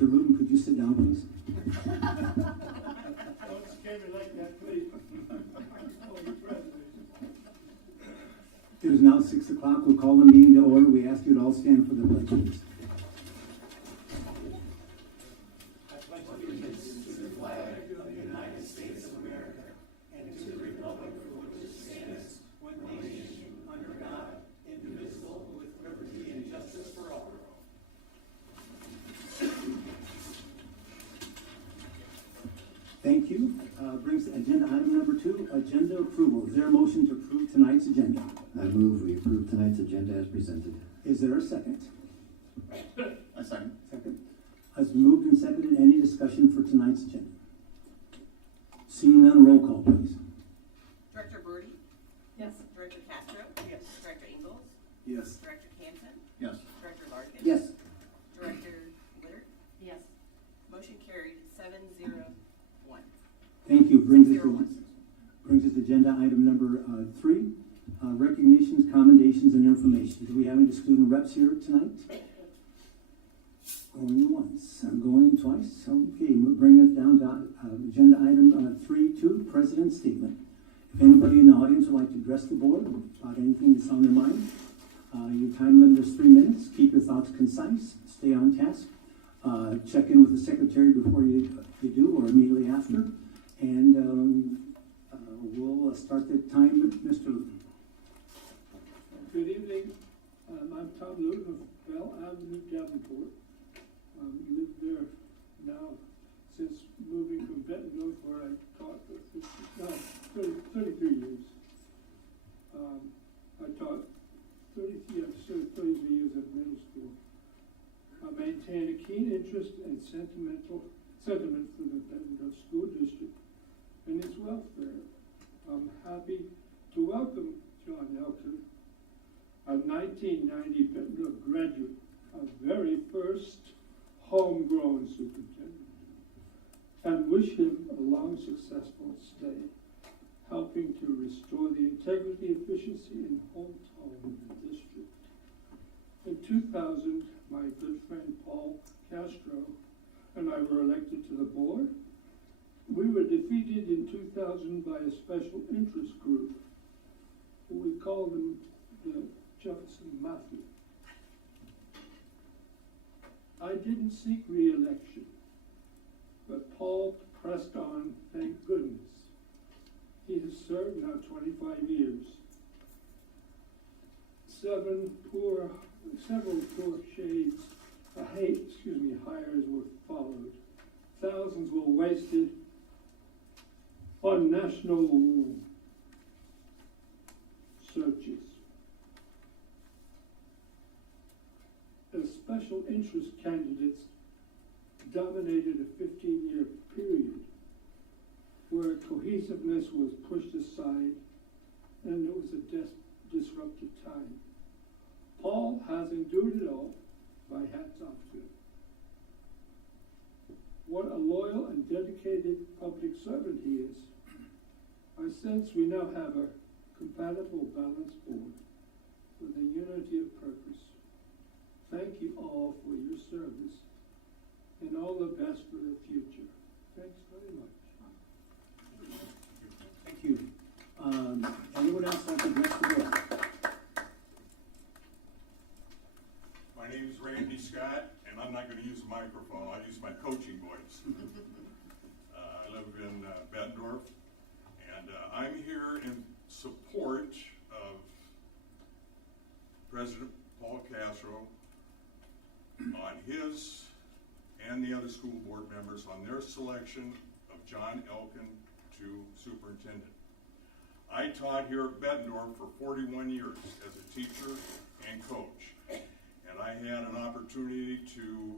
Mr. Luton, could you sit down, please? Don't scare me like that, please. It is now 6 o'clock. We'll call the meeting to order. We ask you to all stand for the pledge, please. Thank you. Brings agenda item number 2, agenda approval. Is there a motion to approve tonight's agenda? I move we approve tonight's agenda as presented. Is there a second? A second. Second. Has been moved and seconded. Any discussion for tonight's agenda? Seeing none, roll call, please. Director Birdie? Yes. Director Castro? Yes. Director Ingalls? Yes. Director Canton? Yes. Director Larkin? Yes. Director Litter? Yes. Motion carried 7-0-1. Thank you. Brings us 0-1. to agenda item number 3, recognitions, commendations, and information. Do we have any student reps here tonight? Going once, I'm going twice. Okay, we'll bring us down to agenda item 3.2, President's Statement. If anybody in the audience would like to address the board about anything that's on their mind, your time limit is 3 minutes. Keep your thoughts concise. Stay on task. Check in with the secretary before you do or immediately after. And we'll start the time with Mr. Luton. Good evening. I'm Tom Luton of Bell Avenue, Davenport. Lived there now since moving from Bettendorf, where I taught for 33 years. I taught 33 years at middle school. I maintain a keen interest and sentiment for the Bettendorf School District and its welfare. I'm happy to welcome John Elkin, a 1990 Bettendorf graduate, our very first homegrown superintendent, and wish him a long, successful stay, helping to restore the integrity, efficiency, and whole tone of the district. In 2000, my good friend Paul Castro and I were elected to the board. We were defeated in 2000 by a special interest group. We called them the Jefferson Mafia. I didn't seek re-election, but Paul pressed on, thank goodness. He has served now 25 years. Several poor hires were followed. Thousands were wasted on national searches. As special interest candidates dominated a 15-year period where cohesiveness was pushed aside and it was a disrupted time. Paul has endured it all. My hat's off to him. What a loyal and dedicated public servant he is. I sense we now have a compatible, balanced board with a unity of purpose. Thank you all for your service and all the best for the future. Thanks very much. Thank you. Anyone else like to address the board? My name is Randy Scott, and I'm not going to use a microphone. I'll use my coaching voice. I live in Bettendorf, and I'm here in support of President Paul Castro on his and the other school board members on their selection of John Elkin to superintendent. I taught here at Bettendorf for 41 years as a teacher and coach. And I had an opportunity to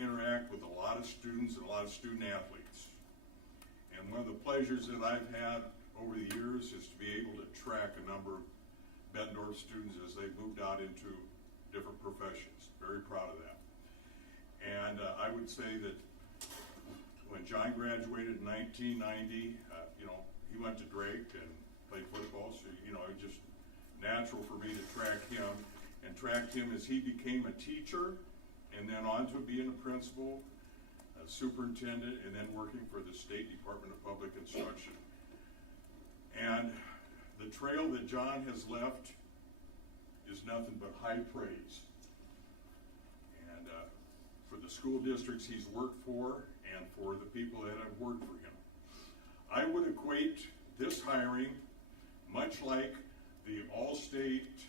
interact with a lot of students and a lot of student athletes. And one of the pleasures that I've had over the years is to be able to track a number of Bettendorf students as they moved out into different professions. Very proud of that. And I would say that when John graduated in 1990, he went to Drake and played football, so it was just natural for me to track him. And tracked him as he became a teacher and then on to being a principal superintendent, and then working for the State Department of Public Instruction. And the trail that John has left is nothing but high praise. And for the school districts he's worked for and for the people that have worked for him. I would equate this hiring much like the Allstate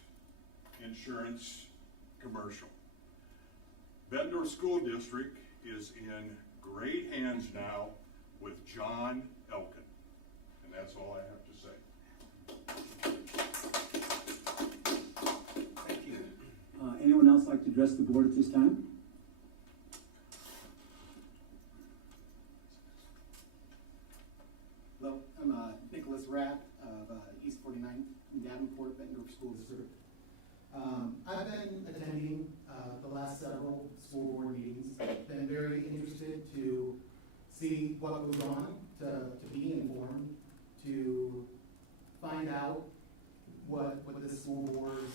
insurance commercial. Bettendorf School District is in great hands now with John Elkin. And that's all I have to say. Thank you. Anyone else like to address the board at this time? Hello, I'm Nicholas Rapp of East 49 in Davenport, Bettendorf School District. I've been attending the last several school board meetings. Been very interested to see what goes on, to be informed, to find out what the school board's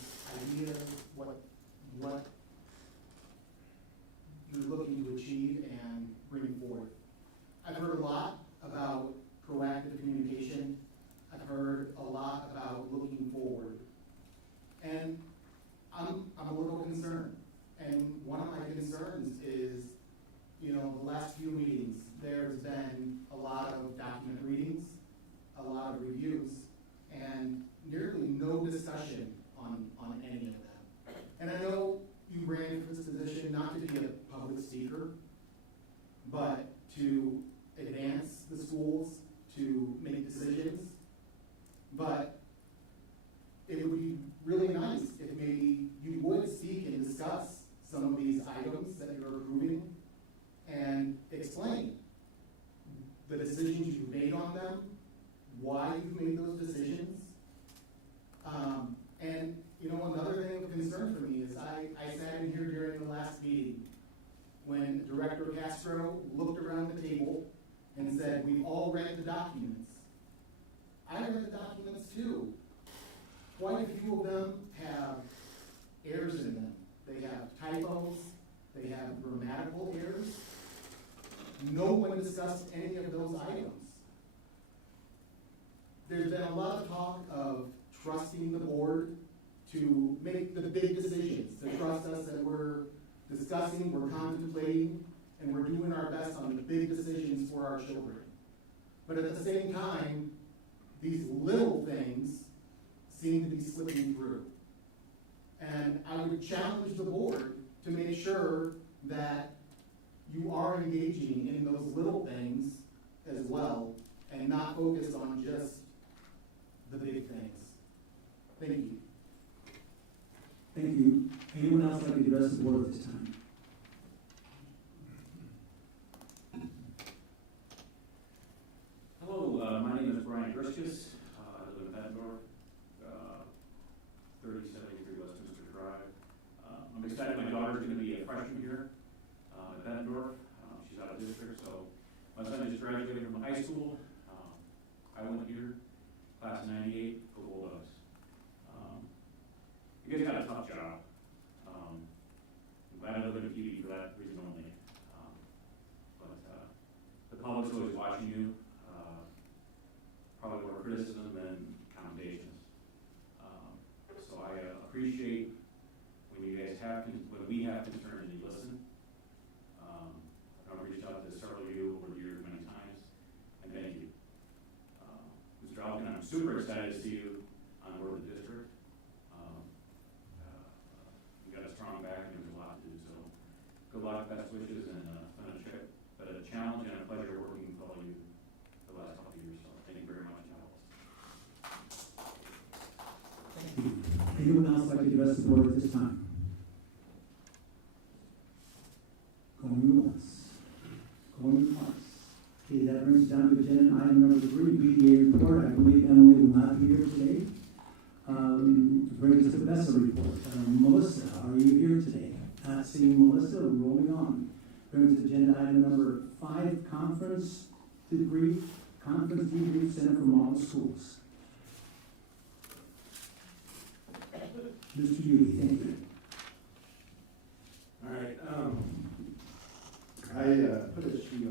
idea, what you're looking to achieve and bring forth. I've heard a lot about proactive communication. I've heard a lot about looking forward. And I'm a little concerned. And one of my concerns is, the last few meetings, there's been a lot of document readings, a lot of reviews, and nearly no discussion on any of them. And I know you ran for this position not to be a public speaker, but to advance the schools, to make decisions. But it would be really nice if maybe you would speak and discuss some of these items that you're approving and explain the decisions you've made on them, why you've made those decisions. And another thing of concern for me is I sat in here during the last meeting when Director Castro looked around the table and said, "We've all read the documents." I read the documents too. Quite a few of them have errors in them. They have typos, they have grammatical errors. No one discussed any of those items. There's been a lot of talk of trusting the board to make the big decisions, to trust us that we're discussing, we're contemplating, and we're doing our best on the big decisions for our children. But at the same time, these little things seem to be slipping through. And I would challenge the board to make sure that you are engaging in those little things as well and not focus on just the big things. Thank you. Thank you. Anyone else like to address the board at this time? Hello, my name is Brian Grishkus. I live in Bettendorf, 3073 Westminster Drive. I'm excited my daughter's going to be a freshman here at Bettendorf. She's out of district, so my son just graduated from high school. I went here, class of 98, go Bulldogs. You guys got a tough job. I'm glad I live in a PV for that reason only. But the public's always watching you. Probably more criticism than commendations. So I appreciate when you guys have, when we have concerns and you listen. I've reached out to several of you over the years many times, and thank you. Mr. Alkin, I'm super excited to see you on board with the district. You got a strong back and there's a lot to do, so good luck, best wishes, and it's been a challenge and a pleasure working with all of you the last couple of years, so thank you very much. Thank you. Anyone else like to address the board at this time? Going once. Going twice. Okay, that brings us down to agenda item number 3, BDA report. I believe Emily will not be here today. Brings us to the BESA report. Melissa, are you here today? Not seeing Melissa, rolling on. Brings us to agenda item number 5, conference debrief center for model schools. Mr. Judy, thank you. All right. I put a sheet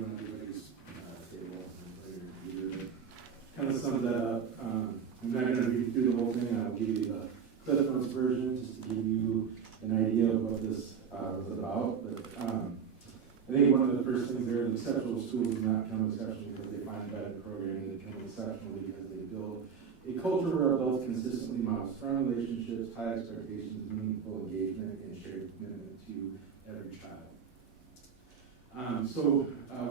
Cliff Notes version, just to give you an idea of what this was about. But I think one of the first things there, the exceptional schools do not become exceptional because they find better programming. They become exceptional because they build a culture where adults consistently model strong relationships, high expectations, meaningful engagement, and shared commitment to every child.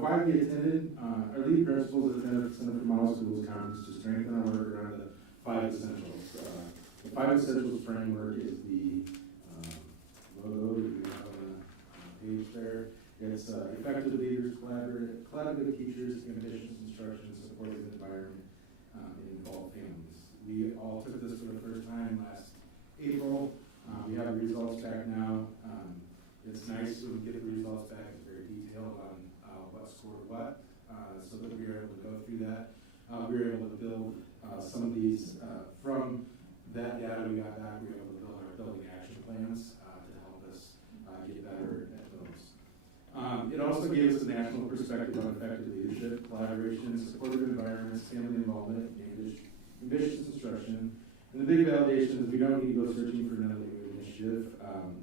Why we attended, our lead principals attended the Center for Model Schools conference to strengthen our work around the 5 essentials. The 5 essentials framework is the logo that you have on the page there. It's effective leaders, collaborative teachers, ambitious instruction, supportive environment, and involved families. We all took this for the first time last April. We have the results back now. It's nice when we get the results back. It's very detailed on what scored what, so that we were able to go through that. We were able to build some of these from that data we got back. We were able to build our building action plans to help us get better at those. It also gave us a national perspective on effective leadership, collaboration, supportive environments, family involvement, ambitious instruction. And the big validation is we don't need to go searching for another new initiative.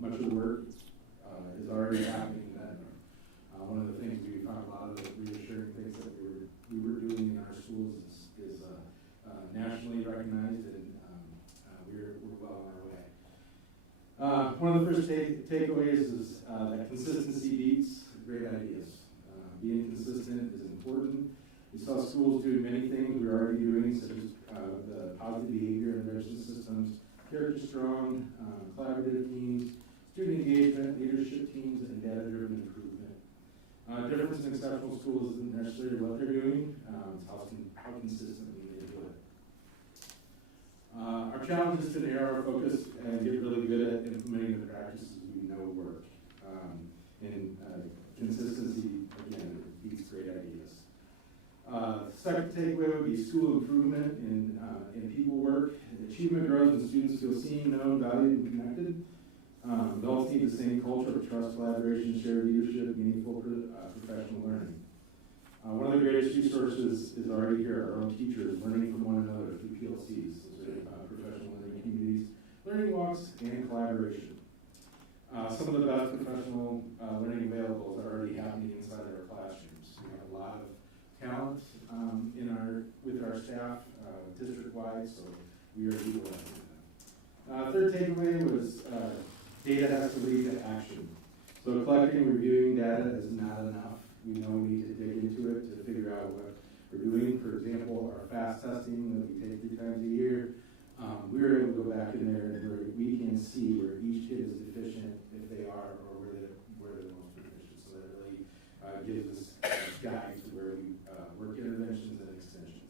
Much of the work is already happening in Bettendorf. One of the things we found a lot of the reassuring things that we were doing in our schools is nationally recognized, and we're well on our way. One of the first takeaways is that consistency beats great ideas. Being consistent is important. We saw schools doing many things we were already doing, such as the positive behavior intervention systems, character strong, collaborative teams, student engagement, leadership teams, and data-driven improvement. Difference in exceptional schools isn't necessarily what they're doing, it's how consistently they do it. Our challenge is to narrow our focus and get really good at implementing the practices we know work. Consistency, again, beats great ideas. Second takeaway would be school improvement in people work. Achievement grows when students feel seen, known, valued, and connected. Adults need the same culture of trust, collaboration, shared leadership, meaningful professional learning. One of the greatest resources is already here, our own teachers, learning from one another through PLCs, professional learning communities, learning walks, and collaboration. Some of the best professional learning available are already happening inside our classrooms. We have a lot of talent with our staff district-wide, so we are utilizing that. Third takeaway was data has to lead to action. So collecting and reviewing data is not enough. We know we need to dig into it to figure out what we're doing. For example, our FAST testing that we take 3 times a year, we were able to go back in there and where we can see where each kid is deficient, if they are, or where they're most proficient. So that really gives us guides to where we work interventions and extensions.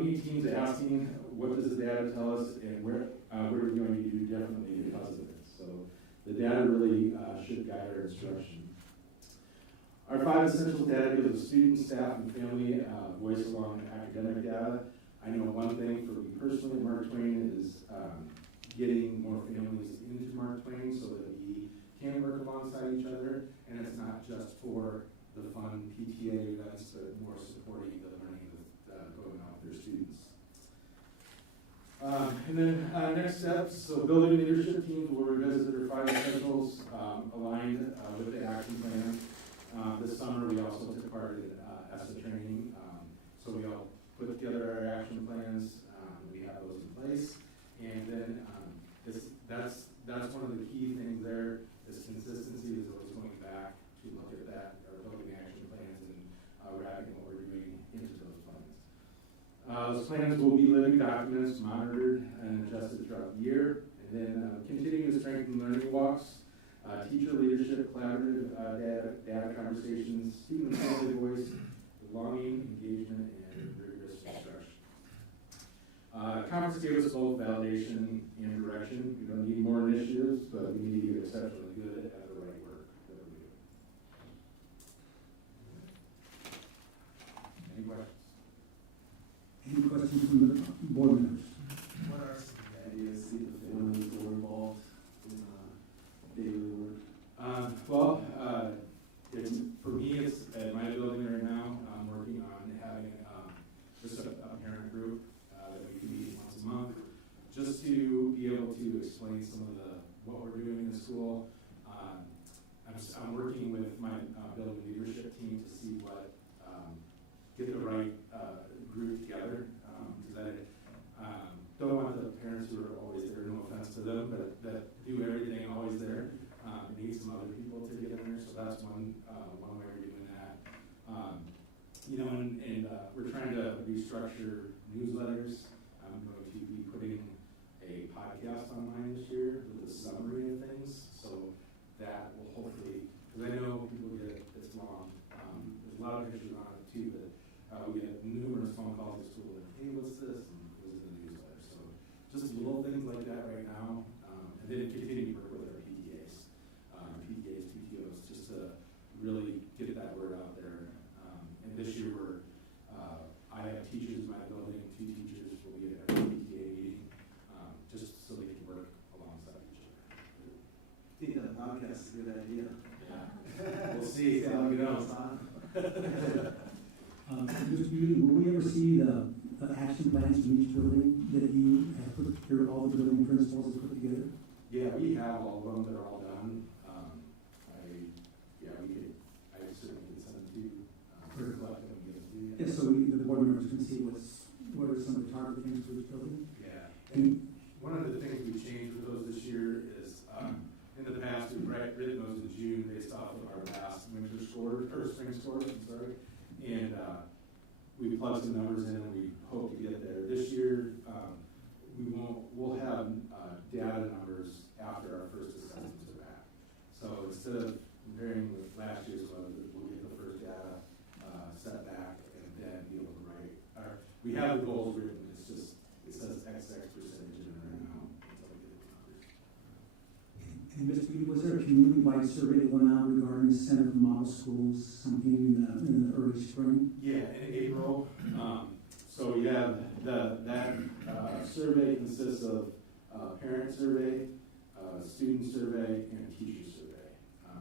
We need teams asking, what does the data tell us, and where are we going to do differently because of it? So the data really should guide our instruction. Our 5 essentials data gives the student, staff, and family voice along academic data. I know one thing for me personally, Mark Twain, is getting more families into Mark Twain so that we can work alongside each other, and it's not just for the fun PTA events, but more supporting the learning that's going on with their students. And then next steps, so building leadership teams will revisit our 5 essentials aligned with the action plan. This summer we also took part in ESSA training, so we all put together our action plans, we have those in place, and then that's one of the key things there is consistency, is always going back to look at that, our building action plans, and wrapping what we're doing into those plans. Those plans will be living documents, monitored and adjusted throughout the year, and then continuing to strengthen learning walks, teacher leadership, collaborative data conversations, student and family voice, belonging, engagement, and rigorous instruction. Conference gave us both validation and direction. We don't need more initiatives, but we need to get exceptionally good at the right work that we're doing. Any questions? Any questions from the board members? What are some ideas see the families who are involved in daily work? For me, it's at my building right now. I'm working on having just a parent group that we can meet once a month, just to be able to explain some of what we're doing in the school. I'm working with my building leadership team to see what, get the right group together, because I don't want the parents who are always there, no offense to them, but that do everything always there. Need some other people to get in there, so that's one way we're doing that. And we're trying to restructure newsletters. I'm going to be putting a podcast online this year with a summary of things, so that will hopefully, because I know people get it's long. There's a lot of pictures on it too, but we get numerous phone calls at school like, hey, what's this? And it was in the newsletter. So just little things like that right now, and then continue to work with our PTAs, PTOs, just to really get that word out there. And this year I have teachers in my building, 2 teachers will be at every PTA meeting, just so they can work alongside each other. I think that podcast is a good idea. Yeah. We'll see how it goes. Will we ever see the action plans from each building that you have put together, all the building principals have put together? Yeah, we have all of them, they're all done. I certainly could send them to you, collect them and give them to you. Yeah, so the board members can see what are some of the target things for each building? Yeah, and one of the things we changed with those this year is, in the past, we've written those in June based off of our last winter scores, or spring scores, I'm sorry. And we plugged some numbers in and we hope to get there. This year, we'll have data numbers after our first assessments are back. So instead of comparing with last year's one, we'll get the first data set back and then be able to write. We have the goals written, it's just, it says XX percentage in it right now until we get those numbers. And Mr. Reed, was there a community-wide survey that went out regarding the Center for Model Schools, something in the early spring? Yeah, in April. So we have that survey consists of parent survey, student survey, and teacher survey.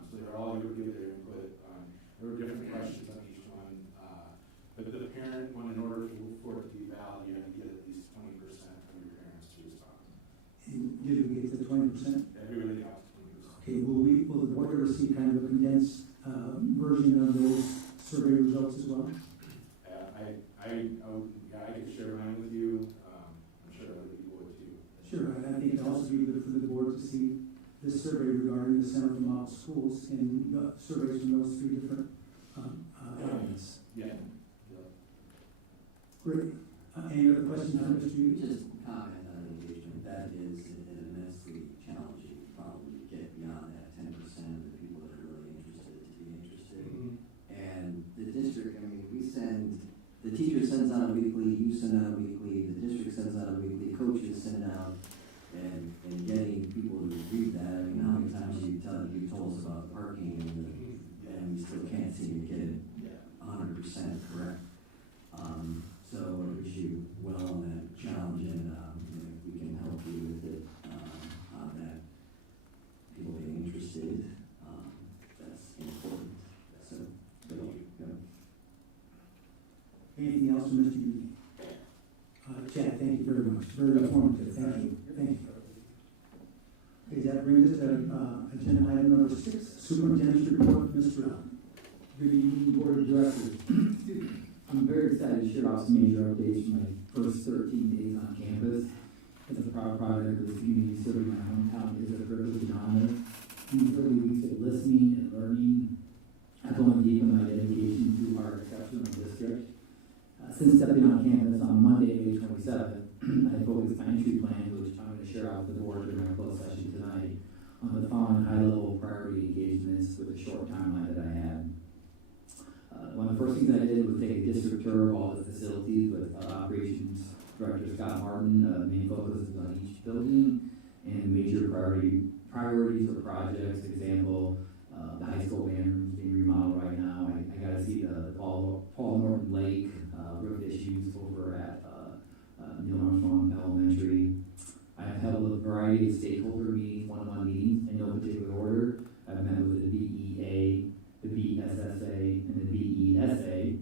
So they're all going to give their input on, there were different questions on each one. But the parent one, in order for it to be valid, you have to get at least 20% of your parents to respond. And did we get to 20%? Everybody got to 20%. Okay, will the board ever see kind of a condensed version of those survey results as well? I can share mine with you. I'm sure other people would too. Sure, I think it'd also be good for the board to see this survey regarding the Center for Model Schools and the surveys from those 3 different elements. Yeah. Great. Any other questions on Mr. Hughes? Just comment on engagement. That is an immensely challenging problem to get beyond that 10% of the people that are really interested to be interested. Mm-hmm. And the district, I mean, the teacher sends out a weekly, you send out a weekly, the district sends out a weekly, coaches send out, and getting people to read that. I mean, how many times you told us about parking and we still can't seem to get it 100% correct. So I wish you well on that challenge, and if we can help you with it, on that, people being interested, that's important. So, go. Anything else from Mr. Hughes? Chad, thank you very much. Very informative. Thank you. Thank you. Okay, that brings us to agenda item number 6, Superintendent's Report, Mr. Allen. Good evening, Board of Directors. I'm very excited to share out some major updates from my first 13 days on campus. As a proud product of this community serving my hometown is a privilege and honor. These early weeks of listening and learning have gone deep in my dedication to our exceptional district. Since stepping on campus on Monday, May 27th, I focused my entry plan, which I'm going to share out with the board during my closed session tonight, on the following high-level priority engagements with the short timeline that I had. One of the first things I did was take a district tour of all the facilities with Operations Director Scott Martin. Main focus is on each building and major priorities or projects. Example, the high school band room is being remodeled right now. I got to see the Paul Norton Lake roof issues over at Neil Armstrong Elementary. I've held a variety of stakeholder meetings, one-on-one meetings in no particular order. I've met with the BEA, the BSSA, and the BESA.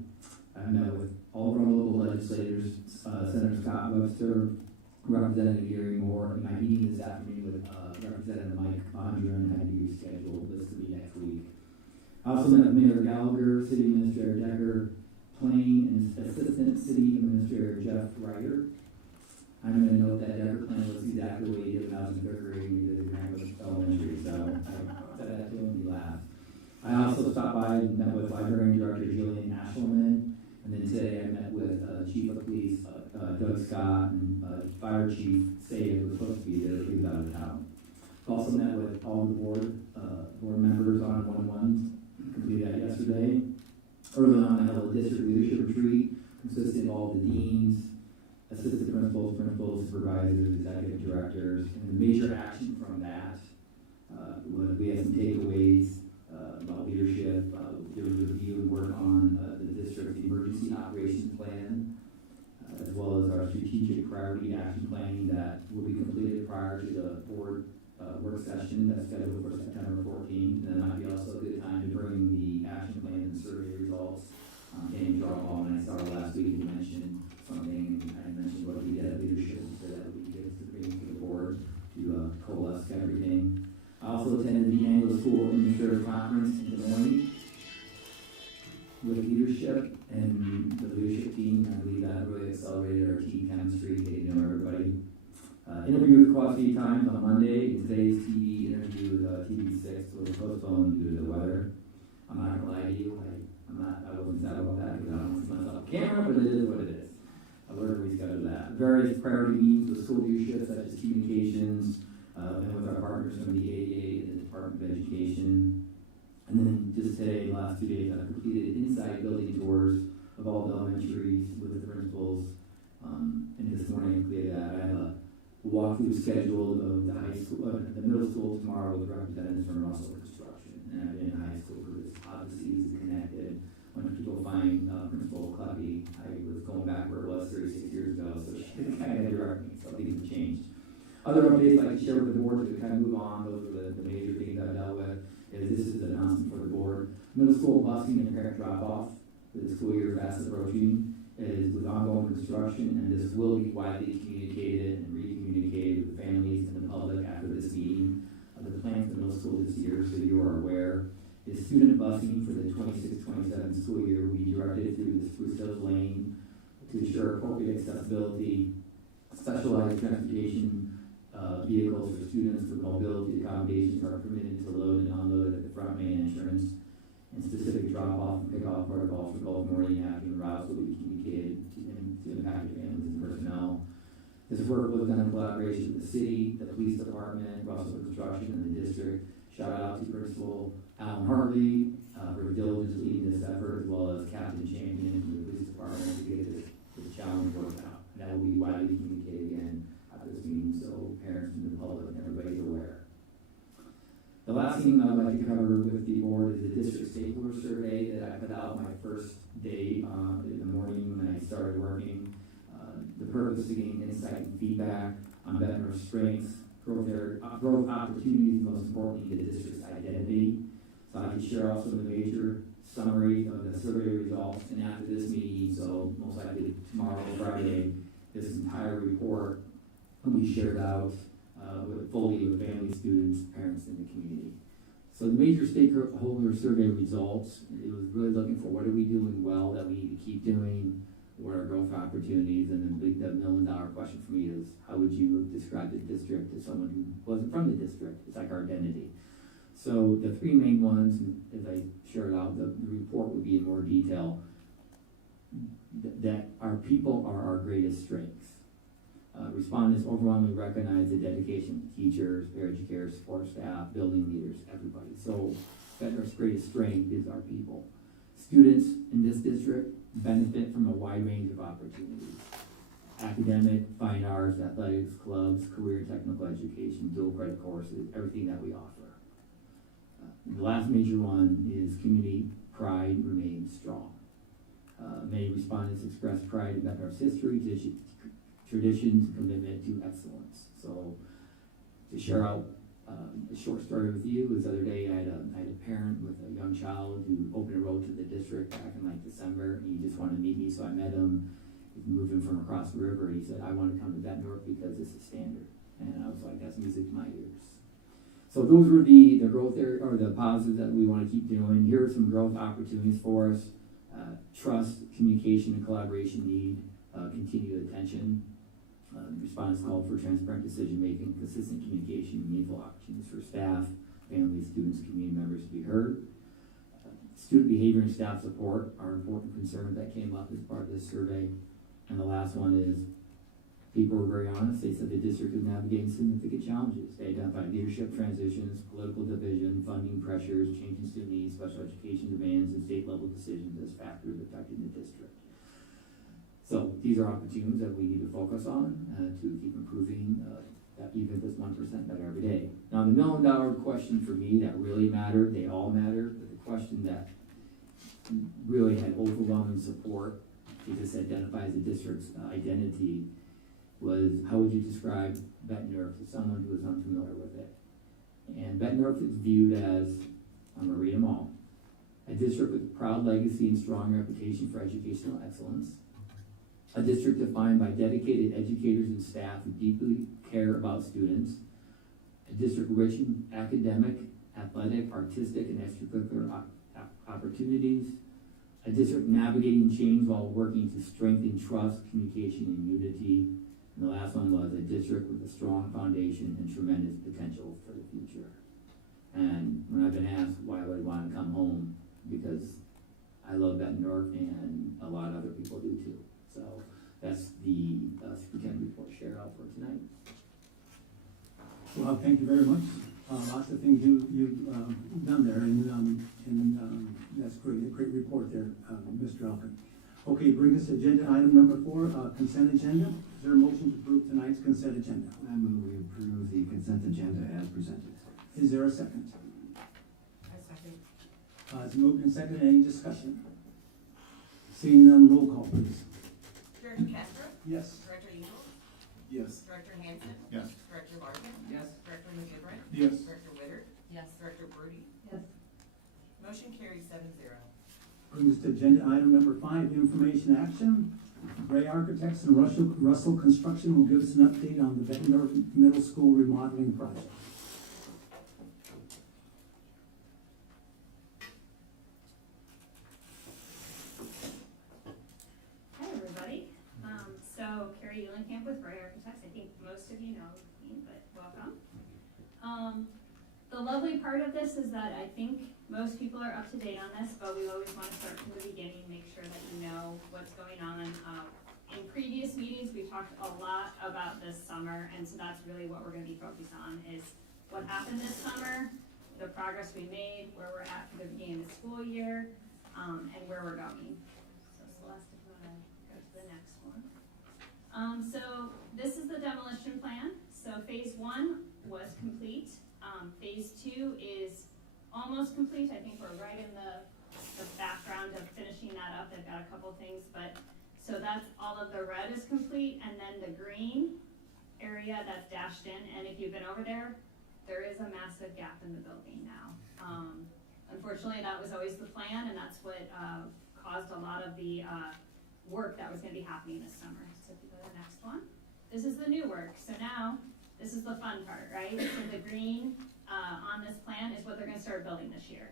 I've met with all of our local legislators, Senator Scott Webster, Representative Gary Moore, and my meeting this afternoon with Representative Mike Andron had to be rescheduled. This will be next week. I also met with Mayor Gallagher, City Administrator Decker, Plain, and Assistant City Administrator Jeff Ryder. I'm going to note that Decker Plain was exactly what he did when I was in third grade when he did Greenwood Elementary, so I said that to him, he laughed. I also stopped by and met with Librarian Director Julian Ashelman, and then today I met with Chief of Police Doug Scott and Fire Chief Say who was supposed to be there, he was out of town. Also met with all the board members on one-on-ones, completed that yesterday. Early on, I held a district leadership retreat consisting of all the deans, assistant principals, supervisors, executive directors, and the major action from that was we had some takeaways about leadership. There was a review and work on the district's emergency operations plan, as well as our strategic priority action planning that will be completed prior to the board work session that's scheduled for September 14th. And that might be also a good time to bring the action plan and survey results. Danny Drawball and I saw last week, he mentioned something, and I mentioned what we did at leadership, so that we get to bring to the board to coalesce everything. I also attended the annual school administrator conference in Des Moines with leadership and the leadership team. I believe that really accelerated our team chemistry, getting to know everybody. Interview with Quality Times on Monday, and today's TV interview with TV6 was postponed due to the weather. I'm not gonna lie to you, I wasn't sad about that because I don't want to see myself on camera, but it is what it is. I learned to reschedule that. Various priority meetings with school leadership, such as communications, and with our partners from the ADA and the Department of Education. And then just today, the last 2 days, I've completed inside building tours of all the elementaries with the principals. And this morning I completed that. I have a walkthrough scheduled of the high school, the middle school tomorrow with representatives from Russell Construction. And I've been in high school because obviously it's connected. When people find Principal Cluppy, I was going back where it was 36 years ago, so she kind of directed me, so things have changed. Other updates I'd like to share with the board to kind of move on, those are the major things I've dealt with, is this is an announcement for the board. Middle school busing and parent drop-off for the school year fast approaching is with ongoing construction, and this will be widely communicated and re-communicated with families and the public after this meeting. The plan for the middle school this year, so you are aware, is student busing for the 26-27 school year will be directed through the Spruce Hills Lane to ensure appropriate accessibility, specialized transportation vehicles for students with mobility accommodations are permitted to load and unload at the front main entrance, and specific drop-off and pick-off protocols for both morning and afternoon routes will be communicated to impacted families and personnel. This work was done in collaboration with the city, the police department, Russell Construction, and the district. Shout out to Principal Alan Hartley for diligence leading this effort, as well as Captain Champion from the police department to get this challenge worked out. And that will be widely communicated again at this meeting, so parents and the public and everybody's aware. The last thing I'd like to cover with the board is the district stakeholder survey that I put out my first day in the morning when I started working. The purpose is to gain insight and feedback on Bettendorf's strengths, growth opportunities, and most importantly, the district's identity. So I can share also the major summary of the survey results, and after this meeting, so most likely tomorrow, Friday, this entire report will be shared out fully with families, students, parents, and the community. So the major stakeholder survey results, it was really looking for what are we doing well that we need to keep doing, what are growth opportunities, and then the $1 million question for me is, how would you describe the district to someone who wasn't from the district? It's like our identity. So the three main ones, as I shared out, the report would be in more detail, that our people are our greatest strengths. Respondents overwhelmingly recognize the dedication of teachers, paraeducators, support staff, building leaders, everybody. So Bettendorf's greatest strength is our people. Students in this district benefit from a wide range of opportunities. Academic, fine arts, athletics, clubs, career technical education, dual credit courses, everything that we offer. The last major one is community pride remains strong. Many respondents express pride in Bettendorf's history, traditions, and commitment to excellence. So to share out a short story with you, this other day I had a parent with a young child who opened a road to the district back in like December, and he just wanted to meet me, so I met him. He's moving from across the river. He said, I want to come to Bettendorf because this is standard. And I was like, that's music to my ears. So those were the growth area, or the positives that we want to keep doing. Here are some growth opportunities for us. Trust, communication, and collaboration need continued attention. Respondents called for transparent decision-making, consistent communication, and meaningful opportunities for staff, families, students, community members to be heard. Student behavior and staff support are important concerns that came up as part of this survey. And the last one is, people were very honest. They said the district is navigating significant challenges. They identified leadership transitions, political division, funding pressures, changing student needs, special education demands, and state-level decisions as factors affecting the district. So these are opportunities that we need to focus on to keep improving, even if it's 1% better every day. Now, the $1 million question for me that really mattered, they all matter, but the question that really had overwhelming support, it just identifies the district's identity, was how would you describe Bettendorf to someone who is unfamiliar with it? And Bettendorf is viewed as, I'm going to read them all, a district with a proud legacy and strong reputation for educational excellence, a district defined by dedicated educators and staff who deeply care about students, a district rich in academic, athletic, artistic, and extracurricular opportunities, a district navigating change while working to strengthen trust, communication, and unity. And the last one was a district with a strong foundation and tremendous potential for the future. And when I've been asked why would I want to come home, because I love Bettendorf and a lot of other people do too. So that's the superintendent report shared out for tonight. Well, thank you very much. Lots of things you've done there, and that's great. A great report there, Mr. Alkin. Okay, bring us agenda item number 4, consent agenda. Is there a motion to approve tonight's consent agenda? I move we approve the consent agenda as presented. Is there a second? I second. It's moved and seconded. Any discussion? Seeing none, roll call, please. Director Castro? Yes. Director Eagle? Yes. Director Hanson? Yes. Director Larkin? Yes. Director McGivern? Yes. Director Witter? Yes. Director Brody? Yes. Motion carries 7-0. Brings us to agenda item number 5, information action. Gray Architects and Russell Construction will give us an update on the Bettendorf Middle School remodeling project. Hi, everybody. So Carrie Eulenkamp with Gray Architects. I think most of you know me, but welcome. The lovely part of this is that I think most people are up to date on this, but we always want to start from the beginning, make sure that you know what's going on. In previous meetings, we talked a lot about this summer, and so that's really what we're going to be focused on, is what happened this summer, the progress we made, where we're at for the beginning of the school year, and where we're going. So Celeste, if you want to go to the next one. So this is the demolition plan. So phase 1 was complete. Phase 2 is almost complete. I think we're right in the background of finishing that up. They've got a couple things, but so that's all of the red is complete, and then the green area that's dashed in. And if you've been over there, there is a massive gap in the building now. Unfortunately, that was always the plan, and that's what caused a lot of the work that was going to be happening this summer. So if you go to the next one, this is the new work. So now this is the fun part, right? So the green on this plan is what they're going to start building this year.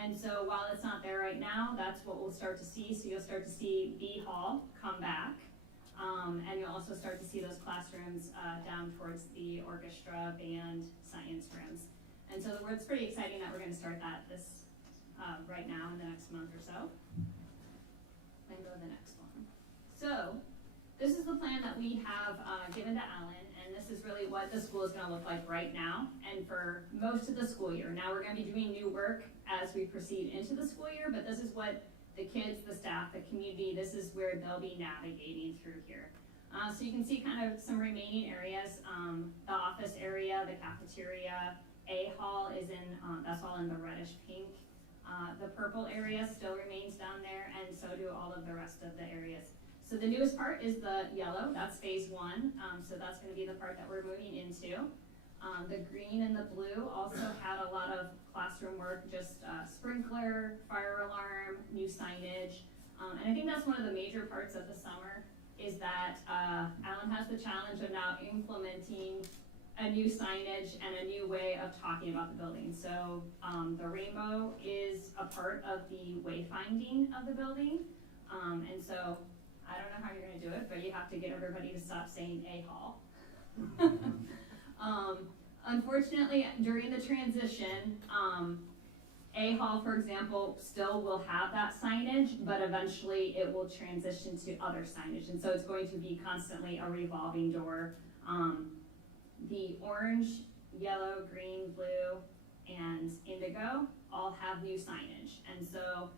And so while it's not there right now, that's what we'll start to see. So you'll start to see B Hall come back. And you'll also start to see those classrooms down towards the orchestra, band, science rooms. And so it's pretty exciting that we're going to start that this right now in the next month or so. And go to the next one. So this is the plan that we have given to Alan, and this is really what the school is going to look like right now and for most of the school year. Now we're going to be doing new work as we proceed into the school year, but this is what the kids, the staff, the community, this is where they'll be navigating through here. So you can see kind of some remaining areas, the office area, the cafeteria, A Hall is in, that's all in the reddish pink. The purple area still remains down there, and so do all of the rest of the areas. So the newest part is the yellow, that's phase 1, so that's going to be the part that we're moving into. The green and the blue also had a lot of classroom work, just sprinkler, fire alarm, new signage, and I think that's one of the major parts of the summer is that Alan has the challenge of now implementing a new signage and a new way of talking about the building. So the rainbow is a part of the wayfinding of the building. And so I don't know how you're gonna do it, but you have to get everybody to stop saying A Hall. Unfortunately, during the transition, A Hall, for example, still will have that signage, but eventually it will transition to other signage. And so it's going to be constantly a revolving door. The orange, yellow, green, blue, and indigo all have new signage. And so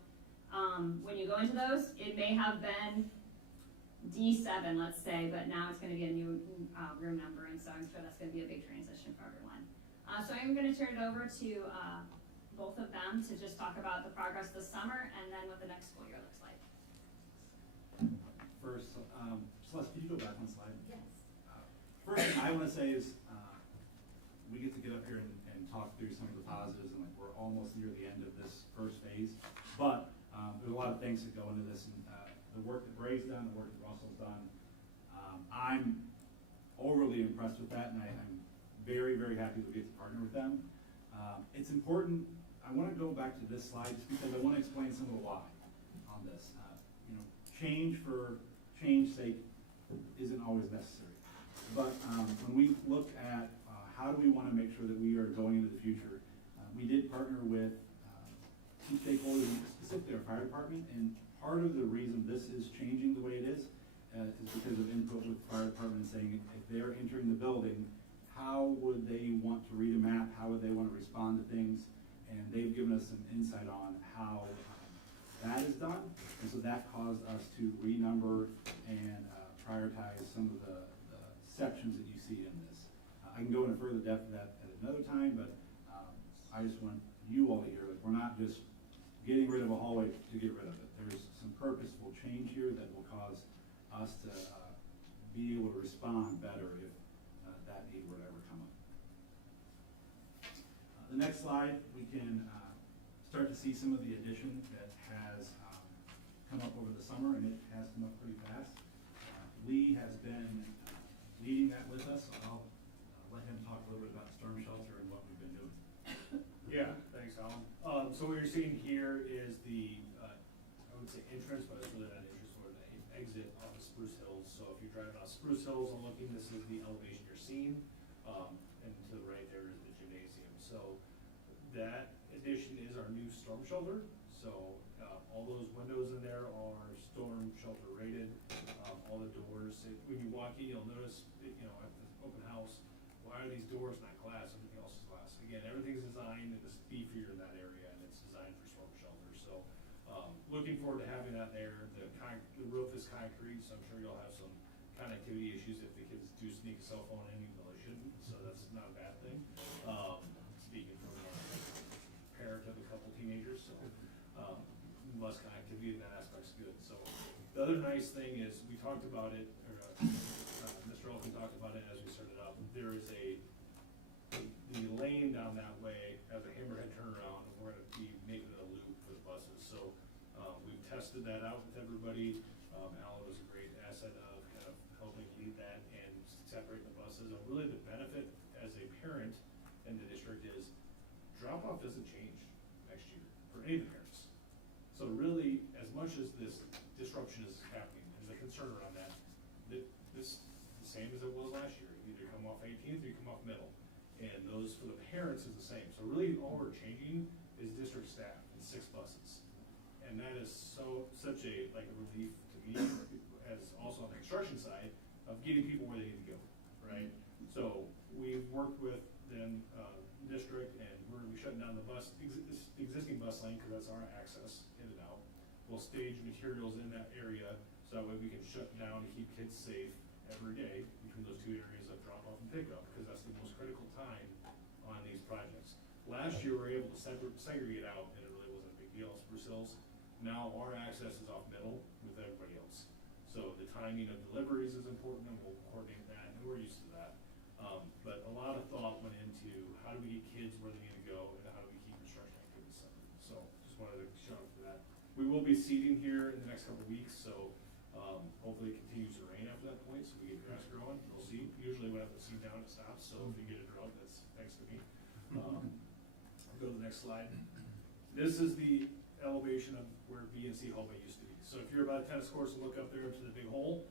when you go into those, it may have been D7, let's say, but now it's going to be a new room number, and so I'm sure that's going to be a big transition for everyone. So I'm going to turn it over to both of them to just talk about the progress this summer and then what the next school year looks like. First, Celeste, can you go back one slide? Yes. First thing I want to say is we get to get up here and talk through some of the positives, and like we're almost near the end of this first phase, but there's a lot of things that go into this, and the work that Bray's done, the work that Russell's done, I'm overly impressed with that, and I'm very, very happy that we get to partner with them. It's important. I want to go back to this slide just because I want to explain some of the why on this. You know, change for change's sake isn't always necessary. But when we look at how do we want to make sure that we are going into the future, we did partner with key stakeholders, specifically our fire department, and part of the reason this is changing the way it is because of input with the fire department saying if they're entering the building, how would they want to read a map, how would they want to respond to things, and they've given us some insight on how that is done, and so that caused us to renumber and prioritize some of the sections that you see in this. I can go into further depth of that at another time, but I just want you all to hear that we're not just getting rid of a hallway to get rid of it. There's some purposeful change here that will cause us to be able to respond better if that need were to ever come up. The next slide, we can start to see some of the addition that has come up over the summer, and it has come up pretty fast. Lee has been leading that with us, so I'll let him talk a little bit about the storm shelter and what we've been doing. Yeah, thanks, Alan. So what you're seeing here is the, I would say entrance, but it's really not entrance, or the exit off of Spruce Hills. So if you're driving off Spruce Hills and looking, this is the elevation you're seeing. And to the right there is the gymnasium. So that addition is our new storm shelter. So all those windows in there are storm shelter rated. All the doors, when you walk in, you'll notice, you know, at the open house, why are these doors not glass? Everything else is glass. Again, everything's designed and it's beefier in that area, and it's designed for storm shelter. So looking forward to having that there. The roof is concrete, so I'm sure you'll have some connectivity issues if the kids do sneak a cell phone in, even though they shouldn't. So that's not a bad thing. Speaking from a parent of a couple teenagers, so less connectivity in that aspect's good. So the other nice thing is we talked about it, or Mr. Olkin talked about it as we started up. There is the lane down that way has a hammerhead turnaround, and we're going to be making it a loop for the buses. So we've tested that out with everybody. Alan was a great asset of kind of helping lead that and separate the buses. And really the benefit as a parent in the district is drop-off doesn't change next year for any of the parents. So really, as much as this disruption is happening, there's a concern around that, this the same as it was last year. You either come off 18th or you come off middle. And those for the parents is the same. So really all we're changing is district staff and 6 buses. And that is such a relief to me, as also on the construction side, of getting people where they need to go, right? So we've worked with them, district, and we're gonna be shutting down the existing bus lane, because that's our access in and out. We'll stage materials in that area, so that way we can shut down and keep kids safe every day between those 2 areas of drop off and pickup, because that's the most critical time on these projects. Last year, we were able to segregate out, and it really wasn't a big deal at Spruce Hills. Now our access is off middle with everybody else. So the timing of deliveries is important, and we'll coordinate that, and we're used to that. But a lot of thought went into how do we get kids where they need to go, and how do we keep construction activities separate. So just wanted to shout out for that. We will be seating here in the next couple of weeks, so hopefully it continues to rain. have the seat down, it stops, so if you get a drug, that's thanks to me. Go to the next slide. This is the elevation of where B and C hallway used to be. So if you're by the tennis courts and look up there into the big hole,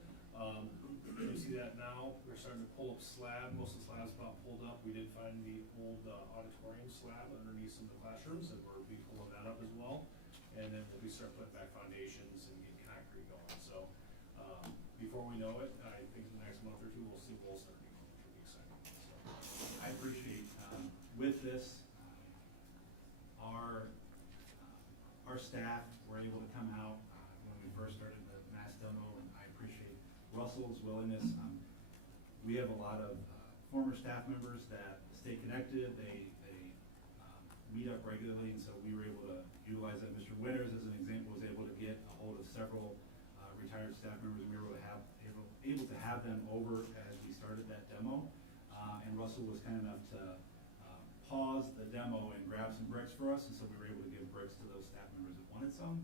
you see that now, we're starting to pull up slab, most of the slab's about pulled up. We did find the old auditorium slab underneath some of the classrooms, and we'll be pulling that up as well. And then we'll be start putting back foundations and getting concrete going. So, before we know it, I think in the next month or two, we'll see walls starting, which will be exciting. So, I appreciate, with this, our staff were able to come out, when we first started the mass demo, and I appreciate Russell's willingness. We have a lot of, former staff members that stay connected, they meet up regularly, and so we were able to utilize that. Mr. Winters, as an example, was able to get a hold of several, retired staff members, and we were able to have them over as we started that demo. And Russell was kind enough to pause the demo and grab some bricks for us, and so we were able to give bricks to those staff members that wanted some.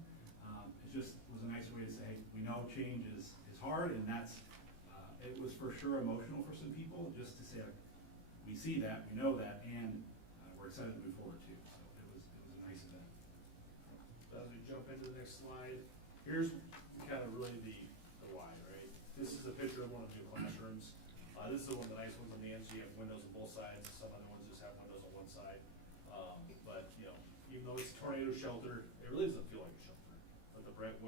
It just was a nice way to say, we know change is hard, and that's, it was for sure emotional for some people, just to say, we see that, we know that, and we're excited to move forward too. So it was a nice event. as we jump into the next slide, here's kind of really the why, right? This is a picture of one of the new classrooms. This is one of the nice ones on the end, so you have windows on both sides. Some other ones just have windows on one side. But, you know, even though it's a tornado shelter, it really doesn't feel like a shelter. But the bright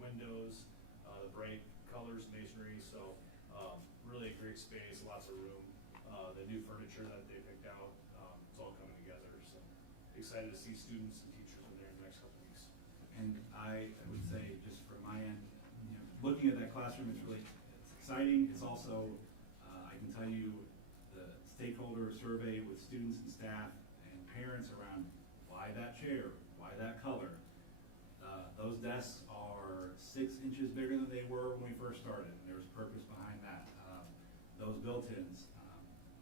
windows, the bright colors, masonry, so really a great space, lots of room. The new furniture that they picked out, it's all coming together. So excited to see students and teachers in there in the next couple of weeks. And I would say, just from my end, you know, looking at that classroom, it's exciting. It's also, I can tell you, the stakeholder survey with students and staff and parents around why that chair, why that color. Those desks are 6 inches bigger than they were when we first started, and there was purpose behind that. Those built-ins,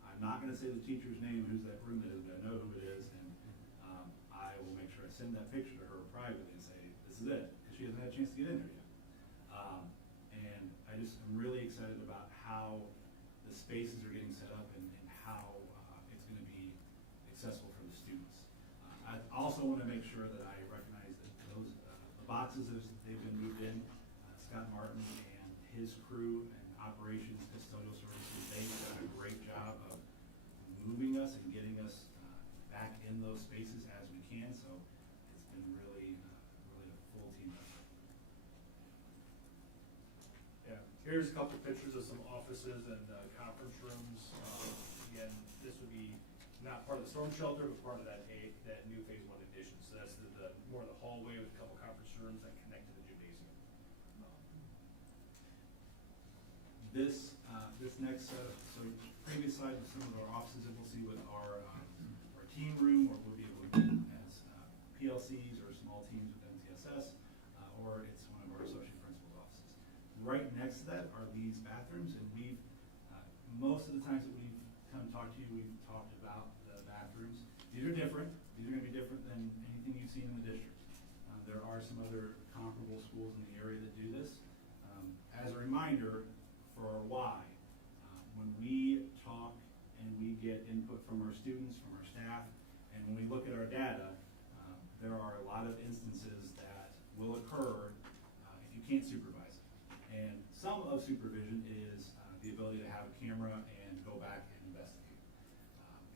I'm not gonna say the teacher's name, whose that room is, but I know who it is, and I will make sure I send that picture to her privately and say, this is it, because she hasn't had a chance to get in there yet. And I'm really excited about how the spaces are getting set up and how it's gonna be accessible for the students. I also wanna make sure that I recognize that those, the boxes, they've been moved in, Scott Martin and his crew and operations, custodial services, they've done a great job of moving us and getting us back in those spaces as we can, so it's been really a full team effort. Yeah, here's a couple pictures of some offices and conference rooms. Again, this would be not part of the storm shelter, but part of that new phase 1 addition. So that's the more of the hallway with a couple conference rooms that connect to the gymnasium. This next set of, so previous slide was some of our offices that we'll see with our team room, or we'll be able to do as PLCs or small teams with MTSS, or it's one of our associate principal's offices. Right next to that are these bathrooms, and we've, most of the times that we've come talk to you, we've talked about the bathrooms. These are different. These are gonna be different than anything you've seen in the district. There are some other comparable schools in the area that do this. As a reminder, for our why, when we talk and we get input from our students, from our staff, and when we look at our data, there are a lot of instances that will occur if you can't supervise it. And some of supervision is the ability to have a camera and go back and investigate.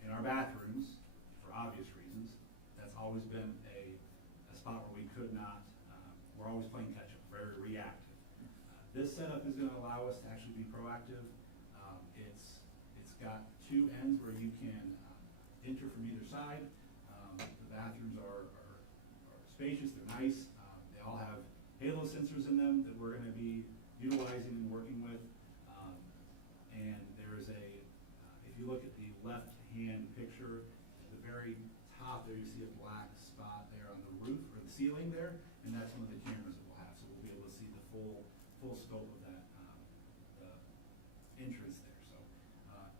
In our bathrooms, for obvious reasons, that's always been a spot where we could not, we're always playing catch up, very reactive. This setup is going to allow us to actually be proactive. It's got 2 ends where you can enter from either side. The bathrooms are spacious, they're nice. They all have halo sensors in them that we're going to be utilizing and working with. And there's if you look at the left-hand picture, at the very top there, you see a black spot there on the roof or the ceiling there, and that's one of the cameras that we'll have. So we'll be able to see the full scope of that the entrance there. So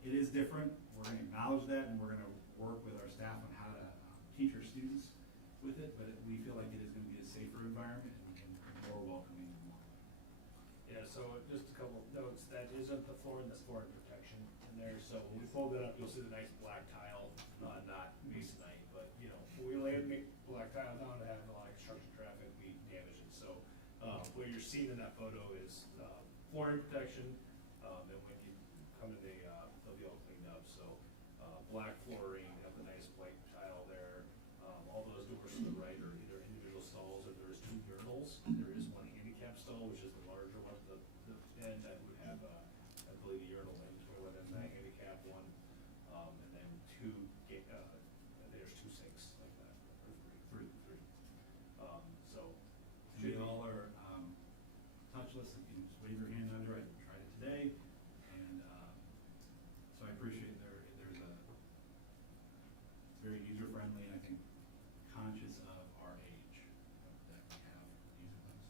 it is different. We're going to acknowledge that, and we're going to work with our staff on how to teach our students with it. But we feel like it is going to be a safer environment and more welcoming. Yeah, so just a couple of notes. That isn't the flooring, that's flooring protection in in there, so when we fold that up, you'll see the nice black tile, not masonite, but, you know, when we lay the black tile down to have a lot of construction traffic, we damage it, so, what you're seeing in that photo is, flooring protection, and when you come in, they'll be all cleaned up, so, black flooring, have the nice white tile there, all those doors to the right are either individual stalls, or there's 2 urinals, there is one handicap stall, which is the larger one, the end that would have, I believe, the urinal in toilet and the handicap one, and then there's 2 sinks like that, or three. So, We all are touchless, you can just wave your hand under it. I tried it today, and so I appreciate there's a, it's very user-friendly, and I think conscious of our age that we have using those.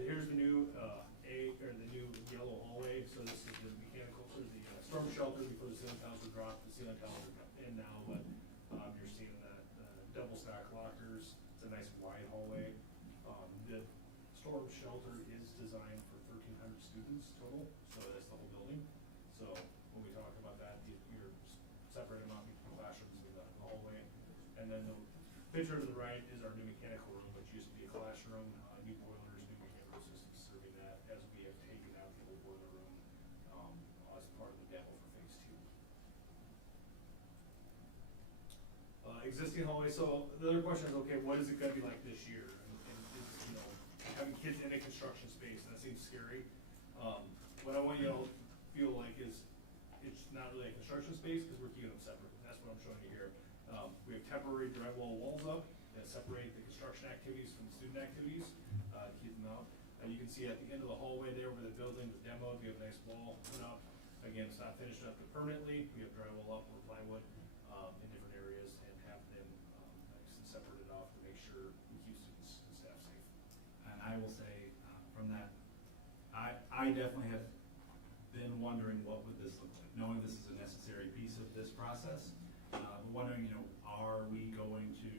Here's the new, the new yellow hallway, so this is the mechanical, or the storm shelter before the ceiling tiles were dropped, the ceiling tiles are in now, but, you're seeing that, double stack lockers, it's a nice wide hallway. The storm shelter is designed for 1,300 students total, so that's the whole building. So when we talk about that, you're separating them out between classrooms in the hallway. And then the picture to the right is our new mechanical room, which used to be a classroom, new boilers, new mechanical systems serving that, as we have taken out the old boiler room, as part of the demo for phase 2. Existing hallway, so the other question is, okay, what is it gonna be like this year? And is, you know, having kids in a construction space, that seems scary. What I want you to feel like is, it's not really a construction space, because we're keeping them separate, that's what I'm showing you here. We have temporary drywall walls up that separate the construction activities from the student activities, keep them out. You can see at the end of the hallway there where the building was demoed, we have a nice wall put up. Again, it's not finished up permanently, we have drywall up or plywood, in different areas, and have them, nice and separated off to make sure we keep students and staff safe. And I will say, from that, I definitely have been wondering what would this look like, knowing this is a necessary piece of this process. Wondering, you know, are we going to,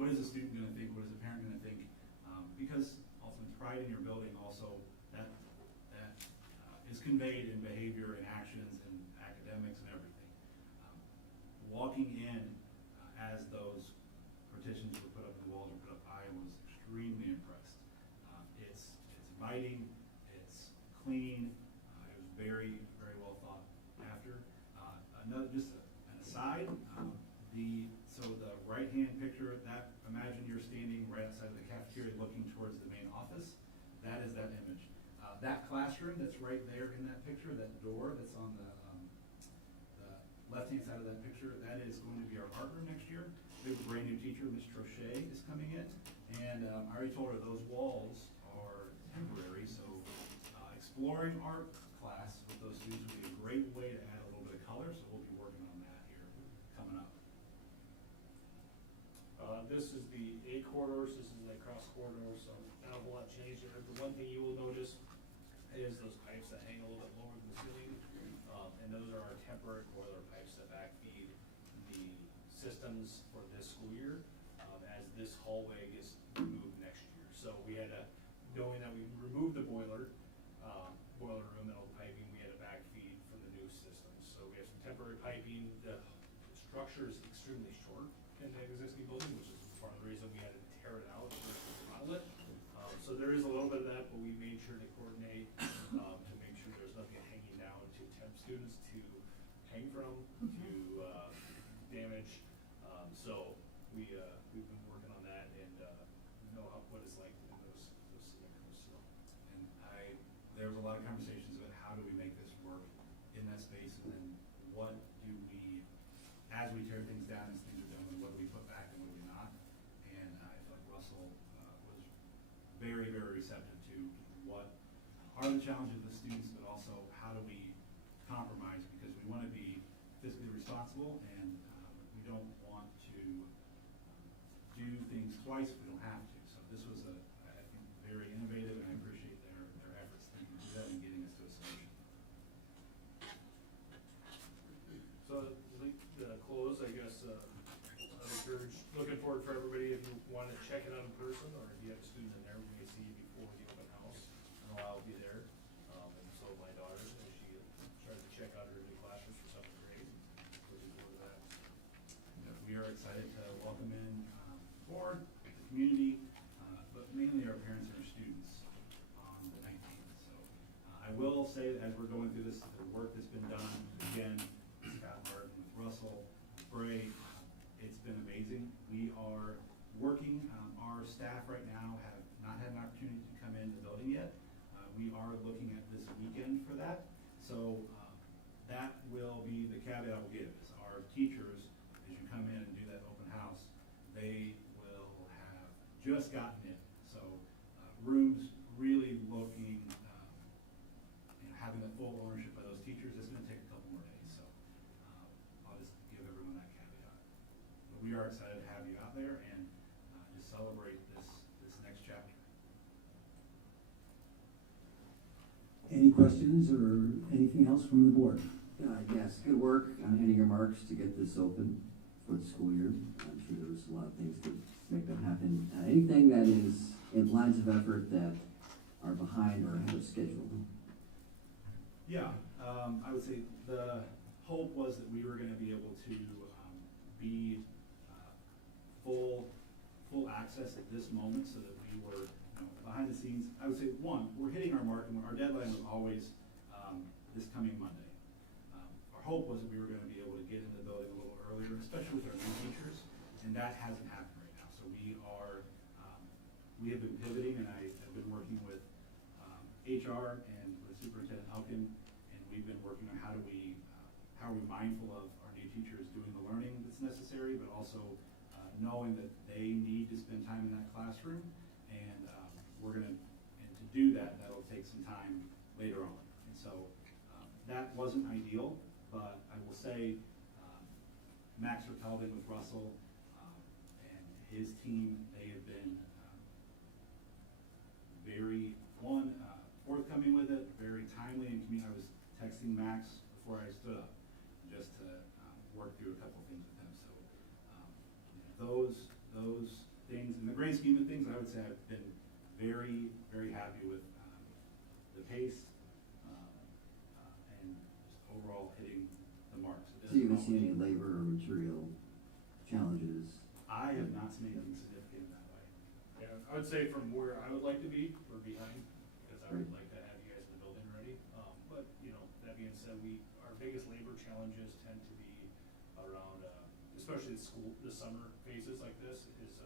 what is a student gonna think, what is a parent gonna think? Because ultimately pride in your building also, that is conveyed in behavior and actions and academics and everything. Walking in, as those partitions were put up, the walls were put up, I was extremely impressed. It's inviting, it's clean, it was very, very well thought after. Another, just an aside, so the right-hand picture, that, imagine you're standing right outside of the cafeteria looking towards the main office, that is that image. That classroom that's right there in that picture, that door that's on the left-hand side of that picture, that is going to be our art room next year. We have a brand new teacher, Ms. Trochet, is coming in, and I already told her those walls are temporary, so exploring art class with those students would be a great way to add a little bit of color, so we'll be working on that here coming up. This is the A corridors, this is the cross corridors, so not a whole lot changed there. The one thing you will notice is those pipes that hang a little bit lower than the ceiling, and those are our temporary boiler pipes that backfeed the systems for this school year, as this hallway gets removed next year. So we had to, knowing that we removed the boiler room and all the piping, we had to backfeed from the new systems. So we have some temporary piping. The structure is extremely short in the existing building, which is part of the reason we had to tear it out versus remodel it. So there is a little bit of that, but we made sure to coordinate to make sure there's nothing hanging down to temp students to hang from, to damage. So we've been working on that and know what it's like in those scenarios. So. And there was a lot of conversations about how do we make this work in that space, and then what do we, as we tear things down, as things are done, what do we put back and what do we not? And I feel like Russell was very, very receptive to what are the challenges of the students, but also how do we compromise, because we want to be fiscally responsible, and we don't want to do things twice if we don't have to. So this was I think, very innovative, and I appreciate their efforts thinking through that and getting us to a solution. So the close, I guess, I'd encourage, looking forward for everybody, if you want to check it out in person, or if you have a student in there, we may see you before the open house. I know I'll be there, and so my daughter, and welcome in board, the community, but mainly our parents and our students on the 19th. So I will say that as we're going through this, the work that's been done, again, Scott Martin with Russell, Bray, it's been amazing. We are working, our staff right now have not had an opportunity to come in the building yet. We are looking at this weekend for that. So that will be the caveat I will give is our teachers, as you come in and do that open house, they will have just gotten in. So rooms really looking, having the full ownership of those teachers, it's gonna take a couple more days. So I'll just give everyone that caveat. But we are excited to have you out there and just celebrate this next chapter. Any questions or anything else from the board? Yes, good work on hitting your marks to get this open for the school year. I'm sure there was a lot of things to make that happen. Anything that is in lines of effort that are behind or ahead of schedule? Yeah, I would say the hope was that we were going to be able to be full access at this moment, so that we were behind the scenes. I would say we're hitting our mark, and our deadline was always this coming Monday. Our hope was that we were going to be able to get in the building a little earlier, especially with our new teachers, and that hasn't happened right now. So we have been pivoting, and I have been working with HR and with Superintendent Elkin, and we've been working on how are we mindful of our new teachers doing the learning that's necessary, but also knowing that they need to spend time in that classroom, and to do that, that'll take some time later on. And so that wasn't ideal, but I will say Max Vertelden with Russell and his team, they have been very forthcoming with it, very timely, and I was texting Max before I stood up just to work through a couple things with him. So those things, in the grand scheme of things, I would say I've been very, very happy with the pace and just overall hitting the marks. So you haven't seen any labor or material challenges? I have not seen anything significant in that way. Yeah, I would say from where I would like to be, we're behind, because I would like to have you guys in the building already. But, that being said, our biggest labor challenges tend to be around, especially the summer phases like this, is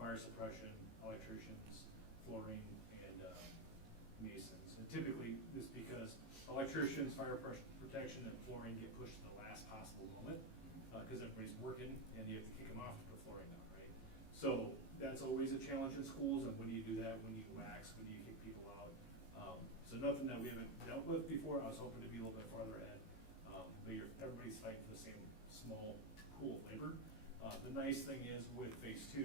fire suppression, electricians, flooring, and masons. And typically, this because electricians, fire protection, and flooring get pushed to the last possible moment, because everybody's working, and you have to kick them off to put flooring down, right? So that's always a challenge in schools, and when do you do that? When do you wax? When do you kick people out? So nothing that we haven't dealt with before. I was hoping to be a little bit farther ahead, but everybody's fighting for the same small pool of labor. The nice thing is with phase 2,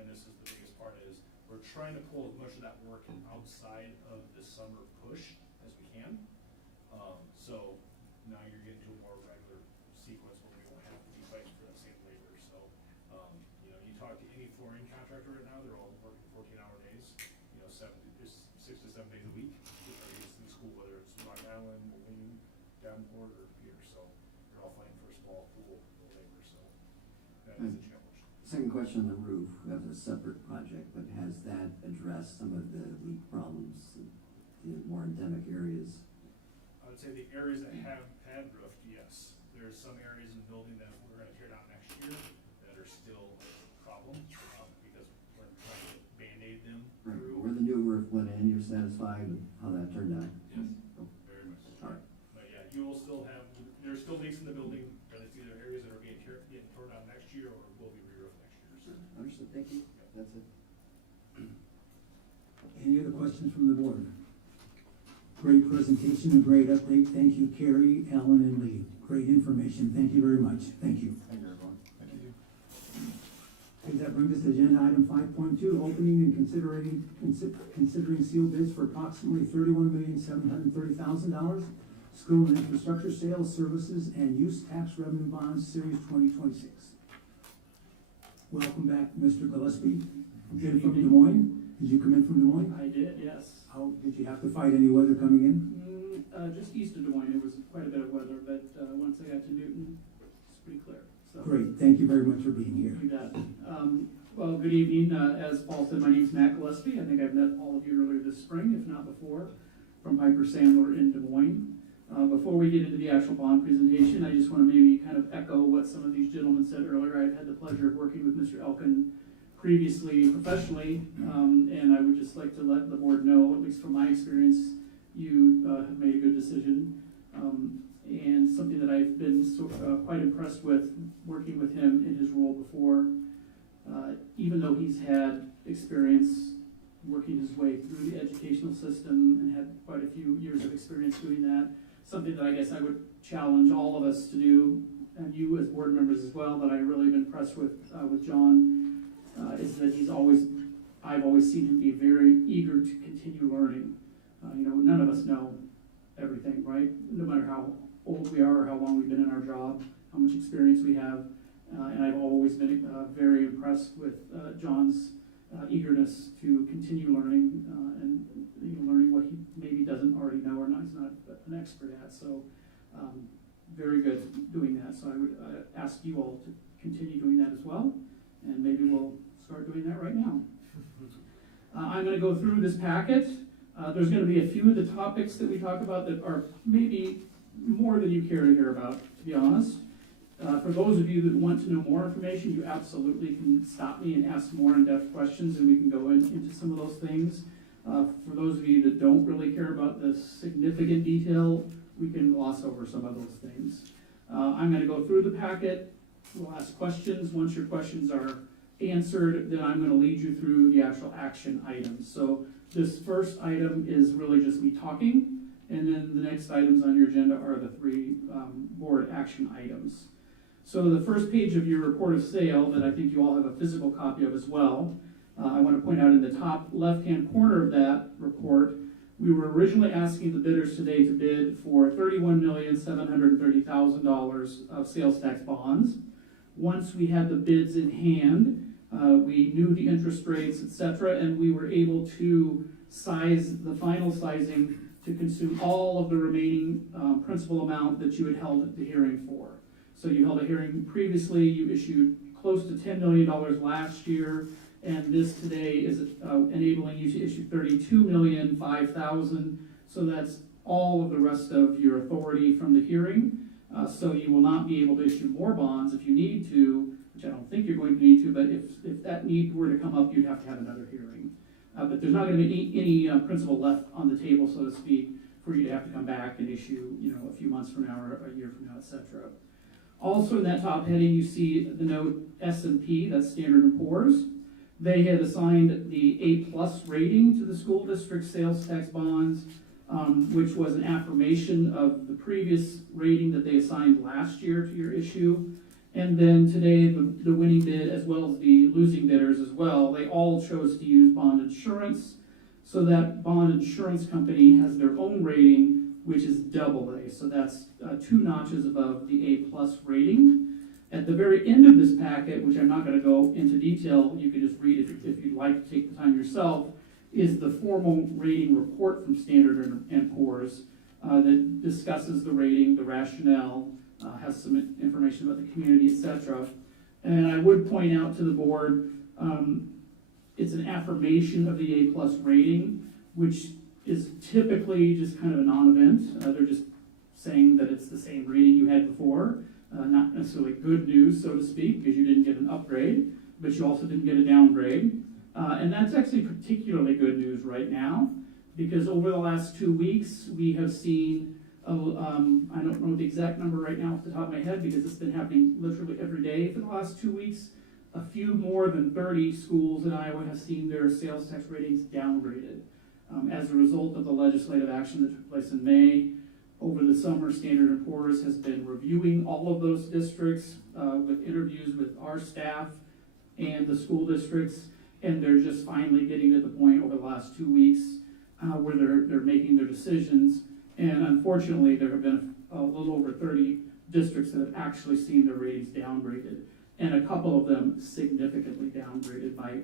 and this is the biggest part, is we're trying to pull as much of that work outside of the summer push as we can. So now you're getting to a more regular sequence where we won't have to be fighting for that same labor. So, you talk to any flooring contractor right now, they're all working 14-hour days, 6 to 7 days a week. In school, whether it's Rock Island, Moline, Davenport, or here. So they're all fighting for a small pool of labor. So that is a challenge. Second question on the roof. That was a separate project, but has that addressed some of the leak problems in more endemic areas? I would say the areas that have had roofed, yes. There's some areas in the building that we're going to tear down next year that are still a problem because we're trying to Band-Aid them Right. through. Where the new roof went in, you're satisfied with how that turned out? Yes, very much so. All right. But yeah, you will still have, there's still leaks in the building, but it's either areas that are getting torn down next year or will be re-roofed next year. So. Understood. Thank you. That's it. Any other questions from the board? Great presentation and great update. Thank you, Carrie, Alan, and Lee. Great information. Thank you very much. Thank you. Thank you, everyone. Thank you. Okay, that brings us to agenda item 5.2, opening and considering sealed bids for approximately $31,730,000, school and infrastructure sales, services, and use tax revenue bonds, series 2026. Welcome back, Mr. Gillespie. You're from Des Moines. Did you come in from Des Moines? I did, yes. How did you have to fight any weather coming in? Just east of Des Moines, it was quite a bit of weather, but once I got to Newton, it's pretty clear. So Great, thank you very much for being here. You bet. Well, good evening. As Paul said, my name is Matt Gillespie. I think I've met all of you earlier this spring, if not before, from Piper Sandler in Des Moines. Before we get into the actual bond presentation, I just want to maybe kind of echo what some of these gentlemen said earlier. I've had the pleasure of working with Mr. Elkin previously professionally, and I would just like to let the board know, at least from my experience, you have made a good decision. And something that I've been quite impressed with working with him in his role before, even though he's had experience working his way through the educational system and had quite a few years of experience doing that, something that I guess I would challenge all of us to do, and you as board members as well, that I really been impressed with John, is that I've always seen him be very eager to continue learning. None of us know everything, right? No matter how old we are or how long we've been in our job, how much experience we have. And I've always been very impressed with John's eagerness to continue learning and learning what he maybe doesn't already know or not, he's not an expert at. So very good doing that. So I would ask you all to continue doing that as well. And maybe we'll start doing that right now. I'm going to go through this packet. There's going to be a few of the topics that we talk about that are maybe more than you care to hear about, to be honest. For those of you that want to know more information, you absolutely can stop me and ask more in-depth questions, and we can go into some of those things. For those of you that don't really care about the significant detail, we can gloss over some of those things. I'm going to go through the packet. We'll ask questions. Once your questions are answered, then I'm going to lead you through the actual action items. So this first item is really just me talking, and then the next items on your agenda are the three board action items. So the first page of your report of sale that I think you all have a physical copy of as well, I want to point out in the top left-hand corner of that report, we were originally asking the bidders today to bid for $31,730,000 of sales tax bonds. Once we had the bids in hand, we knew the interest rates, etc., and we were able to size the final sizing to consume all of the remaining principal amount that you had held the hearing for. So you held a hearing previously, you issued close to $10 million last year, and this today is enabling you to issue $32,005,000. So that's all of the rest of your authority from the hearing. So you will not be able to issue more bonds if you need to, which I don't think you're going to need to, but if that need were to come up, you'd have to have another hearing. But there's not going to be any principal left on the table, so to speak, for you to have to come back and issue, a few months from now or a year from now, etc. Also in that top heading, you see the note S&P, that's Standard & Poor's. They had assigned the A+ rating to the school district sales tax bonds, which was an affirmation of the previous rating that they assigned last year to your issue. And then today, the winning bid, as well as the losing bidders as well, they all chose to use bond insurance. So that bond insurance company has their own rating, which is AA. So that's 2 notches above the A+ rating. At the very end of this packet, which I'm not going to go into detail, you can just read it if you'd like to take the time yourself, is the formal rating report from Standard & Poor's that discusses the rating, the rationale, has some information about the community, etc. And I would point out to the board, it's an affirmation of the A+ rating, which is typically just kind of a non-event. They're just saying that it's the same rating you had before. Not necessarily good news, so to speak, because you didn't get an upgrade, but you also didn't get a downgrade. And that's actually particularly good news right now, because over the last 2 weeks, we have seen, I don't know the exact number right now off the top of my head, because it's been happening literally every day for the last 2 weeks. A few more than 30 schools in Iowa have seen their sales tax ratings downgraded. As a result of the legislative action that took place in May, over the summer, Standard & Poor's has been reviewing all of those districts with interviews with our staff and the school districts, and they're just finally getting to the point over the last 2 weeks where they're making their decisions. And unfortunately, there have been a little over 30 districts that have actually seen their ratings downgraded, and a couple of them significantly downgraded by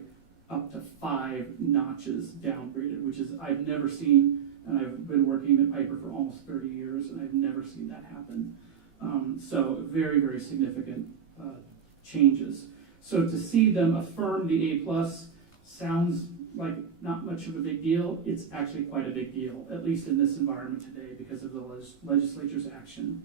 up to 5 notches downgraded, which is I've never seen. And I've been working at Piper for almost 30 years, and I've never seen that happen. So very, very significant changes. So to see them affirm the A+ sounds like not much of a big deal. It's actually quite a big deal, at least in this environment today, because of the legislature's action.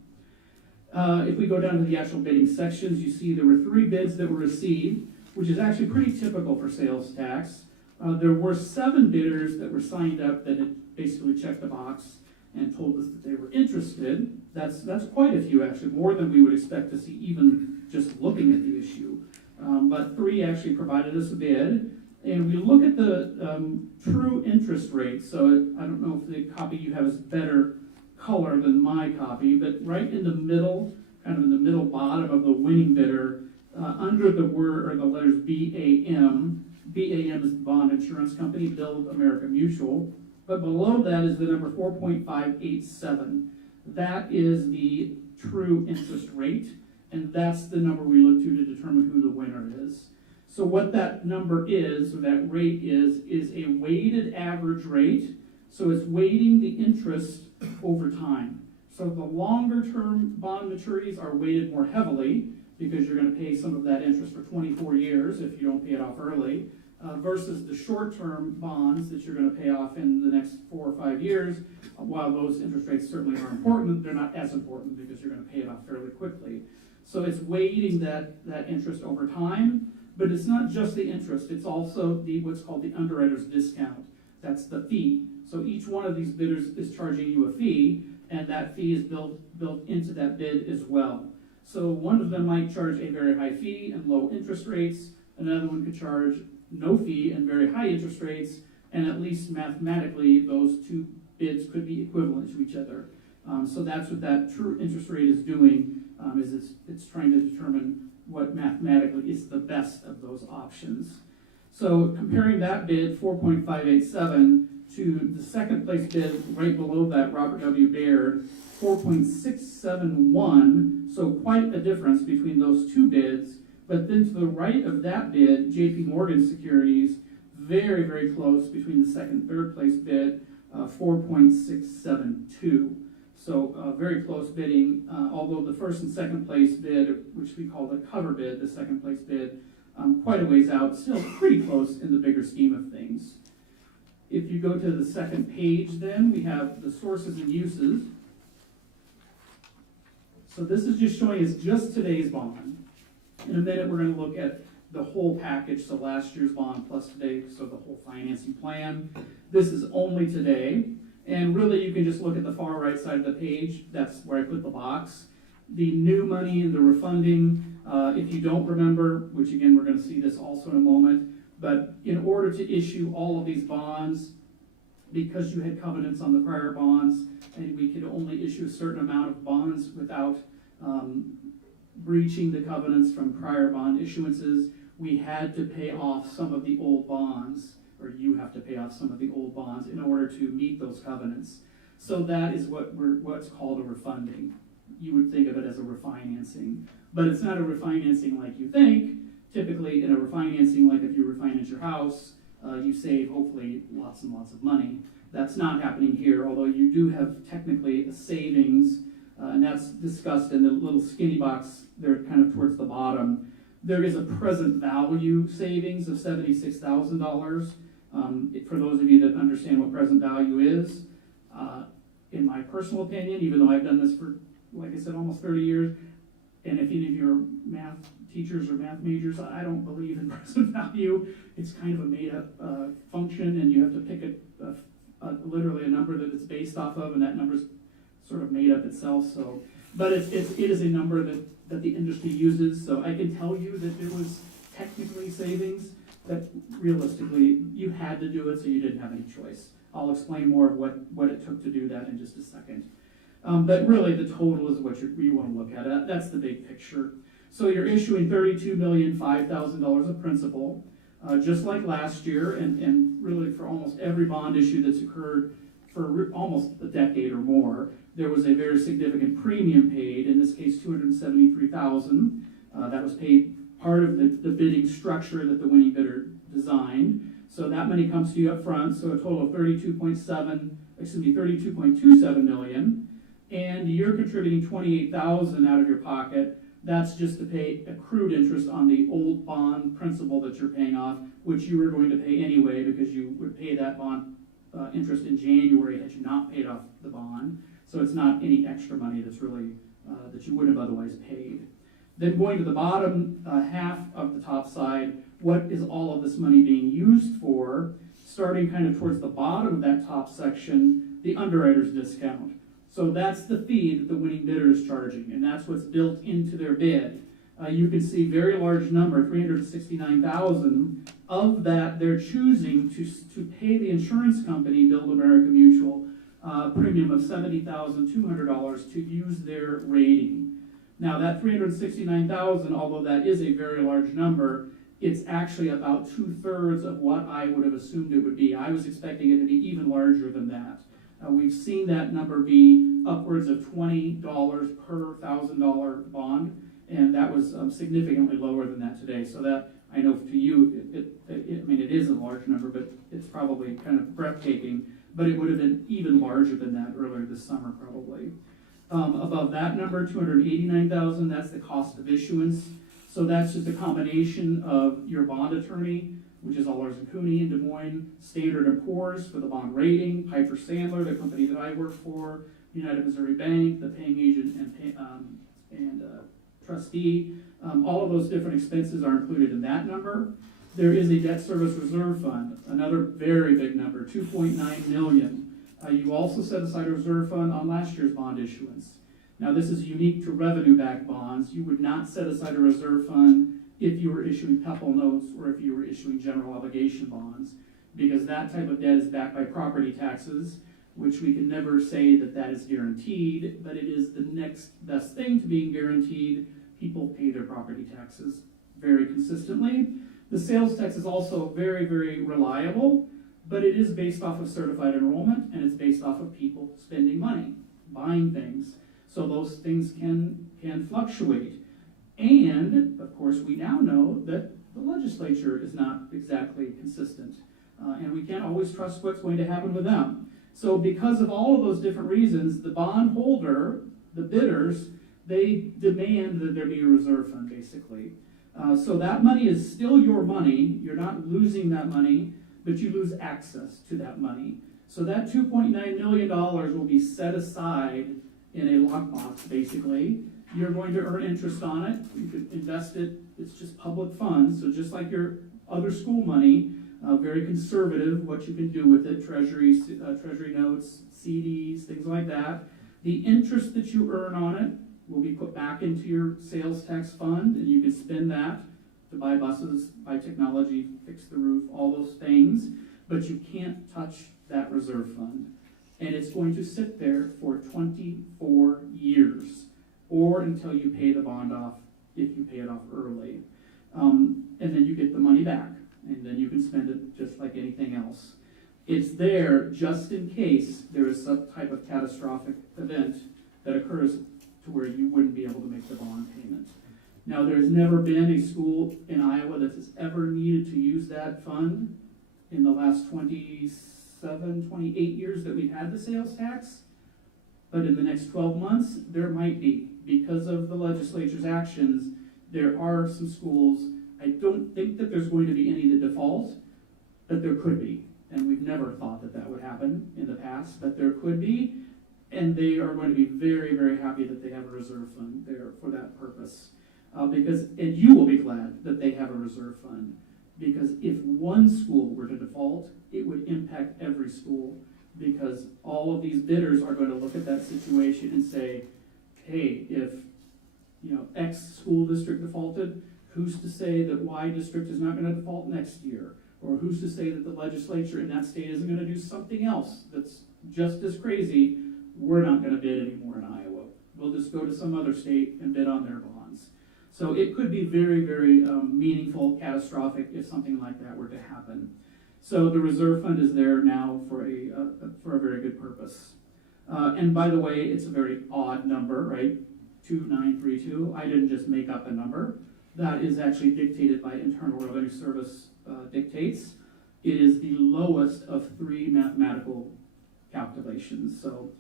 If we go down to the actual bidding sections, you see there were 3 bids that were received, which is actually pretty typical for sales tax. There were 7 bidders that were signed up that had basically checked the box and told us that they were interested. That's quite a few, actually, more than we would expect to see even just looking at the issue. But 3 actually provided us a bid. And we look at the true interest rate. So I don't know if the copy you have is better color than my copy, but right in the middle, kind of in the middle bottom of the winning bidder, under the word or the letters BAM. BAM is the Bond Insurance Company, Build America Mutual. But below that is the number 4.587. That is the true interest rate, and that's the number we look to determine who the winner is. So what that number is, or that rate is a weighted average rate. So it's weighting the interest over time. So the longer term bond maturities are weighted more heavily because you're going to pay some of that interest for 24 years if you don't pay it off early, versus the short term bonds that you're going to pay off in the next 4 or 5 years. While those interest rates certainly are important, they're not as important because you're going to pay it off fairly quickly. So it's weighting that interest over time. But it's not just the interest, it's also what's called the underwriter's discount. That's the fee. So each one of these bidders is charging you a fee, and that fee is built into that bid as well. So one of them might charge a very high fee and low interest rates, another one could charge no fee and very high interest rates, and at least mathematically those 2 bids could be equivalent to each other. So that's what that true interest rate is doing, is it's trying to determine what mathematically is the best of those options. So comparing that bid, 4.587, to the second place bid right below that, Robert W. Baird, 4.671, so quite a difference between those 2 bids. But then to the right of that bid, JP Morgan Securities, very, very close between the second and third place bid, 4.672. So very close bidding, although the first and second place bid, which we call the cover bid, the second place bid, quite a ways out, still pretty close in the bigger scheme of things. If you go to the second page then, we have the sources and uses. So this is just showing us just today's bond. In a minute we're going to look at the whole package, so last year's bond plus today, so the whole financing plan. This is only today. And really, you can just look at the far right side of the page. That's where I put the box. The new money and the refunding, if you don't remember, which again, we're going to see this also in a moment, but in order to issue all of these bonds, because you had covenants on the prior bonds, and we could only issue a certain amount of bonds without breaching the covenants from prior bond issuances, we had to pay off some of the old bonds, or you have to pay off some of the old bonds in order to meet those covenants. So that is what's called a refunding. You would think of it as a refinancing, but it's not a refinancing like you think. Typically in a refinancing, like if you refinance your house, you save hopefully lots and lots of money. That's not happening here, although you do have technically a savings, and that's discussed in the little skinny box there kind of towards the bottom. There is a present value savings of $76,000. For those of you that understand what present value is, in my personal opinion, even though I've done this for, like I said, almost 30 years, and if any of you are math teachers or math majors, I don't believe in present value. It's kind of a made-up function, and you have to pick literally a number that it's based off of, and that number's sort of made up itself. So, but it is a number that the industry uses. So I can tell you that there was technically savings, but realistically, you had to do it, so you didn't have any choice. I'll explain more of what it took to do that in just a second. But really, the total is what you want to look at. That's the big picture. So you're issuing $32,005,000 of principal, just like last year, and really for almost every bond issue that's occurred for almost a decade or more. There was a very significant premium paid, in this case $273,000. That was paid part of the bidding structure that the winning bidder designed. So that money comes to you up front, so a total of $32.27 million. And you're contributing $28,000 out of your pocket That's just to pay accrued interest on the old bond principal that you're paying off, which you were going to pay anyway because you would pay that bond interest in January had you not paid off the bond. So it's not any extra money that's really, that you would have otherwise paid. Then going to the bottom half of the top side, what is all of this money being used for? Starting kind of towards the bottom of that top section, the underwriter's discount. So that's the fee that the winning bidder is charging, and that's what's built into their bid. You can see very large number, $369,000. Of that, they're choosing to pay the insurance company, Build America Mutual, premium of $70,200 to use their rating. Now that $369,000, although that is a very large number, it's actually about 2/3 of what I would have assumed it would be. I was expecting it to be even larger than that. We've seen that number be upwards of $20 per $1,000 bond, and that was significantly lower than that today. So that, I know to you, I mean, it is a large number, but it's probably kind of breathtaking. But it would have been even larger than that earlier this summer, probably. Above that number, $289,000, that's the cost of issuance. So that's just a combination of your bond attorney, which is Allers & Cooney in Des Moines, Standard & Poor's for the bond rating, Piper Sandler, the company that I work for, United Missouri Bank, the paying agent and trustee. All of those different expenses are included in that number. There is a debt service reserve fund, another very big number, $2.9 million. You also set aside a reserve fund on last year's bond issuance. Now this is unique to revenue-backed bonds. You would not set aside a reserve fund if you were issuing PEPL notes or if you were issuing general obligation bonds, because that type of debt is backed by property taxes, which we can never say that that is guaranteed, but it is the next best thing to being guaranteed. People pay their property taxes very consistently. The sales tax is also very, very reliable, but it is based off of certified enrollment, and it's based off of people spending money, buying things. So those things can fluctuate. And, of course, we now know that the legislature is not exactly consistent, and we can't always trust what's going to happen with them. So because of all of those different reasons, the bondholder, the bidders, they demand that there be a reserve fund, basically. So that money is still your money. You're not losing that money, but you lose access to that money. So that $2.9 million will be set aside in a lockbox, basically. You're going to earn interest on it. You could invest it. It's just public funds. So just like your other school money, very conservative, what you can do with it, treasury notes, CDs, things like that. The interest that you earn on it will be put back into your sales tax fund, and you can spend that to buy buses, buy technology, fix the roof, all those things, but you can't touch that reserve fund. And it's going to sit there for 24 years, or until you pay the bond off, if you pay it off early. And then you get the money back, and then you can spend it just like anything else. It's there just in case there is some type of catastrophic event that occurs to where you wouldn't be able to make the bond payment. Now, there's never been a school in Iowa that has ever needed to use that fund in the last 27, 28 years that we've had the sales tax. But in the next 12 months, there might be. Because of the legislature's actions, there are some schools. I don't think that there's going to be any that default, but there could be. And we've never thought that that would happen in the past, but there could be. And they are going to be very, very happy that they have a reserve fund there for that purpose. And you will be glad that they have a reserve fund, because if one school were to default, it would impact every school, because all of these bidders are going to look at that situation and say, hey, if X school district defaulted, who's to say that Y district is not going to default next year? Or who's to say that the legislature in that state isn't going to do something else that's just as crazy? We're not going to bid anymore in Iowa. We'll just go to some other state and bid on their bonds. So it could be very, very meaningful, catastrophic if something like that were to happen. So the reserve fund is there now for a very good purpose. And by the way, it's a very odd number, right? 2932. I didn't just make up a number. That is actually dictated by Internal Revenue Service dictates. It is the lowest of 3 mathematical calculations. So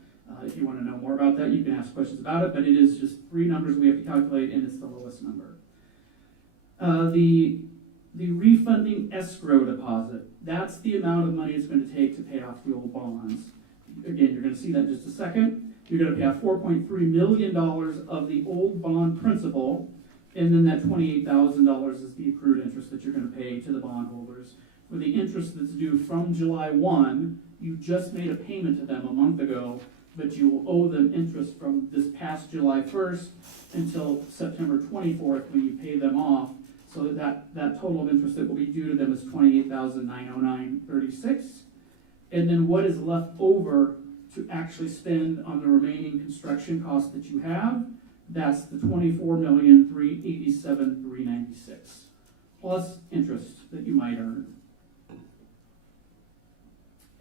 If you want to know more about that, you can ask questions about it, but it is just 3 numbers we have to calculate, and it's the lowest number. The refunding escrow deposit, that's the amount of money it's going to take to pay off the old bonds. Again, you're going to see that in just a second. You're going to pay off $4.3 million of the old bond principal, and then that $28,000 is the accrued interest that you're going to pay to the bondholders. For the interest that's due from July 1, you just made a payment to them a month ago, but you will owe them interest from this past July 1st until September 24th when you pay them off. So that total of interest that will be due to them is $28,909.36. And then what is left over to actually spend on the remaining construction costs that you have, that's the $24,387,396 plus interest that you might earn.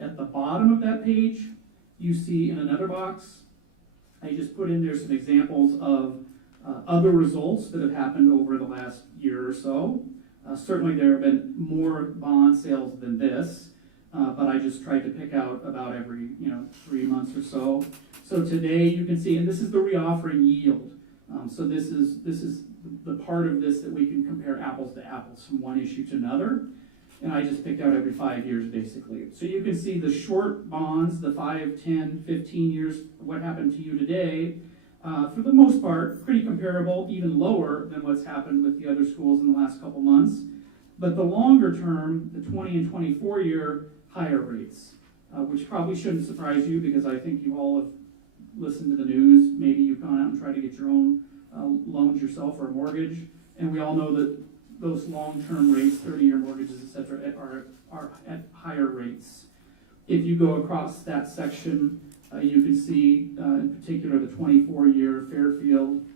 At the bottom of that page, you see in another box, I just put in there some examples of other results that have happened over the last year or so. Certainly there have been more bond sales than this, but I just tried to pick out about every 3 months or so. So today you can see, and this is the reoffering yield. So this is the part of this that we can compare apples to apples from one issue to another. And I just picked out every 5 years basically. So you can see the short bonds, the 5, 10, 15 years, what happened to you today, for the most part, pretty comparable, even lower than what's happened with the other schools in the last couple months. But the longer term, the 20 and 24 year, higher rates, which probably shouldn't surprise you because I think you all have listened to the news. Maybe you've gone out and tried to get your own loans yourself or a mortgage. And we all know that those long-term rates, 30-year mortgages, et cetera, are at higher rates. If you go across that section, you can see in particular the 24-year Fairfield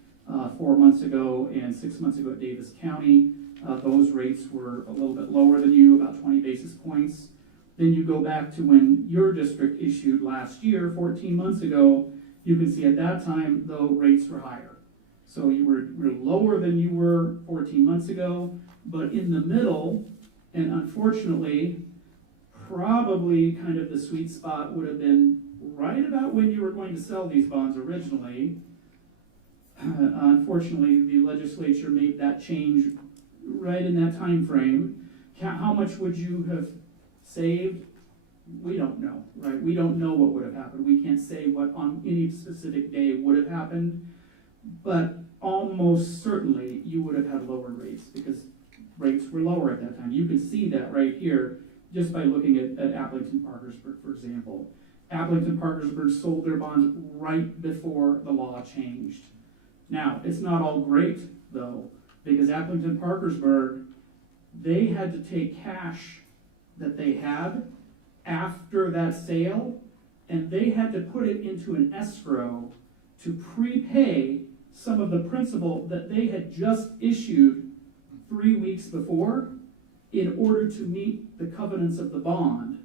4 months ago and 6 months ago at Davis County. Those rates were a little bit lower than you, about 20 basis points. Then you go back to when your district issued last year, 14 months ago, you can see at that time, though, rates were higher. So you were lower than you were 14 months ago, but in the middle, and unfortunately, probably kind of the sweet spot would have been right about when you were going to sell these bonds originally. Unfortunately, the legislature made that change right in that time frame. How much would you have saved? We don't know, right? We don't know what would have happened. We can't say what on any specific day would have happened, but almost certainly you would have had lower rates because rates were lower at that time. You can see that right here just by looking at Applington Parkersburg, for example. Applington Parkersburg sold their bonds right before the law changed. Now, it's not all great, though, because Applington Parkersburg, they had to take cash that they had after that sale, and they had to put it into an escrow to prepay some of the principal that they had just issued 3 weeks before in order to meet the covenants of the bond.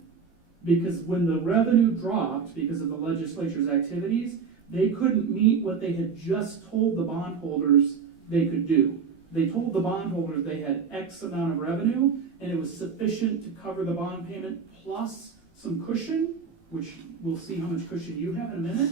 Because when the revenue dropped because of the legislature's activities, they couldn't meet what they had just told the bondholders they could do. They told the bondholders they had X amount of revenue, and it was sufficient to cover the bond payment plus some cushion, which we'll see how much cushion you have in a minute.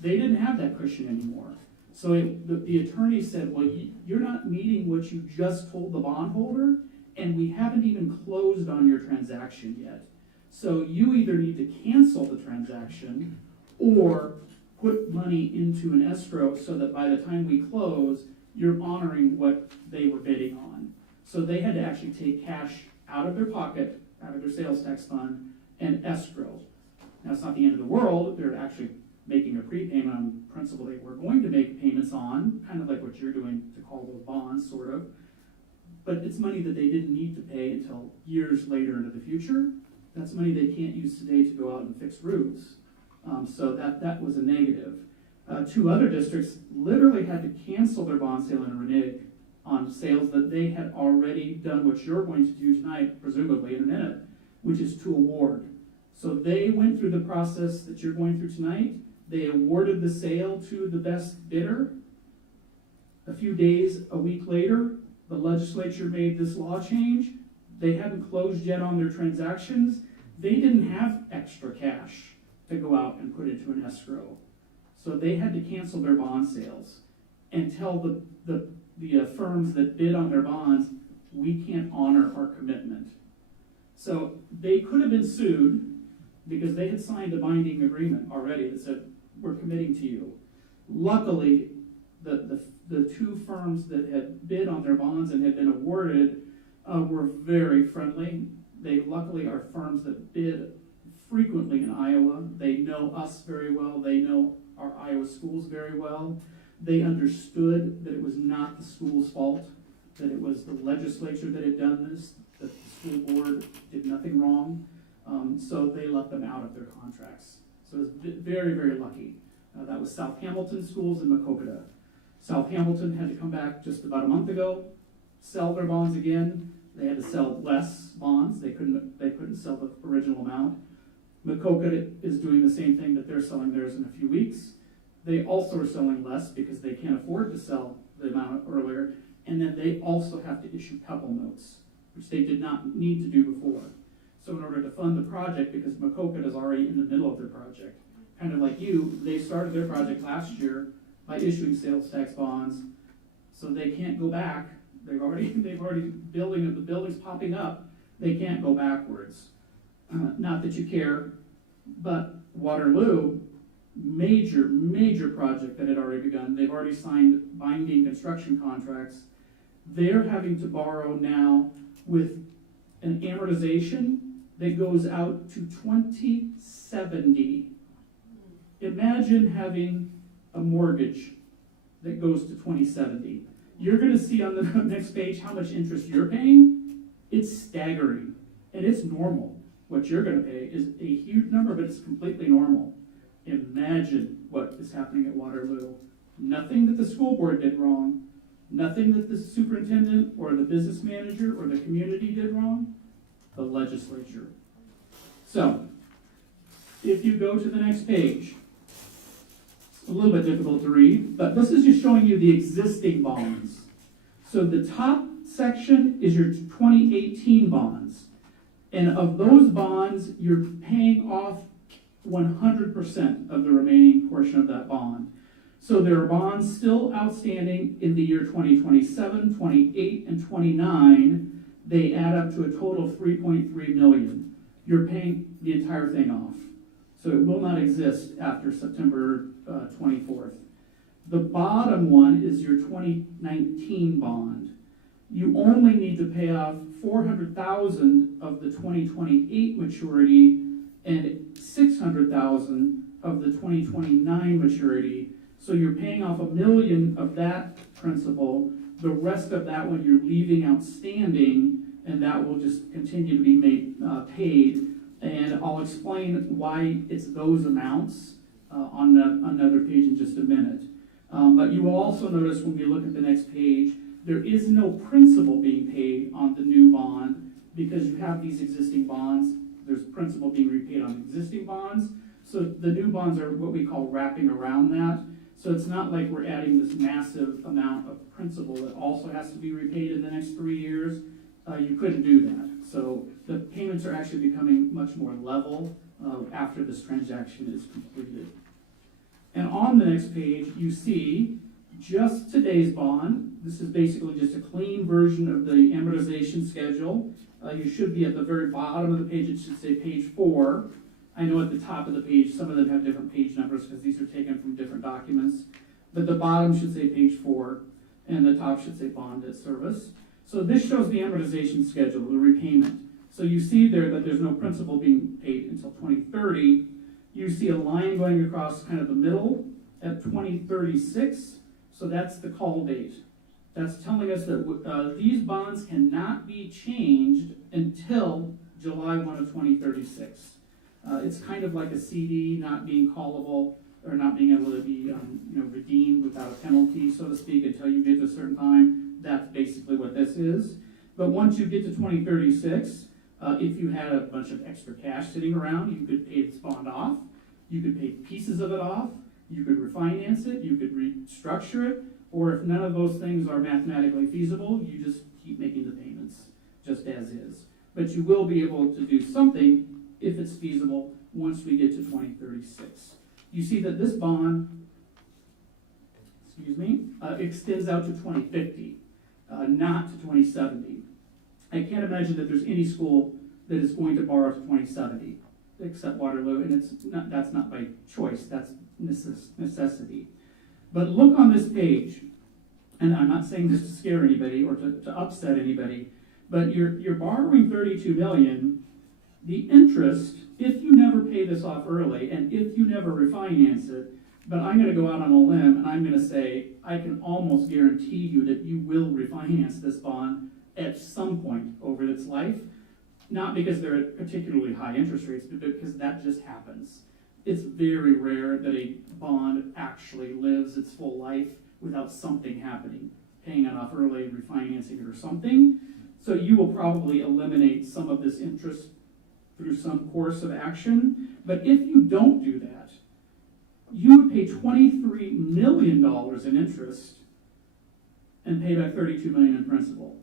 They didn't have that cushion anymore. So the attorney said, well, you're not meeting what you just told the bondholder, and we haven't even closed on your transaction yet. So you either need to cancel the transaction or put money into an escrow so that by the time we close, you're honoring what they were bidding on. So they had to actually take cash out of their pocket, out of their sales tax fund, and escrow. Now, it's not the end of the world. They're actually making a prepayment on principal they were going to make payments on, kind of like what you're doing to call those bonds, sort of. But it's money that they didn't need to pay until years later into the future. That's money they can't use today to go out and fix roofs. So that was a negative. 2 other districts literally had to cancel their bond sale and renege on sales that they had already done what you're going to do tonight, presumably in a minute, which is to award. So they went through the process that you're going through tonight. They awarded the sale to the best bidder. A few days, a week later, the legislature made this law change. They hadn't closed yet on their transactions. They didn't have extra cash to go out and put into an escrow. So they had to cancel their bond sales and tell the firms that bid on their bonds, we can't honor our commitment. So they could have been sued because they had signed a binding agreement already that said, we're committing to you. Luckily, the two firms that had bid on their bonds and had been awarded were very friendly. They luckily are firms that bid frequently in Iowa. They know us very well. They know our Iowa schools very well. They understood that it was not the school's fault, that it was the legislature that had done this, that the school board did nothing wrong. So they let them out of their contracts. So it was very, very lucky. That was South Hamilton schools and Macokota. South Hamilton had to come back just about a month ago, sell their bonds again. They had to sell less bonds. They couldn't sell the original amount. Macokota is doing the same thing, that they're selling theirs in a few weeks. They also are selling less because they can't afford to sell the amount earlier. And then they also have to issue PEPAL notes, which they did not need to do before. So in order to fund the project, because Macokota is already in the middle of their project, kind of like you, they started their project last year by issuing sales tax bonds, so they can't go back. They've already the building's popping up. They can't go backwards. Not that you care, but Waterloo, major project that had already begun. They've already signed binding construction contracts. They're having to borrow now with an amortization that goes out to 2070. Imagine having a mortgage that goes to 2070. You're going to see on the next page how much interest you're paying. It's staggering, and it's normal. What you're going to pay is a huge number, but it's completely normal. Imagine what is happening at Waterloo. Nothing that the school board did wrong, nothing that the superintendent or the business manager or the community did wrong, the legislature. So, if you go to the next page, it's a little bit difficult to read, but this is just showing you the existing bonds. So the top section is your 2018 bonds. And of those bonds, you're paying off 100% of the remaining portion of that bond. So there are bonds still outstanding in the year 2027, 28, and 29. They add up to a total of $3.3 million. You're paying the entire thing off. So it will not exist after September 24th. The bottom one is your 2019 bond. You only need to pay off $400,000 of the 2028 maturity and $600,000 of the 2029 maturity. So you're paying off $1 million of that principal. The rest of that one you're leaving outstanding, and that will just continue to be paid. And I'll explain why it's those amounts on another page in just a minute. But you will also notice when we look at the next page, there is no principal being paid on the new bond because you have these existing bonds. There's principal being repaid on existing bonds. So the new bonds are what we call wrapping around that. So it's not like we're adding this massive amount of principal that also has to be repaid in the next 3 years. You couldn't do that. So the payments are actually becoming much more level after this transaction is completed. And on the next page, you see just today's bond. This is basically just a clean version of the amortization schedule. You should be at the very bottom of the page. It should say page 4. I know at the top of the page, some of them have different page numbers because these are taken from different documents. But the bottom should say page 4, and the top should say bond debt service. So this shows the amortization schedule, the repayment. So you see there that there's no principal being paid until 2030. You see a line going across kind of the middle at 2036. So that's the call date. That's telling us that these bonds cannot be changed until July 1 of 2036. It's kind of like a CD not being callable or not being able to be redeemed without a penalty, so to speak, until you get to a certain time. That's basically what this is. But once you get to 2036, if you had a bunch of extra cash sitting around, you could pay this bond off. You could pay pieces of it off. You could refinance it. You could restructure it. Or if none of those things are mathematically feasible, you just keep making the payments just as is. But you will be able to do something if it's feasible once we get to 2036. You see that this bond extends out to 2050, not to 2070. I can't imagine that there's any school that is going to borrow to 2070, except Waterloo, and that's not by choice, that's necessity. But look on this page, and I'm not saying this to scare anybody or to upset anybody, but you're borrowing $32 million. The interest, if you never pay this off early, and if you never refinance it, but I'm going to go out on a limb, and I'm going to say, I can almost guarantee you that you will refinance this bond at some point over its life, not because they're at particularly high interest rates, but because that just happens. It's very rare that a bond actually lives its full life without something happening, paying it off early, refinancing it or something. So you will probably eliminate some of this interest through some course of action. But if you don't do that, you would pay $23 million in interest and pay back $32 million in principal.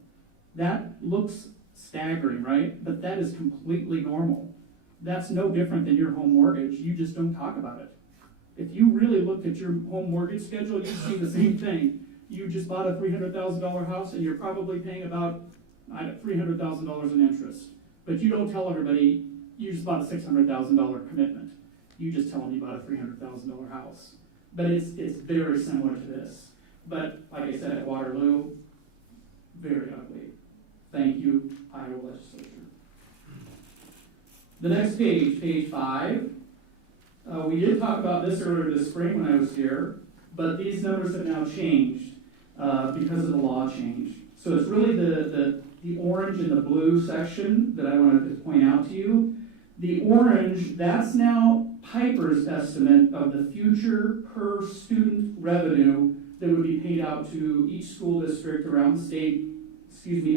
That looks staggering, right? But that is completely normal. That's no different than your home mortgage. You just don't talk about it. If you really looked at your home mortgage schedule, you'd see the same thing. You just bought a $300,000 house and you're probably paying about $300,000 in interest. But you don't tell everybody you just bought a $600,000 commitment. You just tell them you bought a $300,000 house. But it's very similar to this. But like I said, at Waterloo, very ugly. Thank you, Iowa legislature. The next page, page 5. We did talk about this earlier this spring when I was here, but these numbers have now changed because of the law change. So it's really the orange and the blue section that I wanted to point out to you. The orange, that's now Piper's estimate of the future per student revenue that would be paid out to each school district around the state,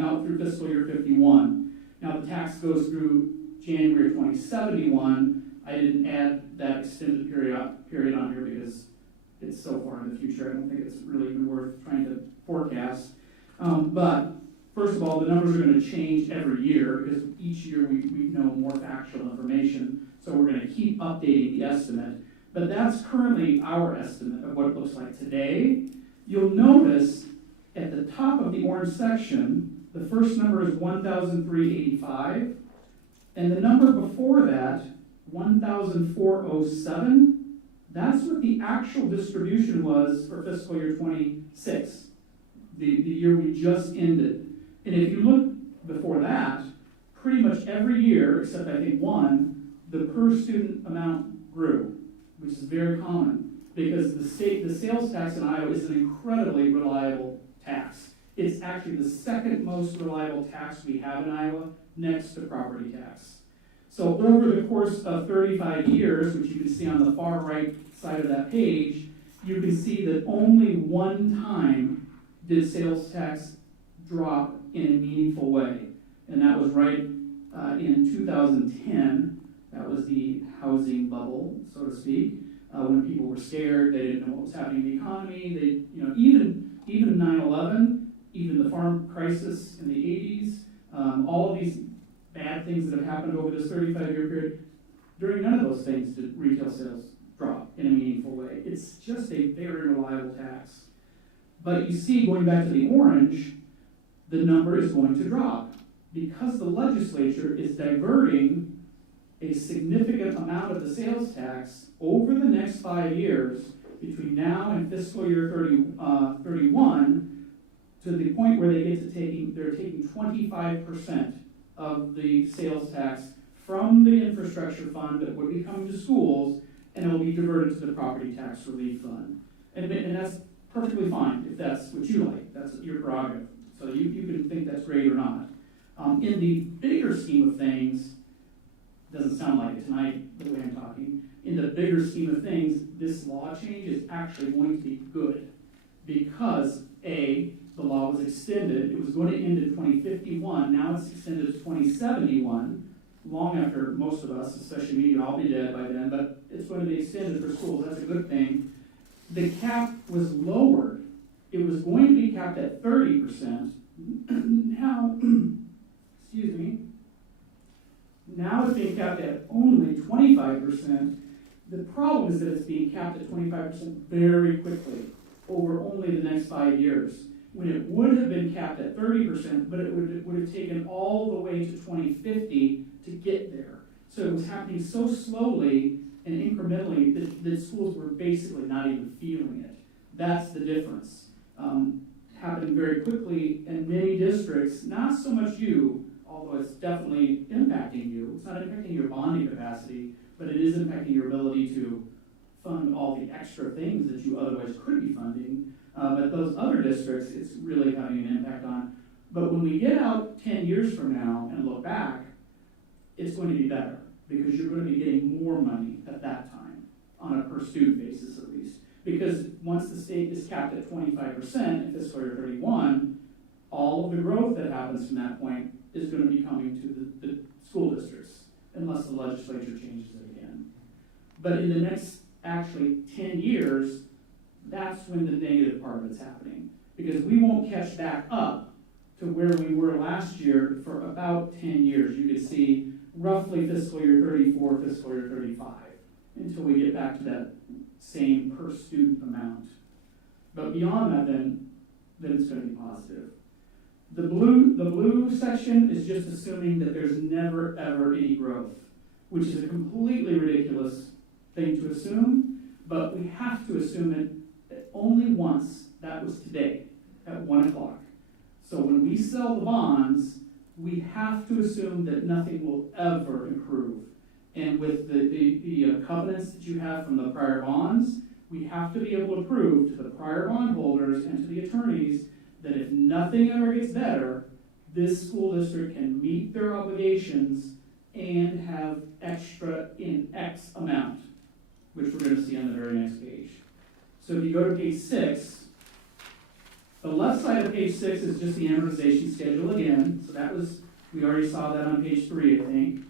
out through fiscal year 51. Now the tax goes through January of 2071. I didn't add that extended period on here because it's so far in the future. I don't think it's really even worth trying to forecast. But first of all, the numbers are going to change every year because each year we know more factual information. So we're going to keep updating the estimate. But that's currently our estimate of what it looks like today. You'll notice at the top of the orange section, the first number is 1,385. And the number before that, 1,407, that's what the actual distribution was for fiscal year 26, the year we just ended. And if you look before that, pretty much every year, except I think one, the per student amount grew, which is very common because the sales tax in Iowa is an incredibly reliable tax. It's actually the second most reliable tax we have in Iowa, next to property tax. So over the course of 35 years, which you can see on the far right side of that page, you can see that only one time did sales tax drop in a meaningful way. And that was right in 2010. That was the housing bubble, so to speak, when people were scared, they didn't know what was happening in the economy. Even 9/11, even the farm crisis in the 80s, all of these bad things that have happened over this 35-year period, during none of those things did retail sales drop in a meaningful way. It's just a very reliable tax. But you see, going back to the orange, the number is going to drop because the legislature is diverting a significant amount of the sales tax over the next 5 years between now and fiscal year 31 to the point where they're taking 25% of the sales tax from the infrastructure fund that would be coming to schools, and it will be diverted to the property tax relief fund. And that's perfectly fine if that's what you like. That's your prerogative. So you can think that's great or not. In the bigger scheme of things, doesn't sound like it tonight the way I'm talking, in the bigger scheme of things, this law change is actually going to be good because A, the law was extended. It was going to end in 2051. Now it's extended to 2071, long after most of us, especially me, I'll be dead by then, but it's going to be extended for schools. That's a good thing. The cap was lowered. It was going to be capped at 30%. Now, excuse me, now it's being capped at only 25%. The problem is that it's being capped at 25% very quickly. over only the next 5 years, when it would have been capped at 30%, but it would have taken all the way to 2050 to get there. So it was happening so slowly and incrementally that schools were basically not even feeling it. That's the difference. Happened very quickly in many districts, not so much you, although it's definitely impacting you. It's not impacting your bonding capacity, but it is impacting your ability to fund all the extra things that you otherwise could be funding. But those other districts, it's really having an impact on. But when we get out 10 years from now and look back, it's going to be better because you're going to be getting more money at that time on a per student basis at least. Because once the state is capped at 25% in fiscal year 31, all of the growth that happens from that point is going to be coming to the school districts, unless the legislature changes it again. But in the next, actually, 10 years, that's when the negative part of it's happening. Because we won't catch back up to where we were last year for about 10 years. You can see roughly fiscal year 34, fiscal year 35, until we get back to that same per student amount. But beyond that, then it's going to be positive. The blue section is just assuming that there's never, ever any growth, which is a completely ridiculous thing to assume, but we have to assume it only once. That was today at 1 o'clock. So when we sell the bonds, we have to assume that nothing will ever improve. And with the covenants that you have from the prior bonds, we have to be able to prove to the prior bondholders and to the attorneys that if nothing ever gets better, this school district can meet their obligations and have extra in X amount, which we're going to see on the very next page. So if you go to page 6, the left side of page 6 is just the amortization schedule again. So that was, we already saw that on page 3, I think.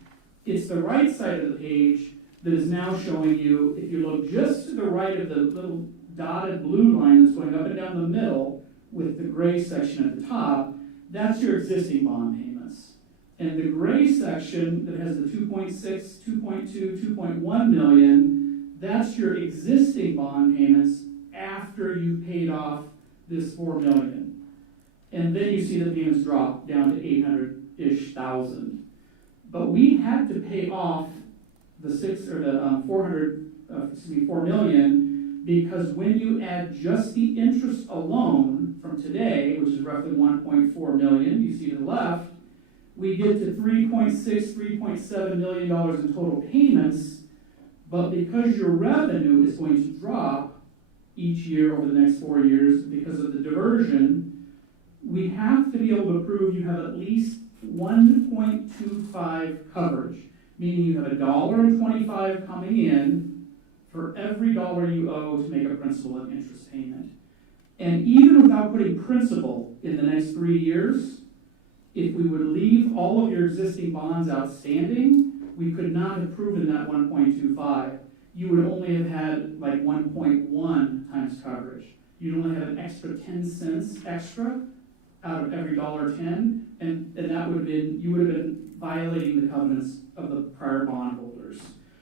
It's the right side of the page that is now showing you, if you look just to the right of the little dotted blue line that's going up and down the middle with the gray section at the top, that's your existing bond payments. And the gray section that has the 2.6, 2.2, 2.1 million, that's your existing bond payments after you've paid off this 4 million. And then you see the payments drop down to 800-ish thousand. But we had to pay off the 4 million, because when you add just the interest alone from today, which is roughly 1.4 million, you see to the left, we get to $3.6, $3.7 million in total payments. But because your revenue is going to drop each year over the next 4 years because of the diversion, we have to be able to prove you have at least 1.25 coverage, meaning you have $1.25 coming in for every dollar you owe to make a principal and interest payment. And even without putting principal in the next 3 years, if we would leave all of your existing bonds outstanding, we could not have proven that 1.25. You would only have had like 1.1 times coverage. You'd only have an extra 10 cents extra out of every $1.10, and that would have been, you would have been violating the covenants of the prior bondholders.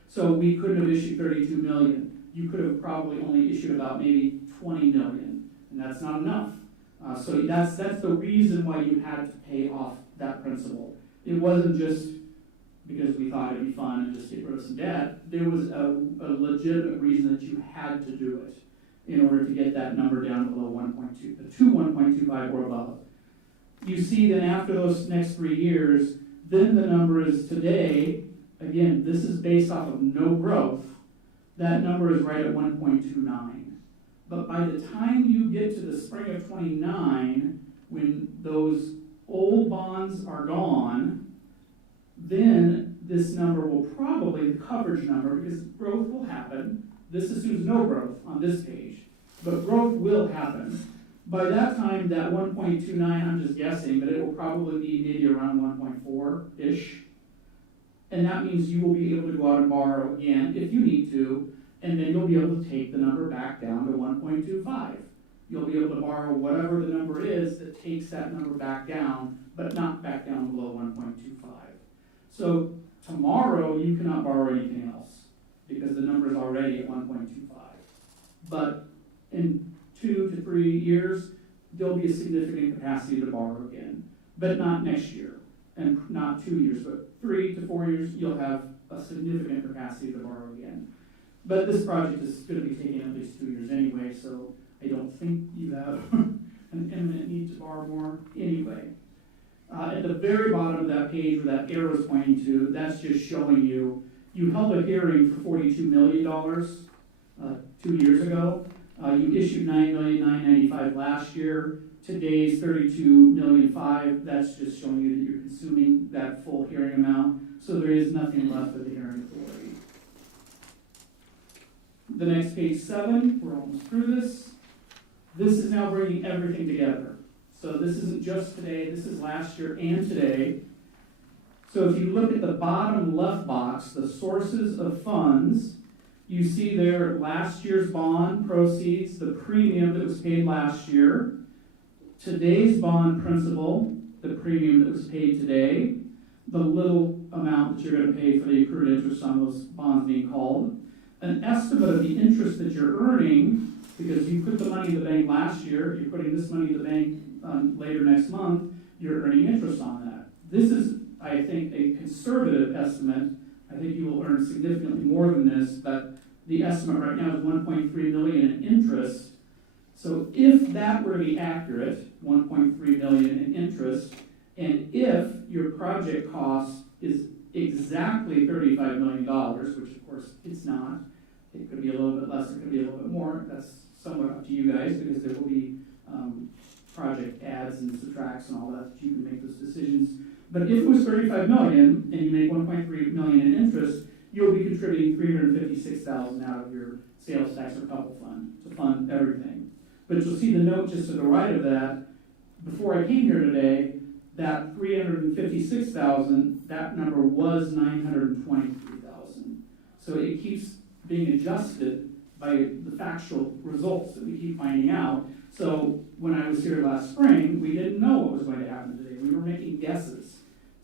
So we couldn't have issued 32 million. You could have probably only issued about maybe 20 million, and that's not enough. So that's the reason why you had to pay off that principal. It wasn't just because we thought it'd be fun and just get rid of some debt. There was a legitimate reason that you had to do it in order to get that number down below 1.2, to 1.25 or above. You see then after those next 3 years, then the number is today, again, this is based off of no growth, that number is right at 1.29. But by the time you get to the spring of 29, when those old bonds are gone, then this number will probably, the coverage number, because growth will happen. This assumes no growth on this page, but growth will happen. By that time, that 1.29, I'm just guessing, but it will probably be maybe around 1.4-ish. And that means you will be able to go out and borrow again if you need to, and then you'll be able to take the number back down to 1.25. You'll be able to borrow whatever the number is that takes that number back down, but not back down below 1.25. So tomorrow, you cannot borrow anything else because the number is already at 1.25. But in 2 to 3 years, there'll be a significant capacity to borrow again, but not next year, and not 2 years, but 3 to 4 years, you'll have a significant capacity to borrow again. But this project is gonna be taking at least 2 years anyway, so I don't think you have an imminent need to borrow more anyway. At the very bottom of that page where that arrow is pointing to, that's just showing you, you held a hearing for $42 million 2 years ago. You issued $9,995,000 last year. Today's $32,500,000. That's just showing you that you're consuming that full hearing amount. So there is nothing left of the hearing authority. The next page 7, we're almost through this. This is now bringing everything together. So this isn't just today, this is last year and today. So if you look at the bottom left box, the sources of funds, you see there last year's bond proceeds, the premium that was paid last year, today's bond principal, the premium that was paid today, the little amount that you're going to pay for the accrued interest on those bonds being called, an estimate of the interest that you're earning, because you put the money in the bank last year, you're putting this money in the bank later next month, you're earning interest on that. This is, I think, a conservative estimate. I think you will earn significantly more than this, but the estimate right now is $1.3 million in interest. So if that were to be accurate, $1.3 million in interest, and if your project cost is exactly $35 million, which of course it's not, it could be a little bit less, it could be a little bit more, that's somewhat up to you guys, because there will be project adds and subtracts and all that, you can make those decisions. But if it was $35 million and you make $1.3 million in interest, you'll be contributing $356,000 out of your sales tax or couple fund to fund everything. But you'll see the note just to the right of that. Before I came here today, that $356,000, that number was $923,000. So it keeps being adjusted by the factual results that we keep finding out. So when I was here last spring, we didn't know what was going to happen today. We were making guesses.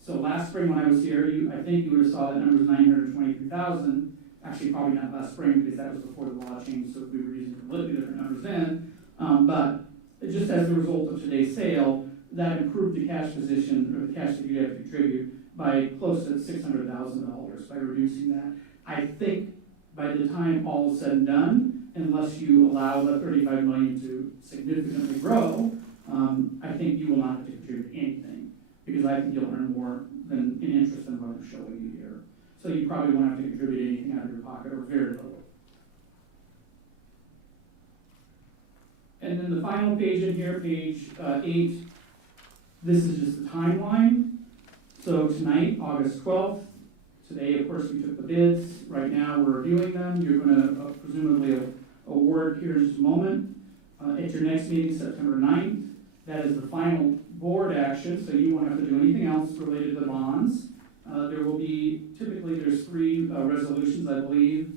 So last spring when I was here, I think you would have saw that number was $923,000. Actually, probably not last spring because that was before the law changed, so we were using completely different numbers then. But just as a result of today's sale, that improved the cash position, or the cash that you have to contribute, by close to $600,000 by reducing that. I think by the time all is said and done, unless you allow the $35 million to significantly grow, I think you will not have to contribute anything, because I think you'll earn more than in interest than what I'm showing you here. So you probably won't have to contribute anything out of your pocket, or very little. And then the final page in here, page 8, this is just the timeline. So tonight, August 12th, today, of course, we took the bids. Right now, we're reviewing them. You're going to presumably award here in just a moment. At your next meeting, September 9th, that is the final board action, so you won't have to do anything else related to the bonds. There will be, typically there's 3 resolutions, I believe.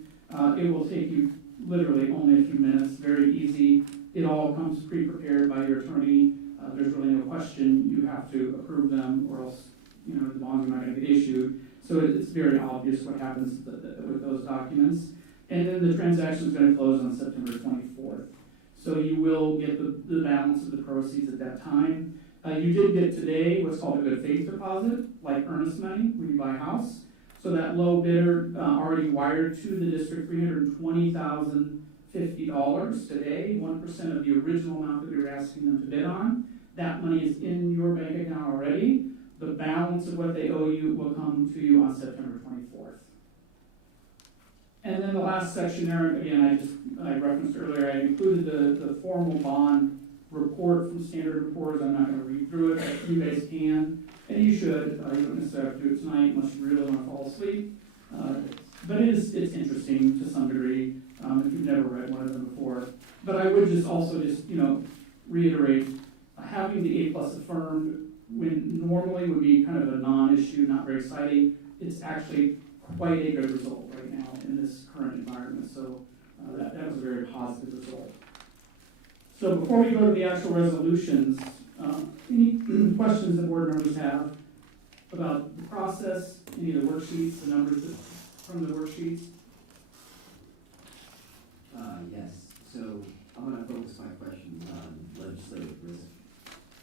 It will take you literally only a few minutes, very easy. It all comes pre-prepared by your attorney. There's really no question you have to approve them, or else the bonds are not going to get issued. So it's very obvious what happens with those documents. And then the transaction is going to close on September 24th. So you will get the balance of the proceeds at that time. You did get today what's called a good faith deposit, like earnest money when you buy a house. So that low bidder already wired to the district $320,050 today, 1% of the original amount that we were asking them to bid on. That money is in your bank account already. The balance of what they owe you will come to you on September 24th. And then the last section there, again, I referenced earlier, I included the formal bond report from Standard & Poor's. I'm not going to read through it, but you guys can, and you should. You don't necessarily have to do it tonight unless you really want to fall asleep. But it's interesting to some degree if you've never read one of them before. But I would just reiterate, having the A+ affirmed when normally would be kind of a non-issue, not very exciting, it's actually quite a good result right now in this current environment. So that was a very positive result. So before we go to the actual resolutions, any questions that board members have about the process, any of the worksheets, the numbers from the worksheets? Yes. So I'm gonna focus my questions on legislative risk.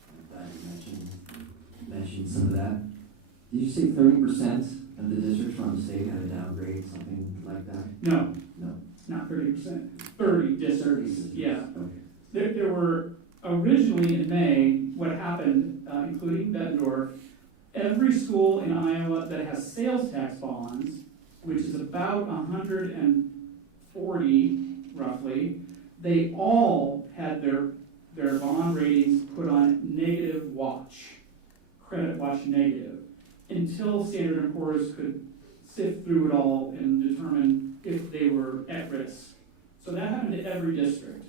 I'm glad you mentioned some of that. Did you say 30% of the districts around the state had a downgrade, something like that? No, No. not 30%, 30 districts, yeah. Okay. There were, originally in May, what happened, including Bettendorf, every school in Iowa that has sales tax bonds, which is about 140 roughly, they all had their bond ratings put on negative watch, credit watch negative, until Standard & Poor's could sift through it all and determine if they were at risk. So that happened to every district.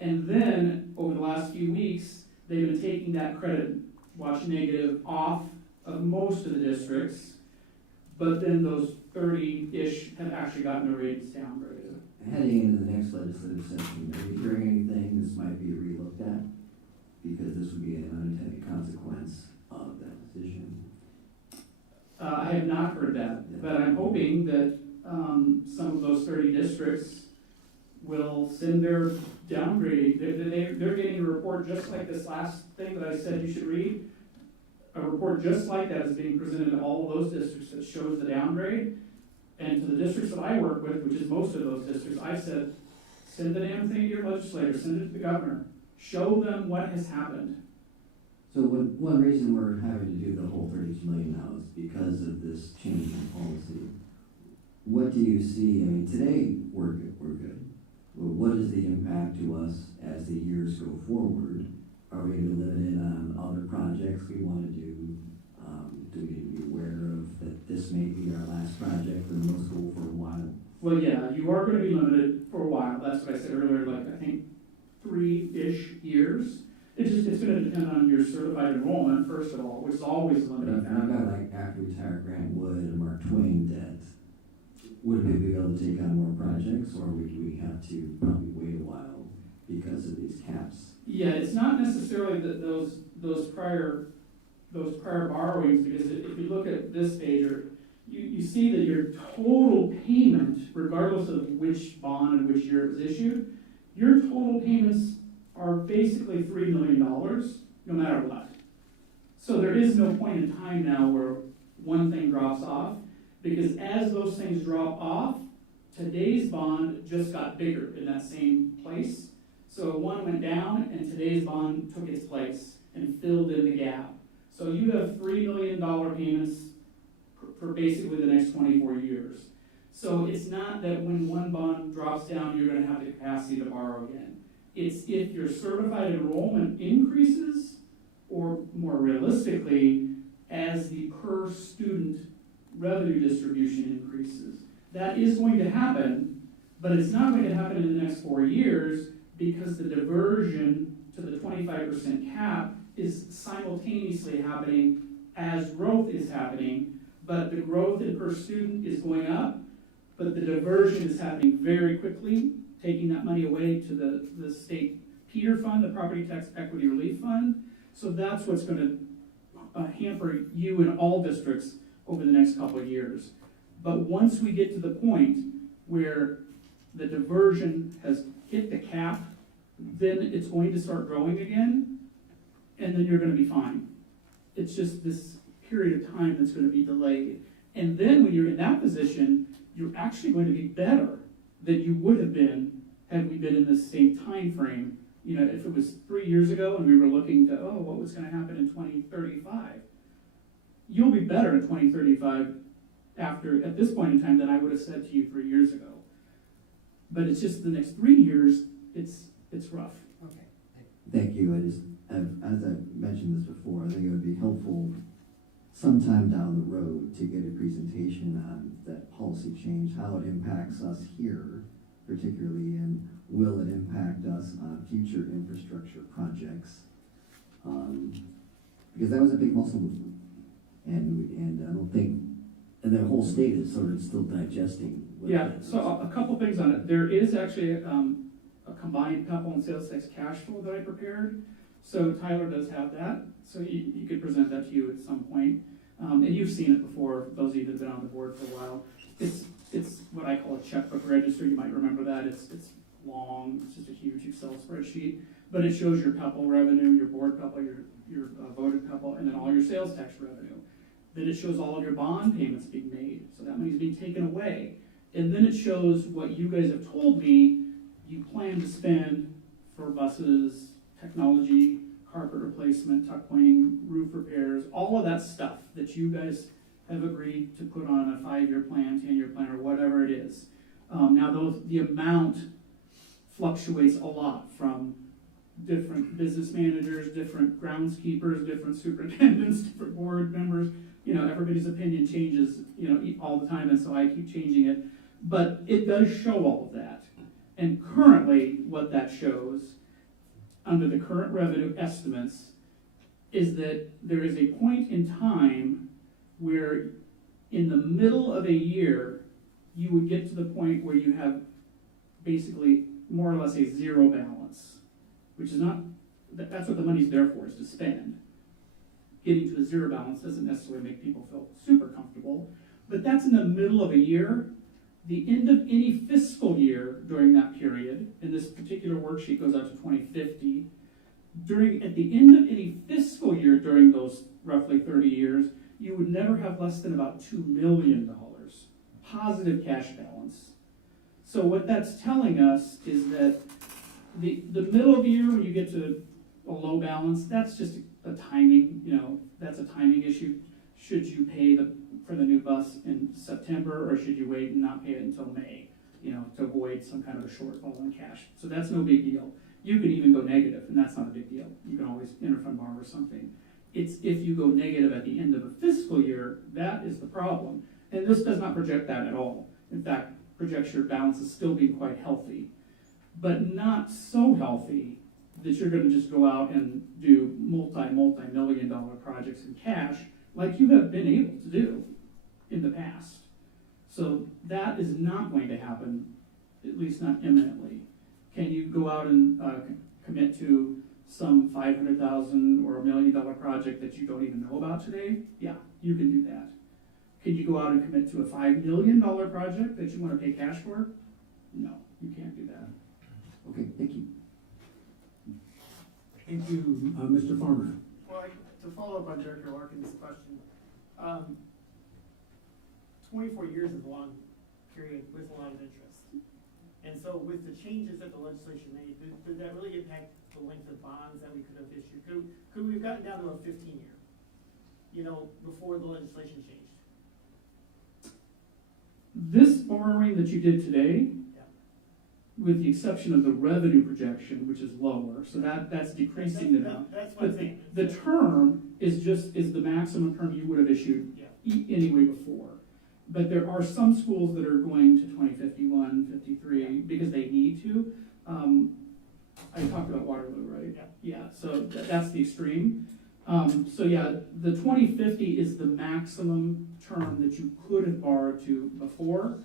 And then, over the last few weeks, they've been taking that credit watch negative off of most of the districts, but then those 30-ish have actually gotten their ratings downgraded. Heading into the next legislative session, are you hearing anything this might be relooked at? Because this would be an unintended consequence of that decision. I have not heard that, but I'm hoping that some of those 30 districts will send their downgrading. They're getting a report just like this last thing that I said you should read. A report just like that is being presented to all of those districts that shows the downgrade. And to the districts that I work with, which is most of those districts, I said, send the damn thing to your legislator, send it to the governor. Show them what has happened. So one reason we're having to do the whole $32 million now is because of this change in policy. What do you see? I mean, today we're good. Well, what is the impact to us as the years go forward? Are we going to be limited on other projects we want to do? Do we need to be aware of that this may be our last project for the middle school for a while? Well, yeah, you are going to be limited for a while. That's what I said earlier, like I think 3-ish years. It's going to depend on your certified enrollment, first of all, which is always a But limiting if I've factor. got like after retired Grant Wood and Mark Twain debt, would we be able to take on more projects, or would we have to probably wait a while because of these caps? Yeah, it's not necessarily that those prior borrowings, because if you look at this page, you see that your total payment, regardless of which bond and which year it was issued, your total payments are basically $3 million, no matter what. So there is no point in time now where one thing drops off, because as those things drop off, today's bond just got bigger in that same place. So one went down, and today's bond took its place and filled in the gap. So you have $3 million payments for basically the next 24 years. So it's not that when one bond drops down, you're going to have the capacity to borrow again. It's if your certified enrollment increases, or more realistically, as the per student revenue distribution increases. That is going to happen, but it's not going to happen in the next 4 years because the diversion to the 25% cap is simultaneously happening as growth is happening, but the growth in per student is going up, but the diversion is happening very quickly, taking that money away to the state Peter Fund, the Property Tax Equity Relief Fund. So that's what's going to hamper you in all districts over the next couple of years. But once we get to the point where the diversion has hit the cap, then it's going to start growing again, and then you're going to be fine. It's just this period of time that's going to be delayed. And then when you're in that position, you're actually going to be better than you would have been had we been in this same time frame. You know, if it was 3 years ago and we were looking to, what was going to happen in 2035? You'll be better in 2035 at this point in time than I would have said to you 3 years ago. But it's just the next 3 years, it's rough. Okay. Thank you. As I mentioned this before, I think it would be helpful sometime down the road to get a presentation on that policy change, how it impacts us here, particularly, and will it impact us on future infrastructure projects? Because that was a big muscle movement, and I don't think, and the whole state is sort of still digesting. Yeah, so a couple things on it. There is actually a combined couple and sales tax cash flow that I prepared. So Tyler does have that. So you could present that to you at some point. And you've seen it before, those of you that have been on the board for a while. It's what I call a checkbook register. You might remember that. It's long, it's just a huge Excel spreadsheet, but it shows your couple revenue, your board couple, your voted couple, and then all your sales tax revenue. Then it shows all of your bond payments being made, so that money's being taken away. And then it shows what you guys have told me you plan to spend for buses, technology, carpet replacement, tuck pointing, roof repairs, all of that stuff that you guys have agreed to put on a 5-year plan, 10-year plan, or whatever it is. Now the amount fluctuates a lot from different business managers, different groundskeepers, different superintendents, different board members. You know, everybody's opinion changes, you know, all the time, and so I keep changing it. But it does show all of that. And currently, what that shows, under the current revenue estimates, is that there is a point in time where in the middle of a year, you would get to the point where you have basically more or less a zero balance, which is not, that's what the money's there for, is to spend. Getting to a zero balance doesn't necessarily make people feel super comfortable, but that's in the middle of a year. The end of any fiscal year during that period, and this particular worksheet goes out to 2050, at the end of any fiscal year during those roughly 30 years, you would never have less than about $2 million positive cash balance. So what that's telling us is that the middle of the year when you get to a low balance, that's just a timing, you know, that's a timing issue. Should you pay for the new bus in September, or should you wait and not pay it until May, you know, to avoid some kind of a shortfall in cash? So that's no big deal. You can even go negative, and that's not a big deal. You can always interfund borrow something. It's if you go negative at the end of a fiscal year, that is the problem. And this does not project that at all. In fact, projects your balance as still being quite healthy, but not so healthy that you're going to just go out and do multi-million-dollar projects in cash like you have been able to do in the past. So that is not going to happen, at least not imminently. Can you go out and commit to some $500,000 or $1 million project that you don't even know about today? Yeah, you can do that. Can you go out and commit to a $5 million project that you want to pay cash for? No, you can't do that. Okay, thank you. Thank you, Mr. Farmer. Well, to follow up on Director Larkin's question, 24 years is a long period with a lot of interest. And so with the changes that the legislation made, did that really impact the length of bonds that we could have issued? Could we have gotten down to a 15-year, you know, before the legislation changed? This borrowing that you did today, Yeah. with the exception of the revenue projection, which is lower, so that's decreasing the amount. That's what I'm But saying. the term is the maximum term you would have issued Yeah. anyway before. But there are some schools that are going to 2051, 53, because they need to. I talked about Waterloo, right? Yeah. Yeah, so that's the extreme. So yeah, the 2050 is the maximum term that you could have borrowed to before.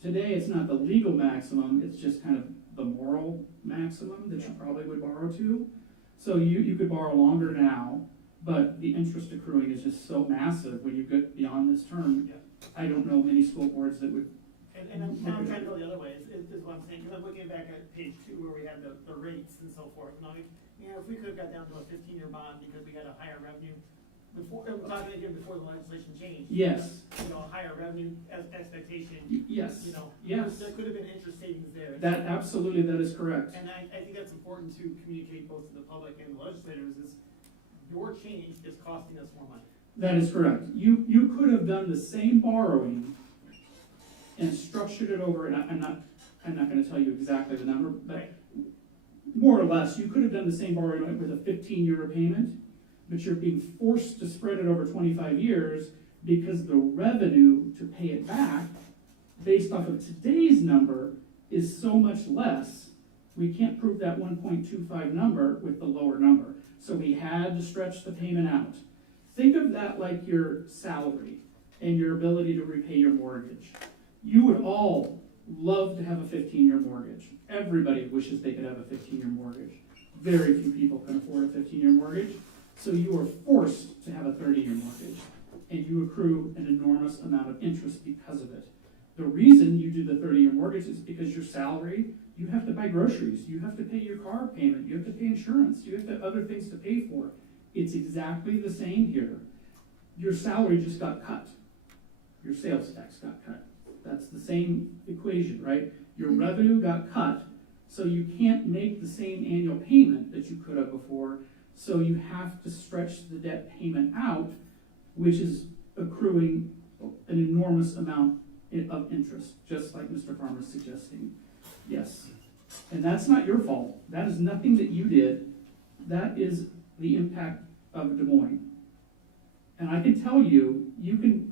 Today, it's not the legal maximum, it's just kind of the moral maximum that you probably would borrow to. So you could borrow longer now, but the interest accruing is just so massive when you get beyond this term. Yeah. I don't know many school boards that would. And I'm trying to go the other way, is what I'm saying, because I'm looking back at page 2 where we had the rates and so forth. And if we could have got down to a 15-year bond because we got a higher revenue, before, I'm talking again before the legislation changed. Yes. You know, higher revenue expectation. Yes. You know. Yes. There could have been interest savings there. That absolutely, that is correct. And I think that's important to communicate both to the public and the legislators is your change is costing us more money. That is correct. You could have done the same borrowing and structured it over, and I'm not going to tell you exactly the number, but Right. more or less, you could have done the same borrowing with a 15-year repayment, but you're being forced to spread it over 25 years because the revenue to pay it back, based off of today's number, is so much less. We can't prove that 1.25 number with the lower number. So we had to stretch the payment out. Think of that like your salary and your ability to repay your mortgage. You would all love to have a 15-year mortgage. Everybody wishes they could have a 15-year mortgage. Very few people can afford a 15-year mortgage. So you are forced to have a 30-year mortgage. And you accrue an enormous amount of interest because of it. The reason you do the 30-year mortgage is because your salary, you have to buy groceries, you have to pay your car payment, you have to pay insurance, you have to other things to pay for. It's exactly the same here. Your salary just got cut. Your sales tax got cut. That's the same equation, right? Your revenue got cut, so you can't make the same annual payment that you could have before, so you have to stretch the debt payment out, which is accruing an enormous amount of interest, just like Mr. Farmer's suggesting. Yes. And that's not your fault. That is nothing that you did. That is the impact of Des Moines. And I can tell you,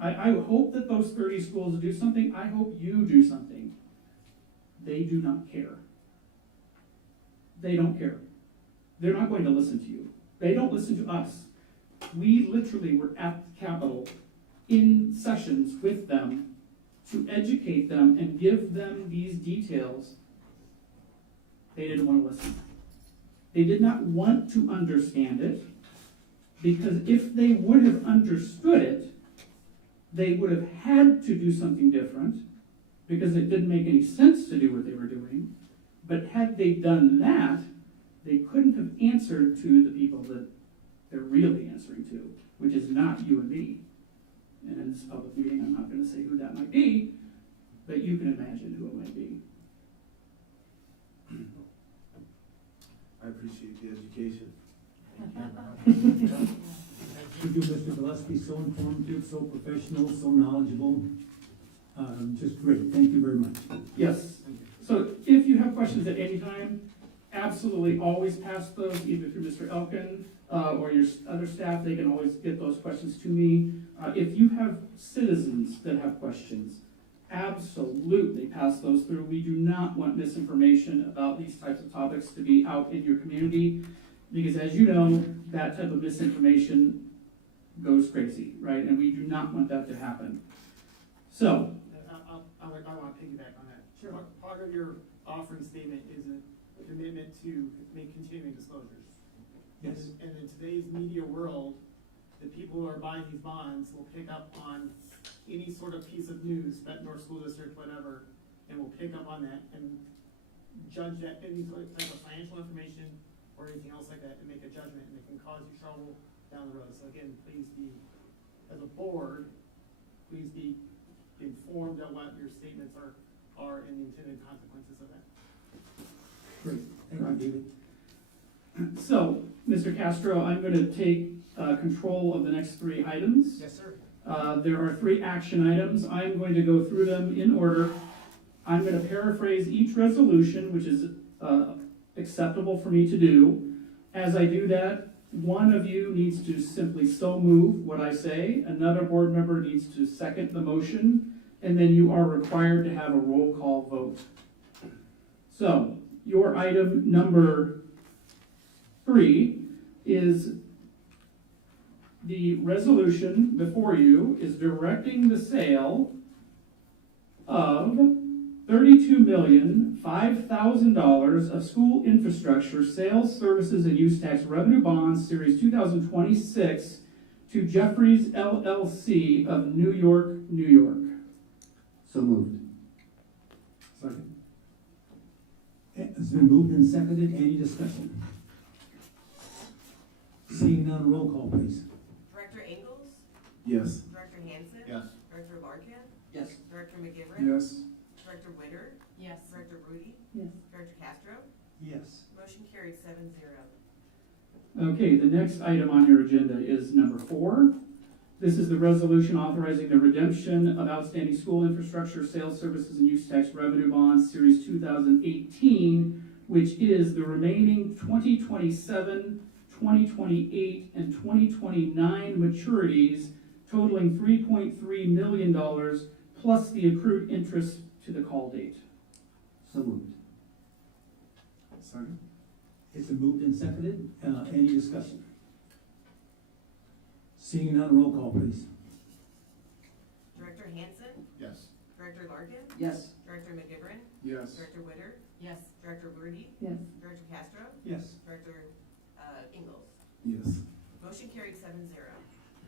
I hope that those 30 schools do something. I hope you do something. They do not care. They don't care. They're not going to listen to you. They don't listen to us. We literally were at the Capitol in sessions with them to educate them and give them these details. They didn't want to listen. They did not want to understand it, because if they would have understood it, they would have had to do something different, because it didn't make any sense to do what they were doing. But had they done that, they couldn't have answered to the people that they're really answering to, which is not you and me. And in this public meeting, I'm not going to say who that might be, but you can imagine who it might be. I appreciate the education. Thank you, Mr. Gillespie, so informative, so professional, so knowledgeable. Just great, thank you very much. Yes. So if you have questions at any time, absolutely always pass those either through Mr. Elkin or your other staff. They can always get those questions to me. If you have citizens that have questions, absolutely pass those through. We do not want misinformation about these types of topics to be out in your community, because as you know, that type of misinformation goes crazy, right? And we do not want that to happen. So, I want to piggyback on that. Sure. Part of your offering statement is a commitment to make continuing disclosures. Yes. And in today's media world, the people who are buying these bonds will pick up on any sort of piece of news, Bettendorf School District, whatever, and will pick up on that and judge that, any type of financial information or anything else like that, and make a judgment, and it can cause you trouble down the road. So again, please be, as a board, please be informed of what your statements are and the intended consequences of that. Great, thank you, David. So, Mr. Castro, I'm going to take control of the next 3 items. Yes, sir. There are 3 action items. I'm going to go through them in order. I'm going to paraphrase each resolution, which is acceptable for me to do. As I do that, one of you needs to simply so move what I say. Another board member needs to second the motion, and then you are required to have a roll call vote. So, your item number 3 is the resolution before you is directing the sale of $32,005,000 of school infrastructure, sales, services, and use tax revenue bonds, Series 2026, to Jeffries LLC of New York, New York. So moved. Second. It's been moved and seconded. Any discussion? Seeing none, roll call, please. Director Ingalls? Yes. Director Hansen? Yes. Director Larkin? Yes. Director McGivern? Yes. Director Witter? Yes. Director Rudy? Yes. Director Castro? Yes. Motion carried 7-0. Okay, the next item on your agenda is number 4. This is the resolution authorizing the redemption of outstanding school infrastructure, sales, services, and use tax revenue bonds, Series 2018, which is the remaining 2027, 2028, and 2029 maturities totaling $3.3 million plus the accrued interest to the call date. So moved. Second. It's been moved and seconded. Any discussion? Seeing none, roll call, please. Director Hansen? Yes. Director Larkin? Yes. Director McGivern? Yes. Director Witter? Yes. Director Rudy? Yes. Director Castro? Yes. Director Ingalls? Yes. Motion carried 7-0.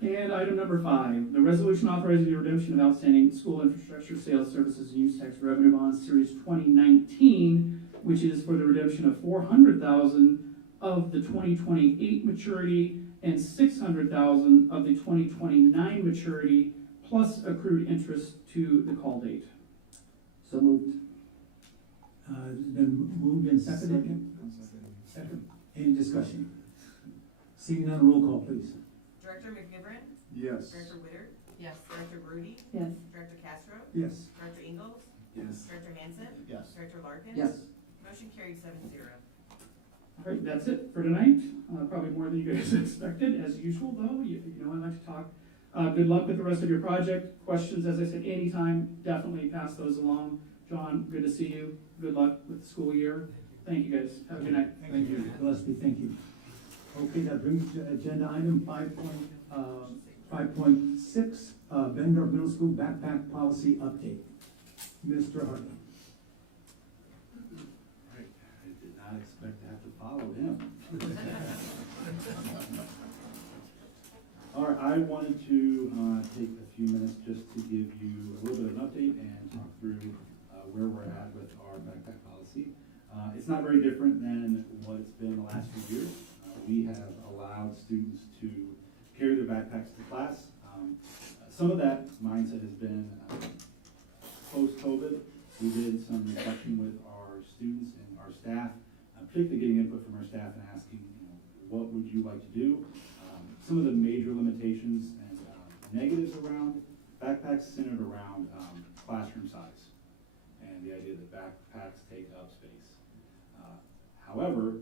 And item number 5, the resolution authorizing the redemption of outstanding school infrastructure sales services and use tax revenue bonds series 2019, which is for the redemption of $400,000 of the 2028 maturity and $600,000 of the 2029 maturity, plus accrued interest to the call date. So moved. It's been moved and seconded. Second. Any discussion? Seeing none, roll call, please. Director McGivern, Yes. Director Whitter, yes, Director Rudy, Yes. Director Castro, Yes. Director Ingles, Yes. Director Hansen, Yes. Director Larkin. Yes. Motion carried 7-0. All right, that's it for tonight. Probably more than you guys expected, as usual, though. You know, I like to talk. Good luck with the rest of your project. Questions, as I said, anytime, definitely pass those along. John, good to see you. Good luck with the school year. Thank you, guys. Have a good night. Thank you. Gillespie, thank you. Okay, that brings to agenda item 5.6, Bettendorf Middle School backpack policy update. Mr. Hartley. Right, I did not expect to have to follow him. All right, I wanted to take a few minutes just to give you a little bit of an update and talk through where we're at with our backpack policy. It's not very different than what it's been the last few years. We have allowed students to carry their backpacks to class. Some of that mindset has been post-COVID. We did some reflection with our students and our staff, particularly getting input from our staff and asking, what would you like to do? Some of the major limitations and negatives around backpacks centered around classroom size and the idea that backpacks take up space. However,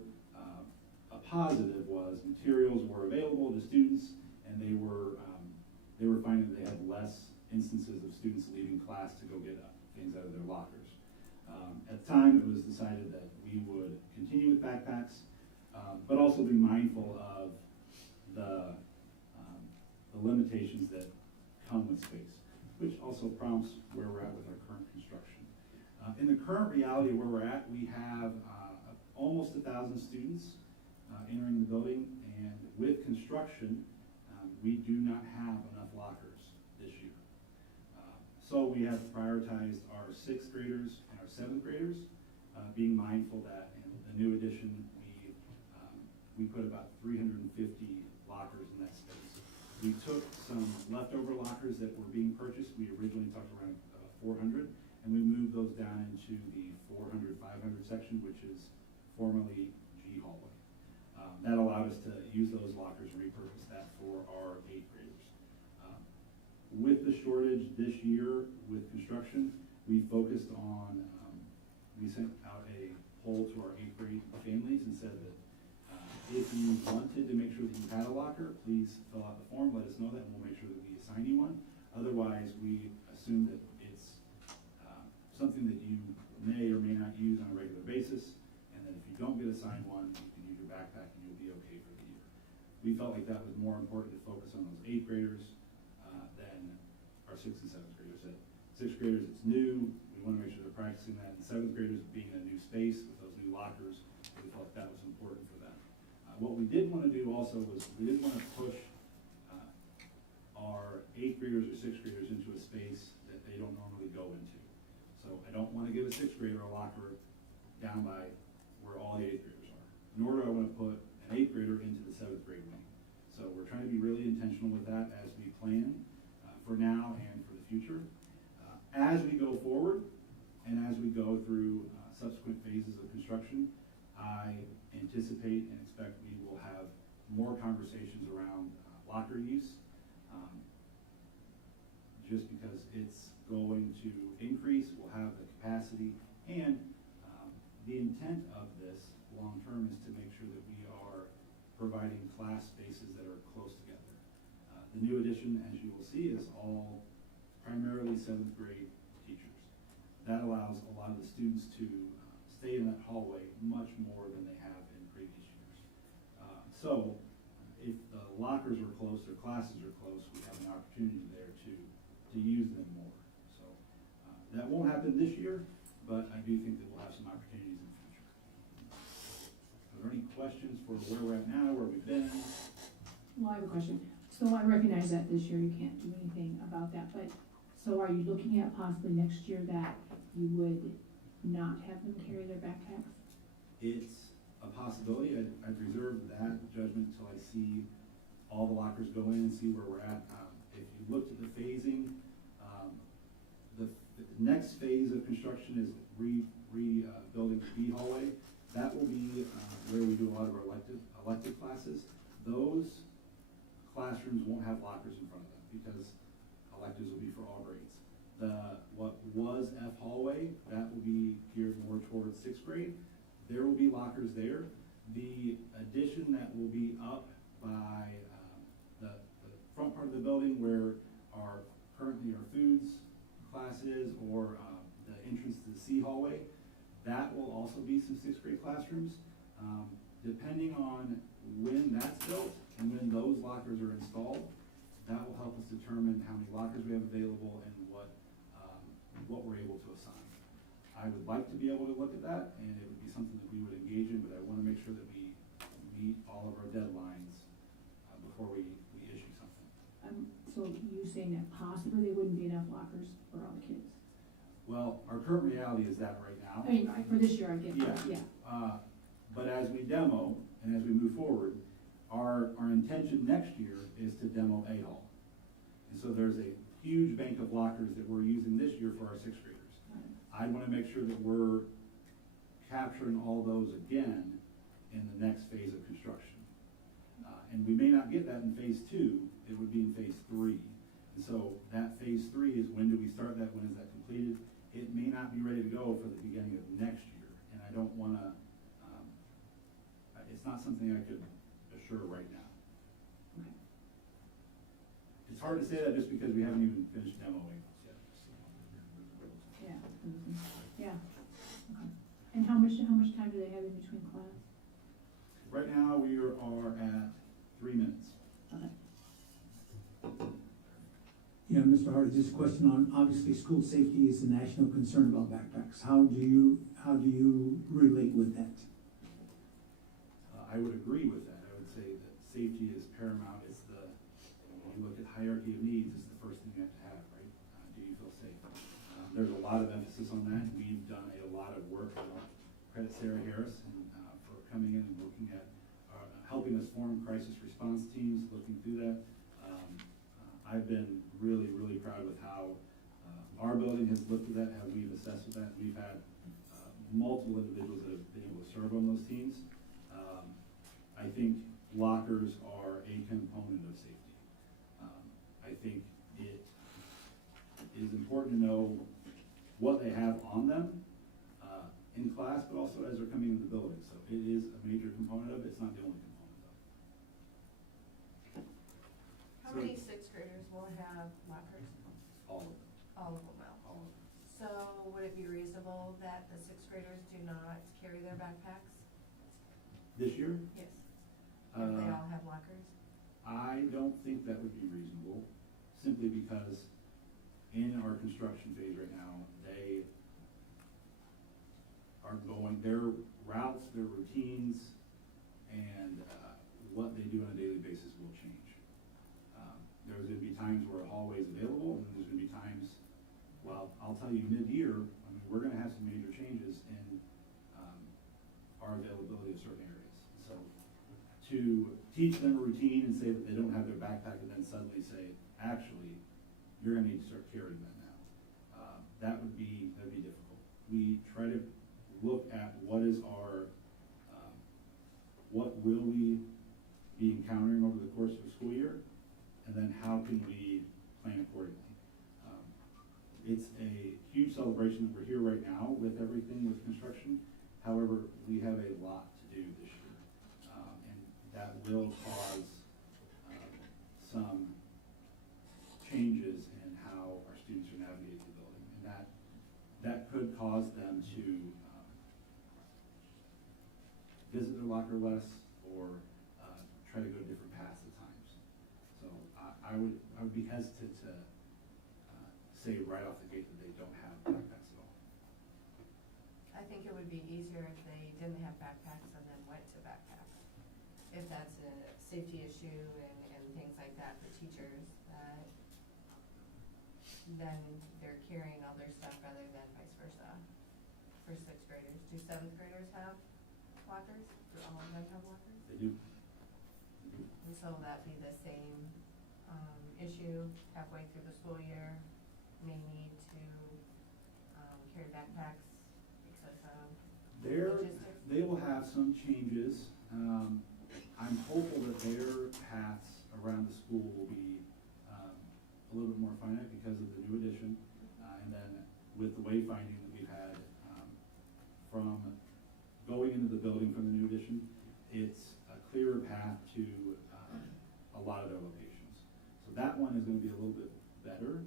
a positive was materials were available to students, and they were finding that they had less instances of students leaving class to go get things out of their lockers. At the time, it was decided that we would continue with backpacks, but also be mindful of the limitations that come with space, which also prompts where we're at with our current construction. In the current reality where we're at, we have almost 1,000 students entering the building, and with construction, we do not have enough lockers this year. So we have prioritized our 6th graders and our 7th graders, being mindful that in the new addition, we put about 350 lockers in that space. We took some leftover lockers that were being purchased. We originally talked around 400, and we moved those down into the 400, 500 section, which is formerly G hallway. That allowed us to use those lockers and repurpose that for our 8th graders. With the shortage this year with construction, we focused on, we sent out a poll to our 8th grade families and said that if you wanted to make sure that you had a locker, please fill out the form, let us know that, and we'll make sure that we assign you one. Otherwise, we assume that it's something that you may or may not use on a regular basis, and then if you don't get assigned one, you can use your backpack and you'll be okay for the year. We felt like that was more important to focus on those 8th graders than our 6th and 7th graders. At 6th graders, it's new. We want to make sure they're practicing that. And 7th graders, being in a new space with those new lockers, we felt like that was important for them. What we didn't want to do also was we didn't want to push our 8th graders or 6th graders into a space that they don't normally go into. So I don't want to give a 6th grader a locker down by where all the 8th graders are, nor do I want to put an 8th grader into the 7th grade wing. So we're trying to be really intentional with that as we plan for now and for the future. As we go forward and as we go through subsequent phases of construction, I anticipate and expect we will have more conversations around locker use, just because it's going to increase. We'll have the capacity, and the intent of this long term is to make sure that we are providing class spaces that are close together. The new addition, as you will see, is all primarily 7th grade teachers. That allows a lot of the students to stay in that hallway much more than they have in previous years. So if the lockers are close, their classes are close, we have an opportunity there to use them more. So that won't happen this year, but I do think that we'll have some opportunities in the future. Are there any questions for where we're at now, where we've been? Well, I have a question. So I recognize that this year you can't do anything about that, but, so are you looking at possibly next year that you would not have them carry their backpacks? It's a possibility. I'd reserve that judgment until I see all the lockers go in and see where we're at. If you looked at the phasing, the next phase of construction is rebuilding the B hallway. That will be where we do a lot of our elective classes. Those classrooms won't have lockers in front of them because electives will be for all grades. What was F hallway, that will be geared more towards sixth grade. There will be lockers there. The addition that will be up by the front part of the building where currently our foods class is, or the entrance to the C hallway, that will also be some sixth grade classrooms. Depending on when that's built and when those lockers are installed, that will help us determine how many lockers we have available and what we're able to assign. I would like to be able to look at that, and it would be something that we would engage in, but I want to make sure that we meet all of our deadlines before we issue something. So you saying that possibly there wouldn't be enough lockers for all the kids? Well, our current reality is that right now. I mean, for this year, I get that, Yeah. yeah. But as we demo and as we move forward, our intention next year is to demo A hall. And so there's a huge bank of lockers that we're using this year for our sixth graders. I want to make sure that we're capturing all those again in the next phase of construction. And we may not get that in phase 2, it would be in phase 3. And so that phase 3 is, when do we start that, when is that completed? It may not be ready to go for the beginning of next year, and I don't want to, it's not something I could assure right now. Okay. It's hard to say that just because we haven't even finished demoing yet. Yeah, yeah, okay. And how much time do they have in between class? Right now, we are at 3 minutes. Okay. Yeah, Mr. Hardy, just a question on, obviously, school safety is a national concern about backpacks. How do you relate with that? I would agree with that. I would say that safety is paramount. It's when you look at hierarchy of needs, it's the first thing you have to have, right? Do you feel safe? There's a lot of emphasis on that. We've done a lot of work. Credit Sarah Harris for coming in and looking at, helping us form crisis response teams, looking through that. I've been really, really proud with how our building has looked at that, how we've assessed that. We've had multiple individuals that have been able to serve on those teams. I think lockers are a component of safety. I think it is important to know what they have on them in class, but also as they're coming into the building. So it is a major component of it. It's not the only component of it. How many sixth graders will have lockers? All of them. All of them will. All of them. So would it be reasonable that the sixth graders do not carry their backpacks? This year? Yes. If they all have lockers? I don't think that would be reasonable, simply because in our construction phase right now, they are going, their routes, their routines, and what they do on a daily basis will change. There's going to be times where a hallway is available, and there's going to be times, well, I'll tell you, mid-year, we're going to have some major changes in our availability of certain areas. So to teach them a routine and say that they don't have their backpack and then suddenly say, actually, you're going to need to start carrying that now. That would be difficult. We try to look at what is our, what will we be encountering over the course of the school year, and then how can we plan accordingly. It's a huge celebration that we're here right now with everything with construction. However, we have a lot to do this year, and that will cause some changes in how our students are navigating the building, and that could cause them to visit their locker less or try to go different paths at times. So I would be hesitant to say right off the gate that they don't have backpacks at all. I think it would be easier if they didn't have backpacks and then went to backpacks. If that's a safety issue and things like that, but teachers that then they're carrying all their stuff rather than vice versa for sixth graders. Do seventh graders have lockers? Do all of them have lockers? They do. And so will that be the same, issue halfway through the school year? May need to, carry backpacks because of logistics? They will have some changes. I'm hopeful that their paths around the school will be a little bit more finite because of the new addition. And then with the wayfinding that we've had from going into the building from the new addition, it's a clearer path to a lot of their locations. So that one is going to be a little bit better.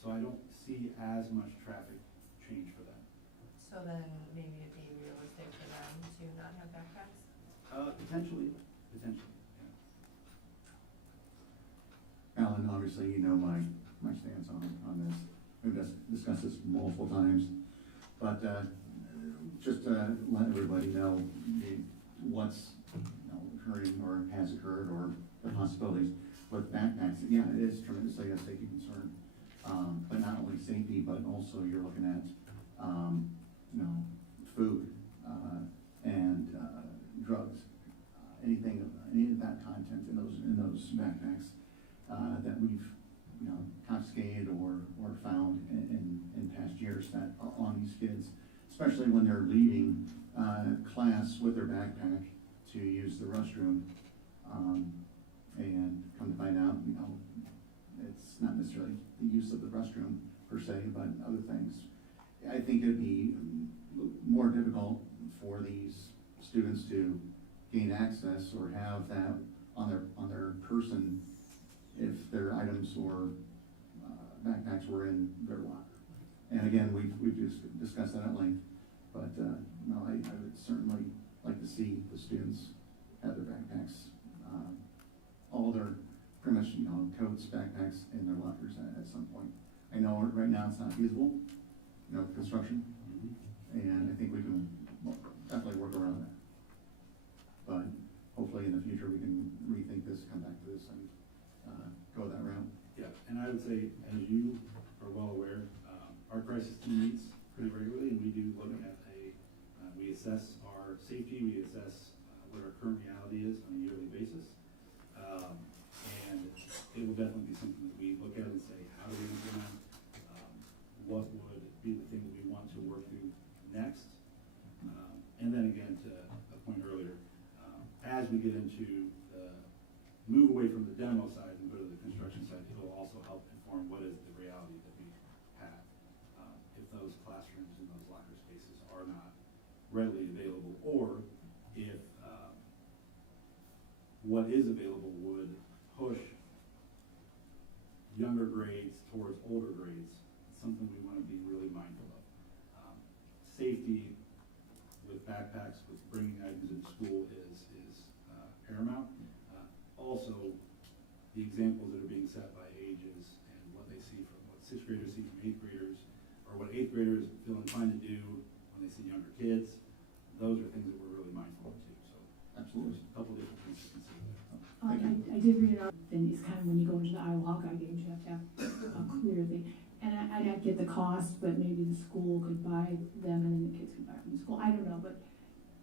So I don't see as much traffic change for them. So then maybe it'd be realistic for them to not have backpacks? Potentially, yeah. Alan, obviously, you know my stance on this. We've discussed this multiple times, but just to let everybody know what's occurring or has occurred or the possibilities with backpacks. Yeah, it is tremendously a safety concern, but not only safety, but also you're looking at food and drugs, any of that content in those backpacks that we've confiscated or found in past years that are on these kids, especially when they're leaving class with their backpack to use the restroom, and come to find out, it's not necessarily the use of the restroom per se, but other things. I think it'd be more difficult for these students to gain access or have that on their person if their items or backpacks were in their locker. And again, we've just discussed that at length, but no, I would certainly like to see the students have their backpacks, all their pretty much coats, backpacks in their lockers at some point. I know right now it's not feasible, construction, and I think we can definitely work around that. But hopefully in the future we can rethink this, come back to this, and go that route. Yeah, and I would say, as you are well aware, our crisis team meets pretty regularly, and we do look at we assess our safety, we assess what our current reality is on a yearly basis. And it will definitely be something that we look at and say, how do we implement, what would be the thing that we want to work through next? And then again, to a point earlier, as we get into the move away from the demo side and go to the construction side, it will also help inform what is the reality that we have. If those classrooms and those locker spaces are not readily available, or if what is available would push younger grades towards older grades, it's something we want to be really mindful of. Safety with backpacks, with bringing items into school is paramount. Also, the examples that are being set by ages and what they see from what sixth graders see from eighth graders, or what eighth graders feel inclined to do when they see younger kids, those are things that we're really mindful of too. So absolutely, there's a couple different things to consider there. I did read it out, and it's kind of when you go into the Iowa Hawkeye games, you have to have a clear thing. And I get the cost, but maybe the school could buy them and then the kids could buy from the school. I don't know, but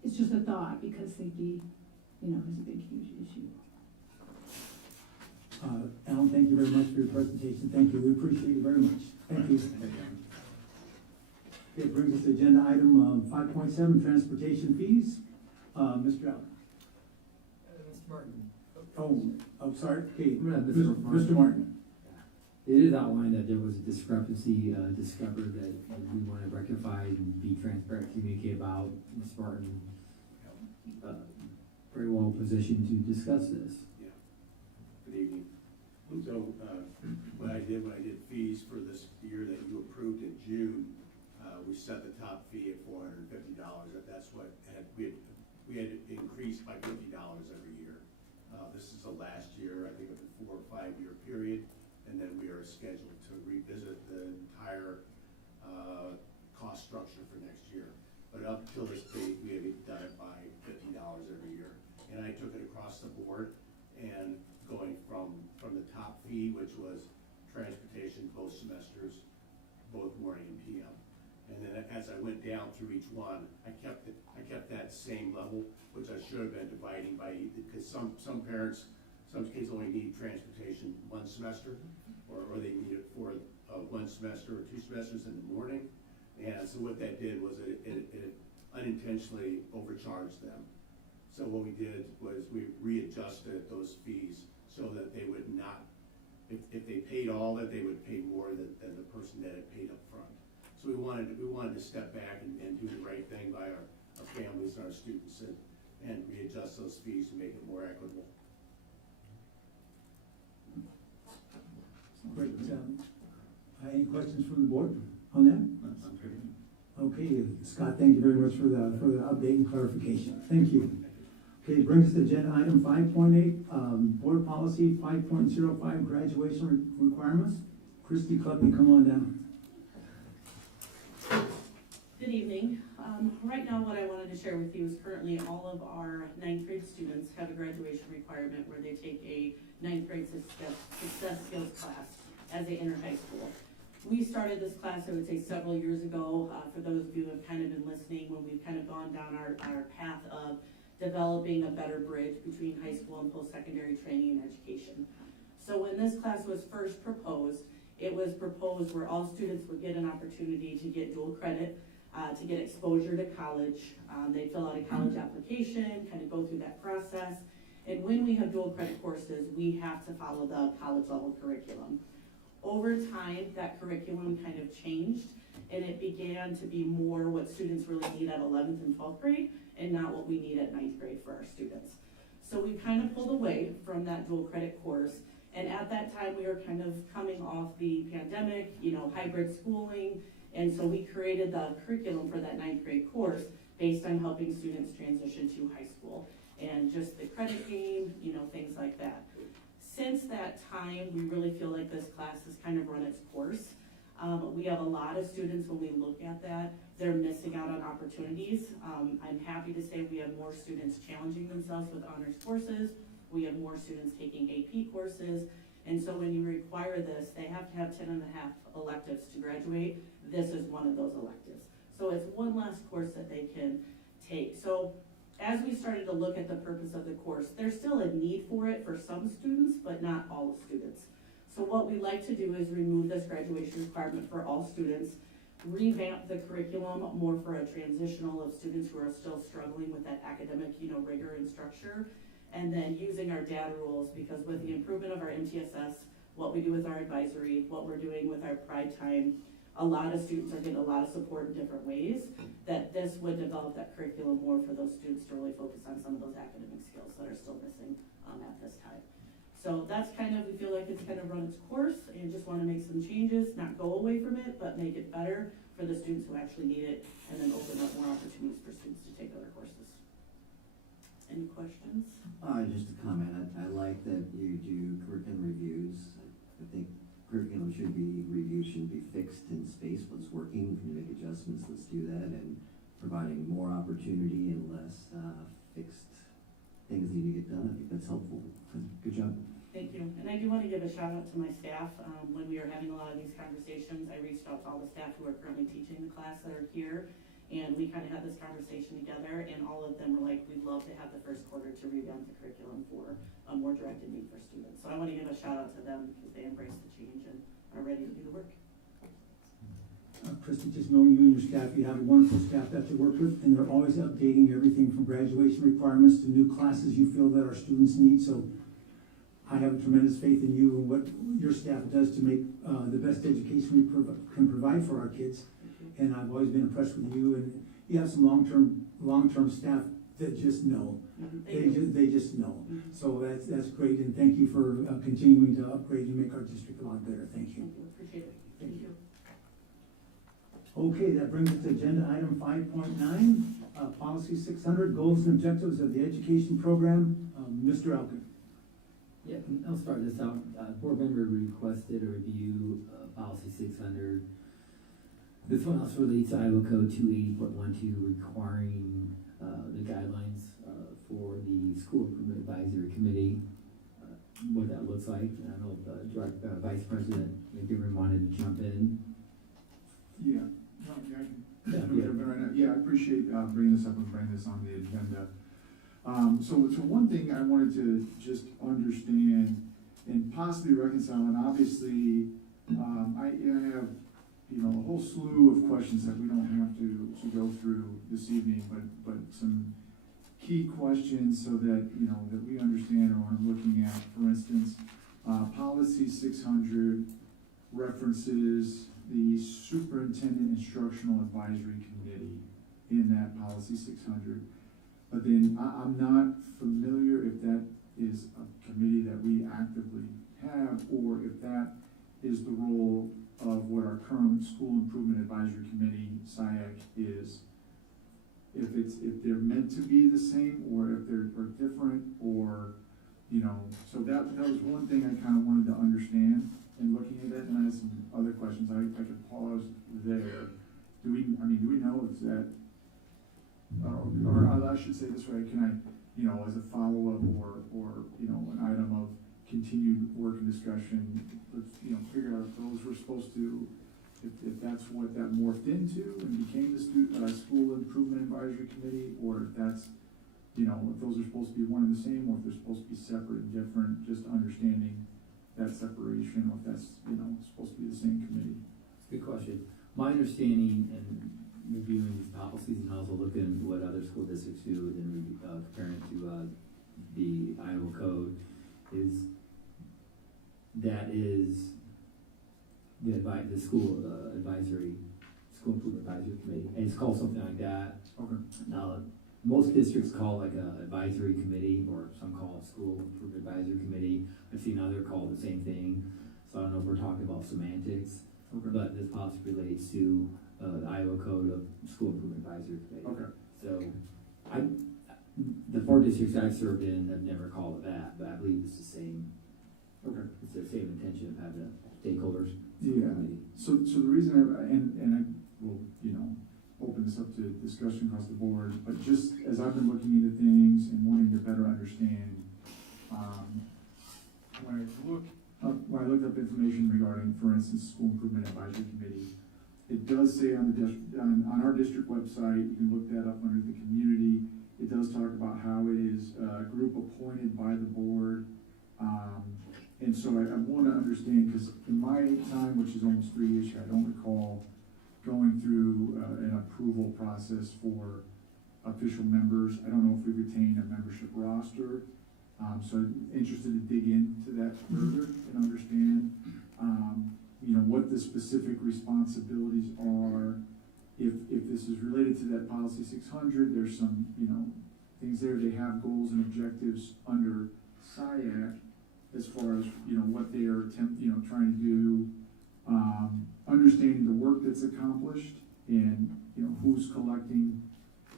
it's just a thought because safety, is a big, huge issue. Alan, thank you very much for your presentation. Thank you. We appreciate you very much. Thank you. It brings us to agenda item 5.7, transportation fees. Mr. Allen. Mr. Martin. Oh, sorry. Okay. Mr. Martin. It is outlined that there was a discrepancy discovered that we want to rectify and be transparent, communicate about. Ms. Martin, very well positioned to discuss this. Yeah. Good evening. So what I did fees for this year that you approved in June, we set the top fee at $450. That's what we had increased by $50 every year. This is the last year, I think, of a 4 or 5 year period. And then we are scheduled to revisit the entire cost structure for next year. But up till this date, we have done it by $50 every year. And I took it across the board. and going from the top fee, which was transportation both semesters, both morning and PM. And then as I went down through each one, I kept that same level, which I should have been dividing by, because some parents, some kids only need transportation one semester, or they need it for one semester or 2 semesters in the morning. And so what that did was it unintentionally overcharged them. So what we did was we readjusted those fees so that they would not, if they paid all that, they would pay more than the person that had paid up front. So we wanted to step back and do the right thing by our families and our students and readjust those fees to make it more equitable. Great. Any questions from the board on that? That's great. Okay, Scott, thank you very much for the update and clarification. Thank you. Okay, brings us to agenda item 5.8, board policy 5.05, graduation requirements. Christy Clubby, come on down. Good evening. Right now what I wanted to share with you is currently all of our 9th grade students have a graduation requirement where they take a 9th grade success skills class as they enter high school. We started this class, I would say, several years ago. For those of you who have kind of been listening, when we've kind of gone down our path of developing a better bridge between high school and post-secondary training and education. So when this class was first proposed, it was proposed where all students would get an opportunity to get dual credit, to get exposure to college. They'd fill out a college application, kind of go through that process. And when we have dual credit courses, we have to follow the college level curriculum. Over time, that curriculum kind of changed, and it began to be more what students really need at 11th and 12th grade, and not what we need at 9th grade for our students. So we kind of pulled away from that dual credit course, and at that time, we were kind of coming off the pandemic, hybrid schooling, and so we created the curriculum for that 9th grade course based on helping students transition to high school, and just the credit game, things like that. Since that time, we really feel like this class has kind of run its course. We have a lot of students, when we look at that, they're missing out on opportunities. I'm happy to say we have more students challenging themselves with honors courses. We have more students taking AP courses. And so when you require this, they have to have 10 and a half electives to graduate. This is one of those electives. So it's one last course that they can take. So as we started to look at the purpose of the course, there's still a need for it for some students, but not all students. So what we like to do is remove this graduation requirement for all students, revamp the curriculum more for a transitional of students who are still struggling with that academic, rigor and structure, and then using our data rules, because with the improvement of our MTSS, what we do with our advisory, what we're doing with our pride time, a lot of students are getting a lot of support in different ways, that this would develop that curriculum more for those students to really focus on some of those academic skills that are still missing at this time. So that's we feel like it's kind of run its course, and just want to make some changes, not go away from it, but make it better for the students who actually need it, and then open up more opportunities for students to take other courses. Any questions? Just a comment, I like that you do curriculum reviews. I think curriculum should be reviewed, shouldn't be fixed in space. What's working, can you make adjustments? Let's do that. And providing more opportunity and less fixed things that need to get done. I think that's helpful. Good job. Thank you. And I do want to give a shout out to my staff. When we were having a lot of these conversations, I reached out to all the staff who are currently teaching the class that are here, and we kind of had this conversation together, and all of them were like, we'd love to have the first quarter to revamp the curriculum for a more directed need for students. So I want to give a shout out to them because they embrace the change and are ready to do the work. Christy, just knowing you and your staff, you have a wonderful staff that you work with, and they're always updating everything from graduation requirements to new classes you feel that our students need. So I have tremendous faith in you and what your staff does to make the best education we can provide for our kids. And I've always been impressed with you, and you have some long-term staff that just know. They just know. So that's great, and thank you for continuing to upgrade and make our district a lot better. Thank you. Appreciate it. Thank you. Okay, that brings us to agenda item 5.9, policy 600, goals and objectives of the education program. Mr. Elkin. Yeah, I'll start this out. Board member requested a review of policy 600. This one also relates to Iowa Code 280.12, requiring the guidelines for the School Improvement Advisory Committee. what that looks like. I don't know if Vice President McGivern wanted to jump in. Yeah, no, yeah, I can. Yeah. Yeah, I appreciate bringing this up and bringing this on the agenda. So one thing I wanted to just understand and possibly reconcile, and obviously, I have, a whole slew of questions that we don't have to go through this evening, but some key questions so that, that we understand or I'm looking at. For instance, policy 600 references the Superintendent Instructional Advisory Committee in that policy 600. But then I'm not familiar if that is a committee that we actively have, or if that is the role of what our current School Improvement Advisory Committee, SIAC, is. If they're meant to be the same, or if they're different, or, so that was one thing I kind of wanted to understand in looking at it, and I have some other questions. I could pause there. Do we know if that, or I should say this way, can I, as a follow-up or an item of continued work and discussion, let's, figure out if those were supposed to, if that's what that morphed into and became the School Improvement Advisory Committee, or if that's, if those are supposed to be one and the same, or if they're supposed to be separate and different, just understanding that separation, or if that's, supposed to be the same committee. Good question. My understanding and reviewing these policies and also looking at what other school districts do and comparing it to the Iowa code is the school improvement advisory committee, and it's called something like that. Okay. Now, most districts call it like a advisory committee, or some call it school improvement advisory committee. I've seen other call the same thing, so I don't know if we're talking about semantics. Okay. But this policy relates to the Iowa Code of School Improvement Advisory Committee. Okay. So, the 4 districts I've served in have never called it that, but I believe it's the same. Okay. It's the same intention of having a stakeholders. Yeah. Committee. So the reason and I will, open this up to discussion across the board, but just as I've been looking into things and wanting to better understand, when I looked up information regarding, for instance, School Improvement Advisory Committee, it does say on our district website, you can look that up under the community. It does talk about how it is a group appointed by the board. And so I want to understand, because in my time, which is almost 3 years here, I don't recall going through an approval process for official members. I don't know if we retained a membership roster. So I'm interested to dig into that further and understand, what the specific responsibilities are. If this is related to that policy 600, there's some, things there. They have goals and objectives under SIAC as far as, what they are trying to do, understanding the work that's accomplished and, who's collecting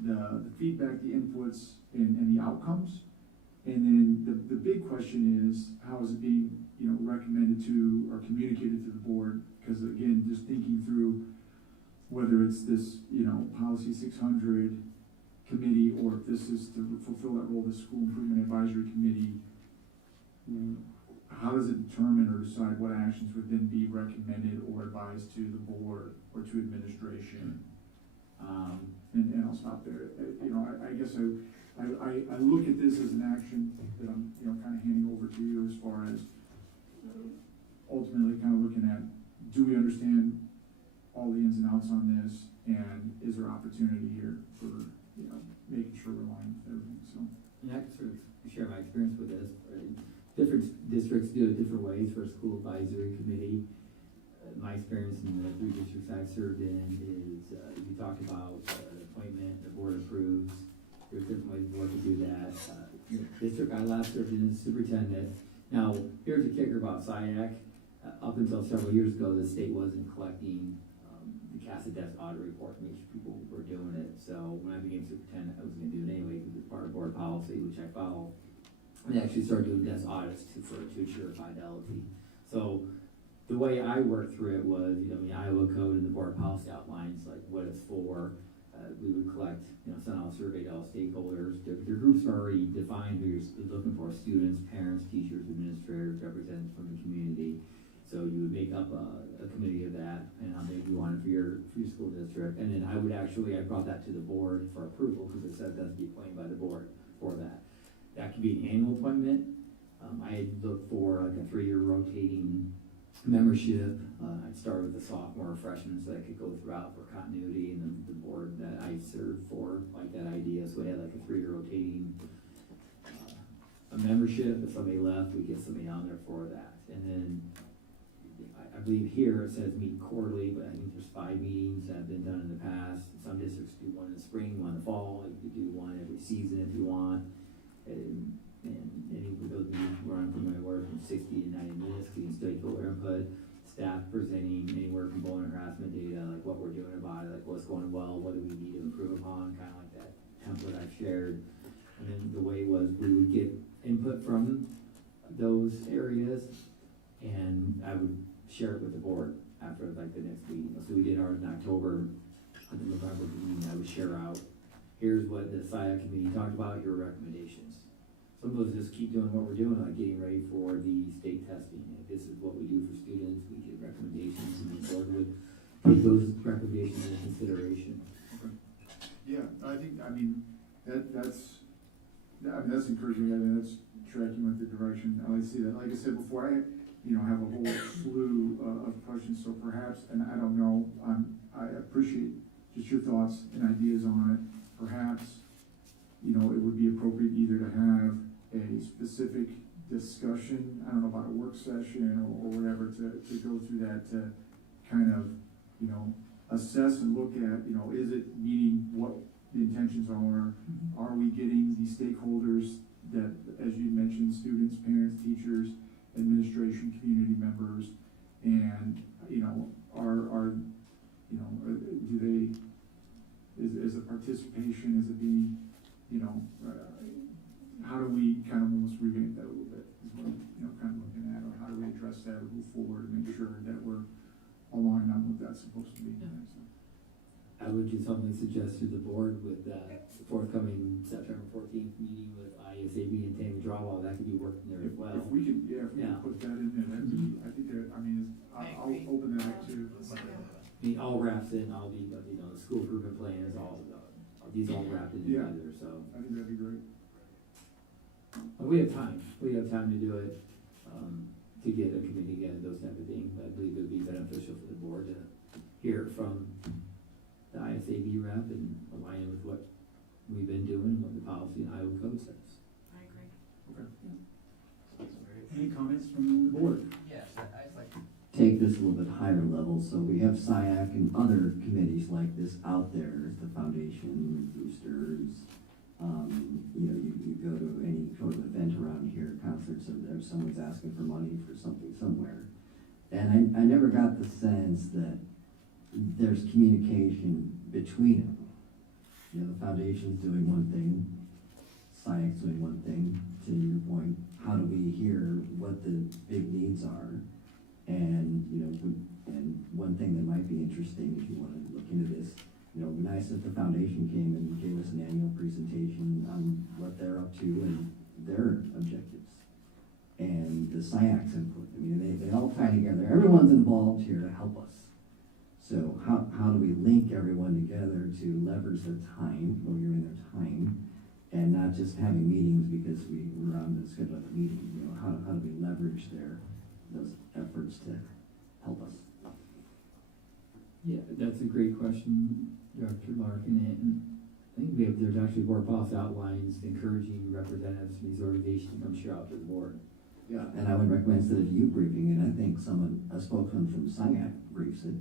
the feedback, the inputs, and the outcomes. And then the big question is, how is it being, recommended to or communicated to the board? Because again, just thinking through whether it's this, policy 600 committee, or if this is to fulfill that role of the School Improvement Advisory Committee, how does it determine or decide what actions would then be recommended or advised to the board or to administration? And I'll stop there. I guess I look at this as an action that I'm, kind of handing over to you as far as ultimately kind of looking at, do we understand all the ins and outs on this, and is there opportunity here for, making sure we're aligned with everything, so. And I can sort of share my experience with this. Different districts do it different ways for a school advisory committee. My experience in the 3 districts I've served in is, you talk about an appointment, the board approves. There's different ways the board can do that. District I last served in is superintendent. Now, here's the kicker about SIAC. Up until several years ago, the state wasn't collecting the CASA desk audit report, which people were doing it. So when I became superintendent, I was going to do it anyway because it's part of board policy, which I follow. They actually started doing desk audits to ensure fidelity. So the way I worked through it was, the Iowa code and the board policy outlines like what it's for. we would collect, send out a survey to all stakeholders. Their groups are already defined who you're looking for: students, parents, teachers, administrators, representatives from the community. So you would make up a committee of that, and how many you wanted for your school district. And then I brought that to the board for approval, because it says that's to be appointed by the board for that. That could be an annual appointment. I had looked for like a 3-year rotating membership. I'd start with the sophomore or freshman, so I could go throughout for continuity, and then the board that I served for like that idea. So we had like a 3-year rotating a membership. If somebody left, we get somebody on there for that. And then I believe here it says meet quarterly, but I think there's 5 meetings that have been done in the past. Some districts do one in the spring, one in the fall. You could do one every season if you want. And any of those meetings run from anywhere from 60 to 90 minutes, getting stakeholder input, staff presenting anywhere from bullying and harassment data, like what we're doing about it, like what's going well, what do we need to improve upon, kind of like that template I've shared. And then the way was we would get input from those areas, and I would share it with the board after like the next meeting. So we did ours in October. At the November meeting, I would share out, here's what the SIA committee talked about, your recommendations. Some of us just keep doing what we're doing, like getting ready for the state testing. If this is what we do for students, we get recommendations, and the board would take those recommendations into consideration. Okay. Yeah, that's encouraging. That's tracking with the direction. I like to see that. Like I said before, I have a whole slew of questions, so perhaps, and I don't know, I appreciate just your thoughts and ideas on it. Perhaps, it would be appropriate either to have a specific discussion, I don't know, about a work session or whatever, to go through that, to kind of, assess and look at, is it meeting what the intentions are? Are we getting the stakeholders that, as you mentioned, students, parents, teachers, administration, community members, and, do they, is the participation, is it being, how do we kind of almost revamp that a little bit, is what I'm, kind of looking at, or how do we address that or move forward and make sure that we're aligned on what that's supposed to be. So. I would do something suggest to the board with the forthcoming September 14th meeting with ISAB and Tammy Drawall. That could be worked in there as well. If we could put that in there, that'd be, I think that, I'll open that up to. All wraps in all the, the school improvement plans, these all wrapped in together, so. I think that'd be great. We have time to do it, to get a committee together, those type of things. I believe it would be beneficial for the board to hear from the ISAB rep and align with what we've been doing, what the policy and Iowa code says. I agree. Okay. Any comments from the board? Yes, I'd like to take this a little bit higher level. So we have SIAC and other committees like this out there, the foundation, boosters. You go to any sort of event around here, concerts, or if someone's asking for money for something somewhere. And I never got the sense that there's communication between them. The foundation's doing one thing, SIAC's doing one thing. To your point, how do we hear what the big needs are? And, and one thing that might be interesting if you want to look into this, it'd be nice if the foundation came and gave us an annual presentation on what they're up to and their objectives. And the SIAC's input. They all tie together. Everyone's involved here to help us. So how do we link everyone together to leverage their time, or you're in their time, and not just having meetings because we're on the schedule of a meeting? How do we leverage those efforts to help us? Yeah, that's a great question, Dr. Larkin. And I think there's actually board policy outlines encouraging representatives from these organizations to come share out to the board. Yeah, and I would recommend instead of you briefing it, I think a spokesman from SIAC briefs it.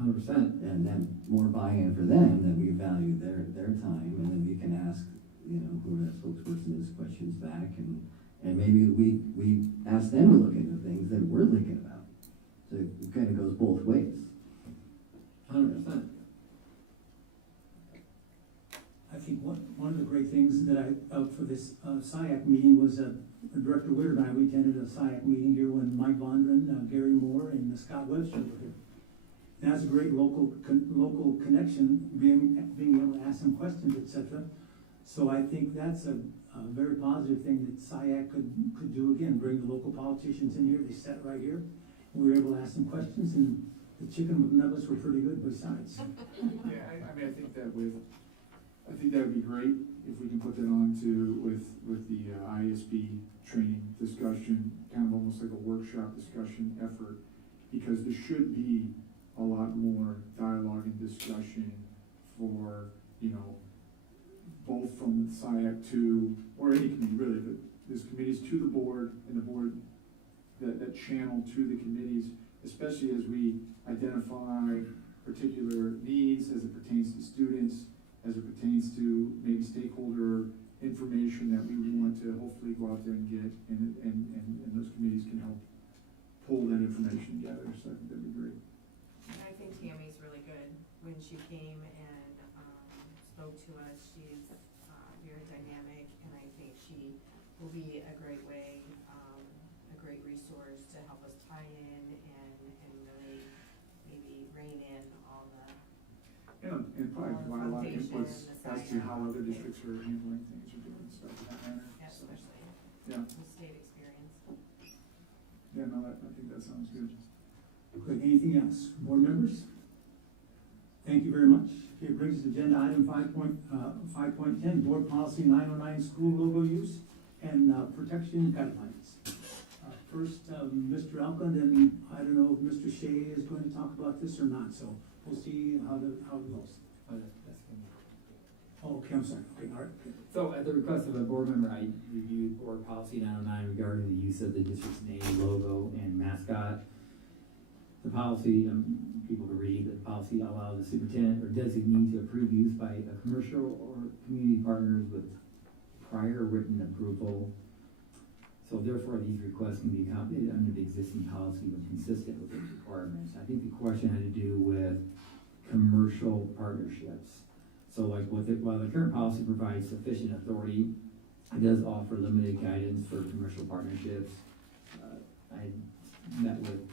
100%. And then more buy-in for them, that we value their time, and then we can ask, whoever that spokesperson is, questions back, and maybe we ask them to look into things that we're thinking about. So it kind of goes both ways. 100%. I think one of the great things that I felt for this SIAC meeting was Director Witter and I, we attended a SIAC meeting here when Mike Vondran, Gary Moore, and Scott Webster were here. And that's a great local connection, being able to ask them questions, et cetera. So I think that's a very positive thing that SIAC could do again, bring the local politicians in here, they sat right here. We were able to ask them questions, and the chicken with nuggets were pretty good besides. Yeah, I mean, I think that would be great if we can put that on with the ISB training discussion, kind of almost like a workshop discussion effort, because there should be a lot more dialogue and discussion for, both from the SIAC to, or any committee really, but there's committees to the board and the board that channel to the committees, especially as we identify particular needs as it pertains to students, as it pertains to maybe stakeholder information that we want to hopefully go out there and get, and those committees can help pull that information together, so I think that'd be great. I think Tammy's really good. When she came and spoke to us, she's very dynamic, and I think she will be a great way, a great resource to help us tie in and really maybe rein in all the And probably provide a lot of foundation, inputs the as to how other districts are handling things or doing stuff in that manner. Yeah, So, especially yeah, the state experience. yeah, no, I think that sounds good. Good, anything else? Board members? Thank you very much. Okay, it brings us to agenda item 5.10, Board Policy 909, School Logo Use and Protection Guidelines. First, Mr. Alka, then I don't know if Mr. Shea is going to talk about this or not, so we'll see how it goes. Oh, okay, I'm sorry. Okay, all right. So at the request of a board member, I reviewed board policy 909 regarding the use of the district's name, logo, and mascot. The policy, people can read, the policy allows the superintendent or designee to approve use by a commercial or community partners with prior written approval. So therefore, these requests can be accommodated under the existing policy when consistent with its requirements. I think the question had to do with commercial partnerships. So like while the current policy provides sufficient authority, it does offer limited guidance for commercial partnerships. I met with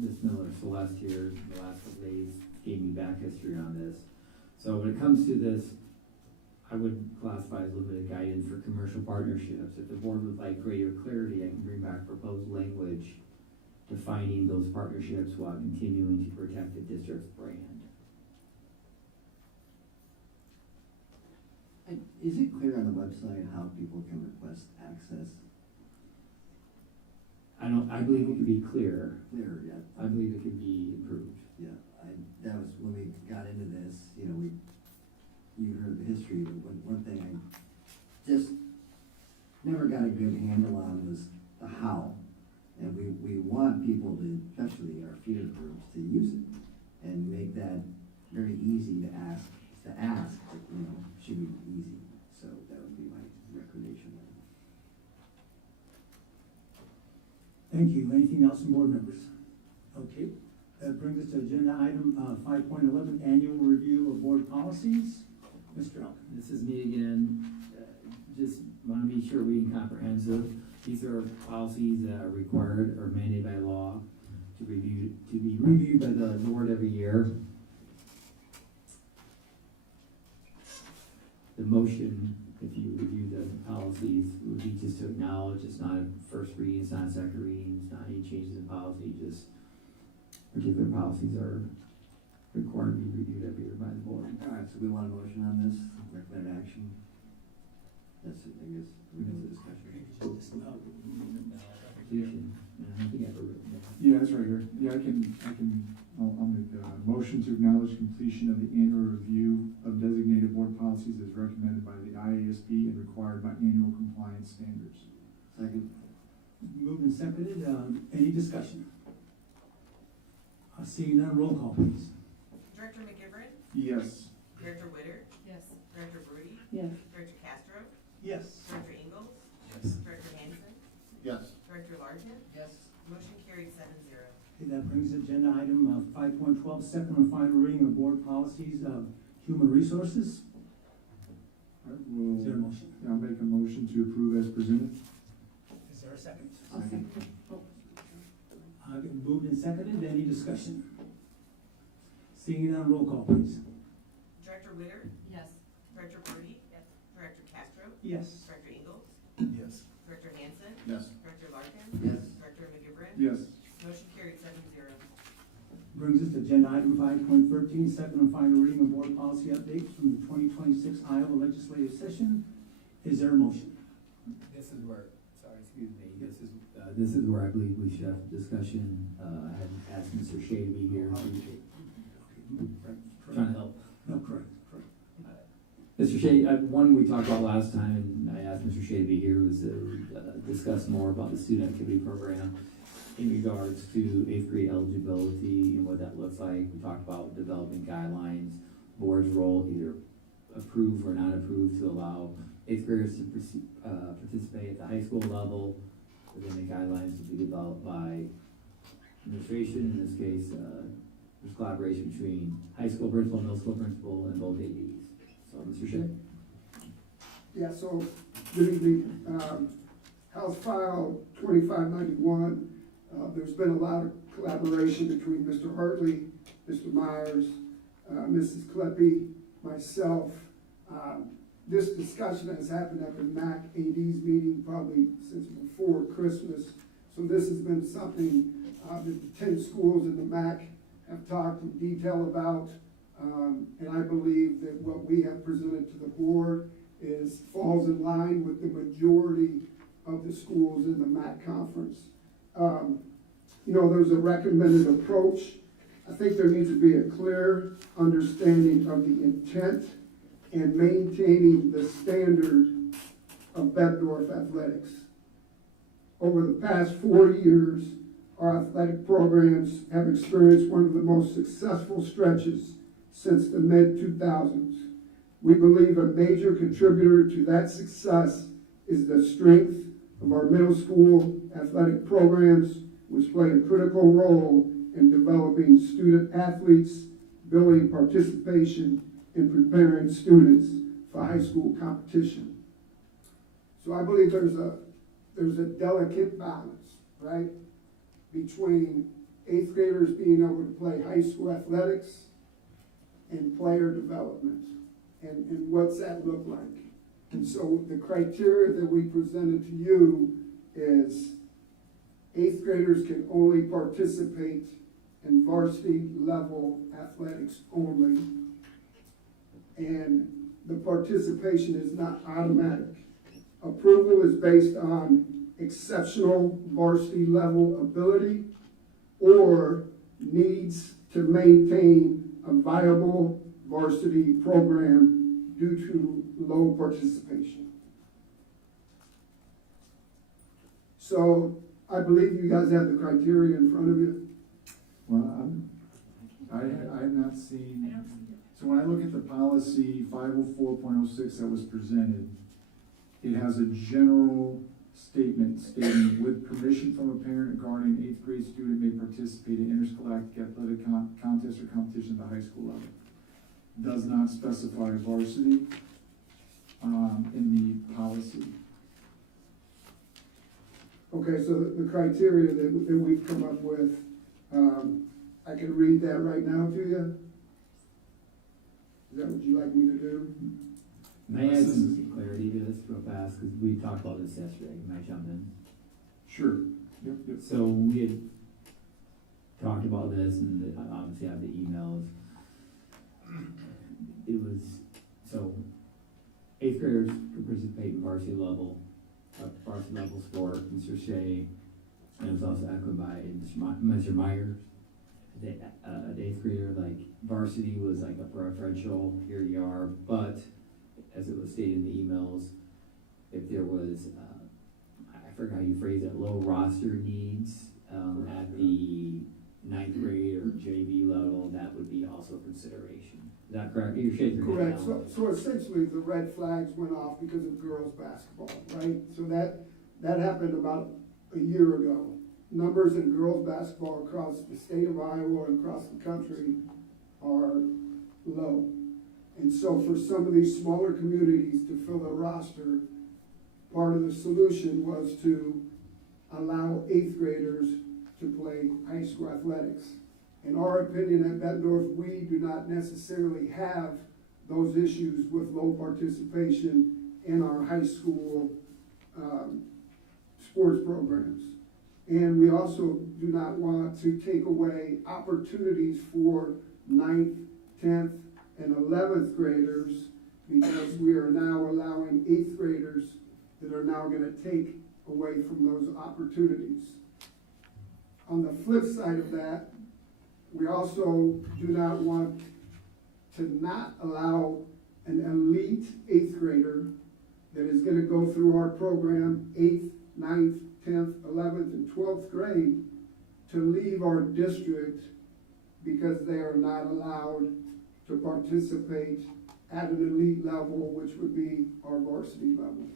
Ms. Miller Celeste here the last couple days, gave me back history on this. So when it comes to this, I would classify as limited guidance for commercial partnerships. If the board would like greater clarity, I can bring back proposed language defining those partnerships while continuing to protect the district's brand. Is it clear on the website how people can request access? I believe it could be clearer. Clear, yeah. I believe it could be improved. Yeah, that was when we got into this, you heard the history, but one thing I just never got a good handle on was the how. And we want people to, especially our feeder groups, to use it and make that very easy to ask, should be easy. So that would be my recommendation. Thank you. Anything else from board members? Okay, that brings us to agenda item 5.11, Annual Review of Board Policies. Mr. Elkin. This is me again. Just want to be sure we're being comprehensive. These are policies that are required or mandated by law to be reviewed by the board every year. The motion, if you review the policies, would be just to acknowledge it's not a first reading, it's not a second reading, it's not any changes in policy, just particular policies are required to be reviewed every year by the board. All right, so we want a motion on this, recommended action. That's it, I guess, we can do discussion. Completion, I think I've written it. Yeah, that's right here. Yeah, I'll make a motion to acknowledge completion of the annual review of designated board policies as recommended by the IASB and required by annual compliance standards. Second. Moved and seconded. Any discussion? Seeing none, roll call, please. Director McGivern? Yes. Director Witter? Yes. Director Brody? Yes. Director Castro? Yes. Director Ingles? Yes. Director Hanson? Yes. Director Largent? Yes. Motion carried 7-0. Okay, that brings agenda item 5.12, second and final reading of board policies of human resources. All right, Is there a motion? I'll make a motion to approve as presented. Is there a second? Second. Moved and seconded. Any discussion? Seeing none, roll call, please. Director Witter? Yes. Director Purdy? Yes. Director Castro? Yes. Director Ingles? Yes. Director Hansen? Yes. Director Larkin? Yes. Director McGivern? Yes. Motion carried 7-0. Brings us to agenda item 5.13, second and final reading of board policy updates from the 2026 Iowa legislative session. Is there a motion? This is where, this is where I believe we should have a discussion. I had asked Mr. Shea to be here. Trying to help. No, correct. Mr. Shea, one we talked about last time, and I asked Mr. Shea to be here, was to discuss more about the student activity program in regards to eighth grade eligibility and what that looks like. We talked about developing guidelines, board's role, either approve or not approve, to allow eighth graders to participate at the high school level. Within the guidelines to be developed by administration. In this case, there's collaboration between high school principal, middle school principal, and both ADs. So, Mr. Shea. Yeah, so, good evening. House File 2591, there's been a lot of collaboration between Mr. Hartley, Mr. Myers, Mrs. Kleppe, myself. This discussion has happened at the MAC AD's meeting probably since before Christmas. So this has been something that the 10 schools in the MAC have talked in detail about. And I believe that what we have presented to the board falls in line with the majority of the schools in the MAC conference. There's a recommended approach. I think there needs to be a clear understanding of the intent and maintaining the standard of Bettendorf athletics. Over the past 4 years, our athletic programs have experienced one of the most successful stretches since the mid-2000s. We believe a major contributor to that success is the strength of our middle school athletic programs, which play a critical role in developing student athletes, building participation, and preparing students for high school competition. So I believe there's a delicate balance, right, between eighth graders being able to play high school athletics and player development. And what's that look like? And so the criteria that we presented to you is eighth graders can only participate in varsity level athletics only. And the participation is not automatic. Approval is based on exceptional varsity level ability or needs to maintain a viable varsity program due to low participation. So I believe you guys have the criteria in front of you. Well, I have not seen, so when I look at the policy 504.06 that was presented, it has a general statement stating, with permission from a parent or guardian, eighth grade student may participate in interscholastic athletic contest or competition at the high school level. Does not specify varsity in the policy. Okay, so the criteria that we've come up with, I can read that right now to you. Is that what you'd like me to do? May I add some clarity to this real fast, because we talked about this yesterday. Can I jump in? Sure. Yep. So we had talked about this, and obviously I have the emails. It was, so eighth graders could participate in varsity level sport, Mr. Shea, and it was also echoed by Mr. Myers. The eighth grader, like, varsity was like a preferential, here you are, but as it was stated in the emails, if there was, I forgot how you phrase it, low roster needs at the ninth grade or JV level, that would be also a consideration. Is that correct? You're shaking your head Correct. now. So essentially the red flags went off because of girls basketball, right? So that happened about a year ago. Numbers in girls basketball across the state of Iowa and across the country are low. And so for some of these smaller communities to fill a roster, part of the solution was to allow eighth graders to play high school athletics. In our opinion at Bettendorf, we do not necessarily have those issues with low participation in our high school sports programs. And we also do not want to take away opportunities for 9th, 10th, and 11th graders, because we are now allowing 8th graders that are now going to take away from those opportunities. On the flip side of that, we also do not want to not allow an elite 8th grader that is going to go through our program 8th, 9th, 10th, 11th, and 12th grade to leave our district because they are not allowed to participate at an elite level, which would be our varsity level.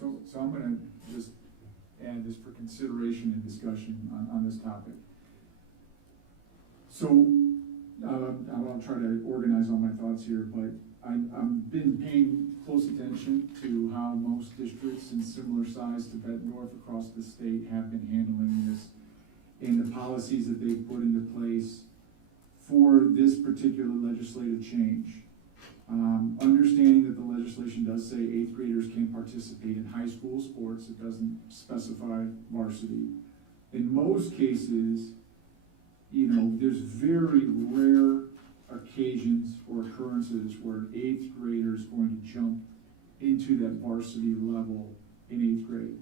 So I'm gonna just add this for consideration and discussion on this topic. So, I'll try to organize all my thoughts here, but I've been paying close attention to how most districts in similar size to Bettendorf across the state have been handling this and the policies that they've put into place for this particular legislative change. Understanding that the legislation does say 8th graders can participate in high school sports, it doesn't specify varsity. In most cases, you know, there's very rare occasions or occurrences where an 8th grader is going to jump into that varsity level in 8th grade.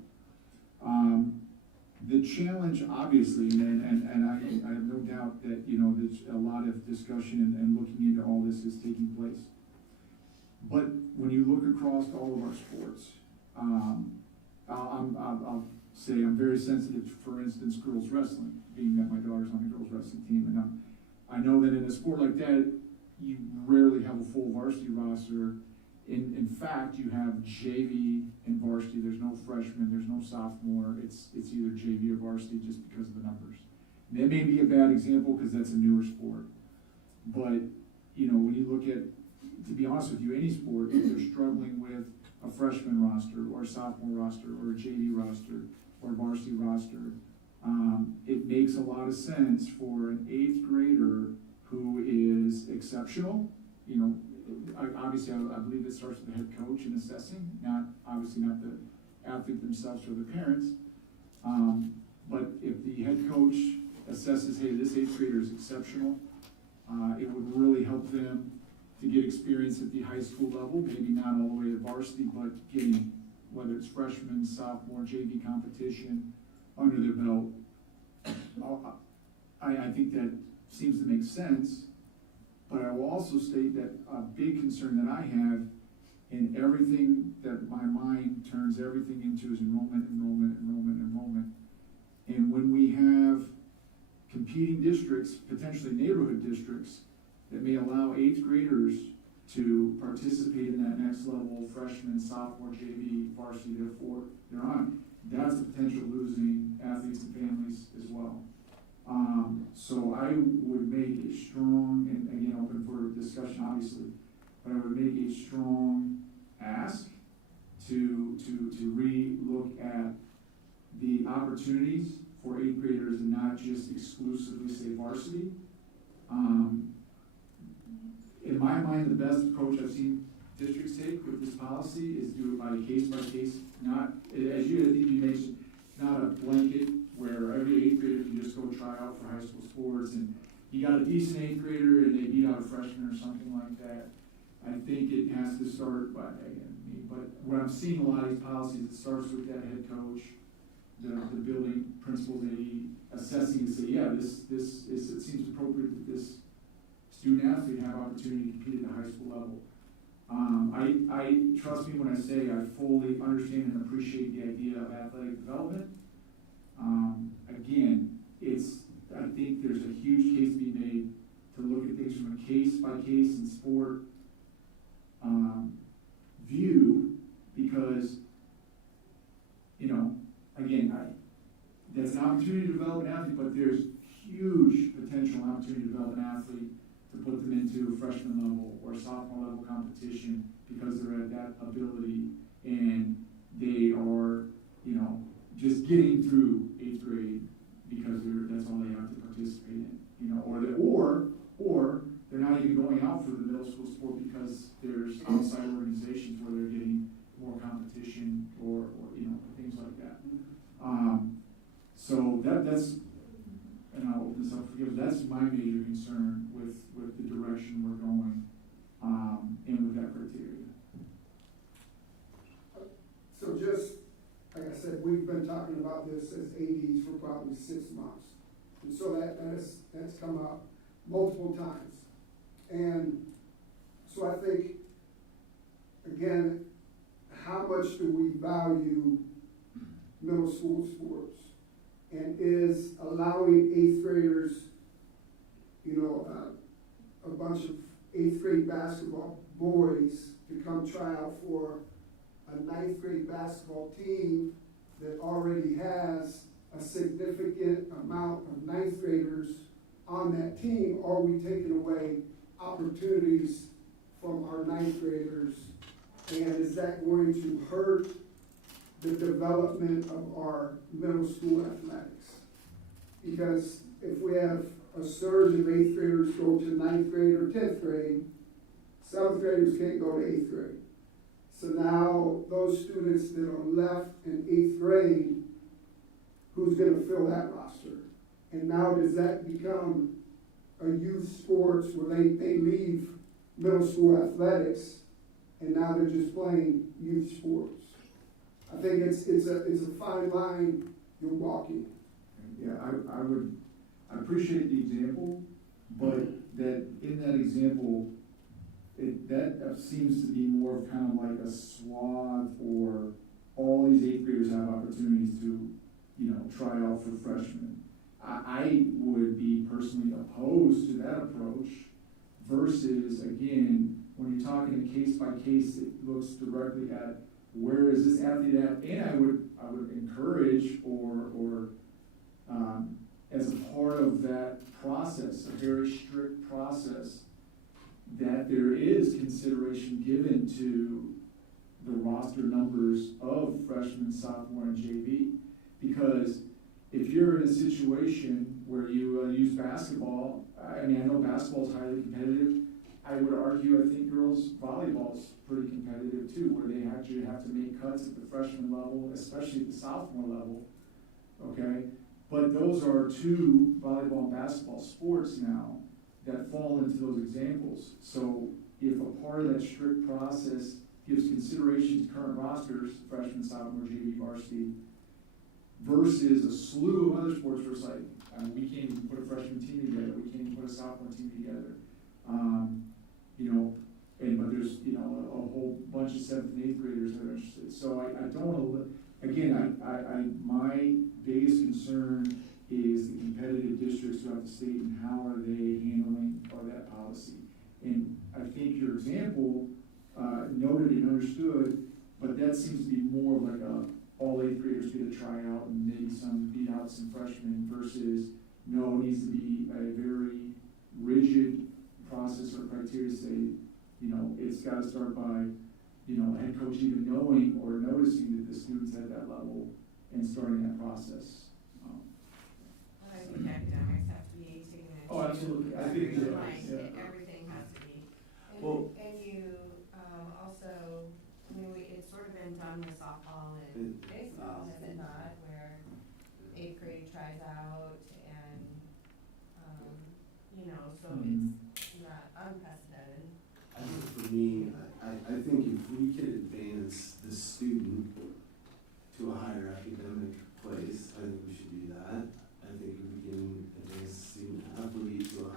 The challenge, obviously, and I have no doubt that, you know, there's a lot of discussion and looking into all this is taking place. But when you look across all of our sports, I'll say I'm very sensitive to, for instance, girls wrestling, being that my daughter's on the girls wrestling team, and I know that in a sport like that, you rarely have a full varsity roster. In fact, you have JV and varsity. There's no freshman, there's no sophomore. It's either JV or varsity just because of the numbers. And that may be a bad example because that's a newer sport. But, you know, when you look at, to be honest with you, any sport, if they're struggling with a freshman roster or a sophomore roster or a JV roster or a varsity roster, it makes a lot of sense for an 8th grader who is exceptional. You know, obviously I believe it starts with the head coach in assessing, obviously not the athlete themselves or the parents. But if the head coach assesses, hey, this 8th grader is exceptional, it would really help them to get experience at the high school level, maybe not all the way to varsity, but getting, whether it's freshman, sophomore, JV competition under their belt. I think that seems to make sense, but I will also state that a big concern that I have in everything that my mind turns everything into is enrollment. And when we have competing districts, potentially neighborhood districts, that may allow 8th graders to participate in that next level, freshman, sophomore, JV, varsity, therefore they're on, that's a potential losing athletes and families as well. So I would make a strong, and again, open for discussion obviously, but I would make a strong ask to re-look at the opportunities for 8th graders and not just exclusively say varsity. In my mind, the best approach I've seen districts take with this policy is do it by case, not, as you mentioned, not a blanket where every 8th grader can just go try out for high school sports and you got a decent 8th grader and they beat out a freshman or something like that. I think it has to start by, but what I'm seeing a lot of these policies, it starts with that head coach, the building principal, they assessing to say, yeah, this it seems appropriate that this student athlete have opportunity to compete at the high school level. I trust me when I say I fully understand and appreciate the idea of athletic development. Again, I think there's a huge case to be made to look at things from a case by case and sport view, because, you know, again, that's an opportunity to develop an athlete, but there's huge potential opportunity to develop an athlete to put them into a freshman level or sophomore level competition because they're at that ability and they are, you know, just getting through 8th grade because that's all So that's, and I'll open this up for you, that's my major concern with the direction we're going, and with that criteria. So just, like I said, we've been talking about this as ADs for probably 6 months. And so that's come up multiple times. And so I think, again, how much do we value middle school sports? And is allowing 8th graders, a bunch of 8th grade basketball boys to come try out for a 9th grade basketball team that already has a significant amount of 9th graders on that team? Are we taking away opportunities from our 9th graders? And is that going to hurt the development of our middle school athletics? Because if we have a surge of 8th graders go to 9th grade or 10th grade, 7th graders can't go to 8th grade. So now those students that are left in 8th grade, who's gonna fill that roster? And now does that become a youth sports where they leave middle school athletics and now they're just playing youth sports? I think it's a fine line you're walking. Yeah, I appreciate the example, but that in that example, that seems to be more of kind of like a swath, or all these 8th graders have opportunities to, try out for freshmen. I would be personally opposed to that approach versus, again, when you're talking a case by case, it looks directly at where is this athlete at, and I would encourage or as a part of that process, a very strict process, that there is consideration given to the roster numbers of freshmen, sophomore, and JV. Because if you're in a situation where you use basketball, I know basketball is highly competitive. I would argue, I think girls volleyball is pretty competitive too, where they actually have to make cuts at the freshman level, especially at the sophomore level, okay? But those are 2 volleyball and basketball sports now that fall into those examples. So if a part of that strict process gives consideration to current rosters, freshman, sophomore, JV, varsity, versus a slew of other sports where it's like, we can't even put a freshman team together, we can't even put a sophomore team together. But there's, a whole bunch of 7th and 8th graders that are interested. So I don't want to, again, my biggest concern is the competitive districts throughout the state and how are they handling that policy. And I think your example, noted and understood, but that seems to be more like all 8th graders get a tryout and maybe beat out some freshmen versus, no, it needs to be a very rigid process or criteria to say, it's got to start by, a head coach even knowing or noticing that the students at that level and starting that process. I think academics have to be taken into. Oh, absolutely. I think so. Everything has to be. And you, also, it's sort of been done with softball and baseball, has it not? Where 8th grade tries out and, so it's not unprecedented. I think for me, I think if we can advance the student to a higher academic place, I think we should do that. I think if we can advance the student athlete to a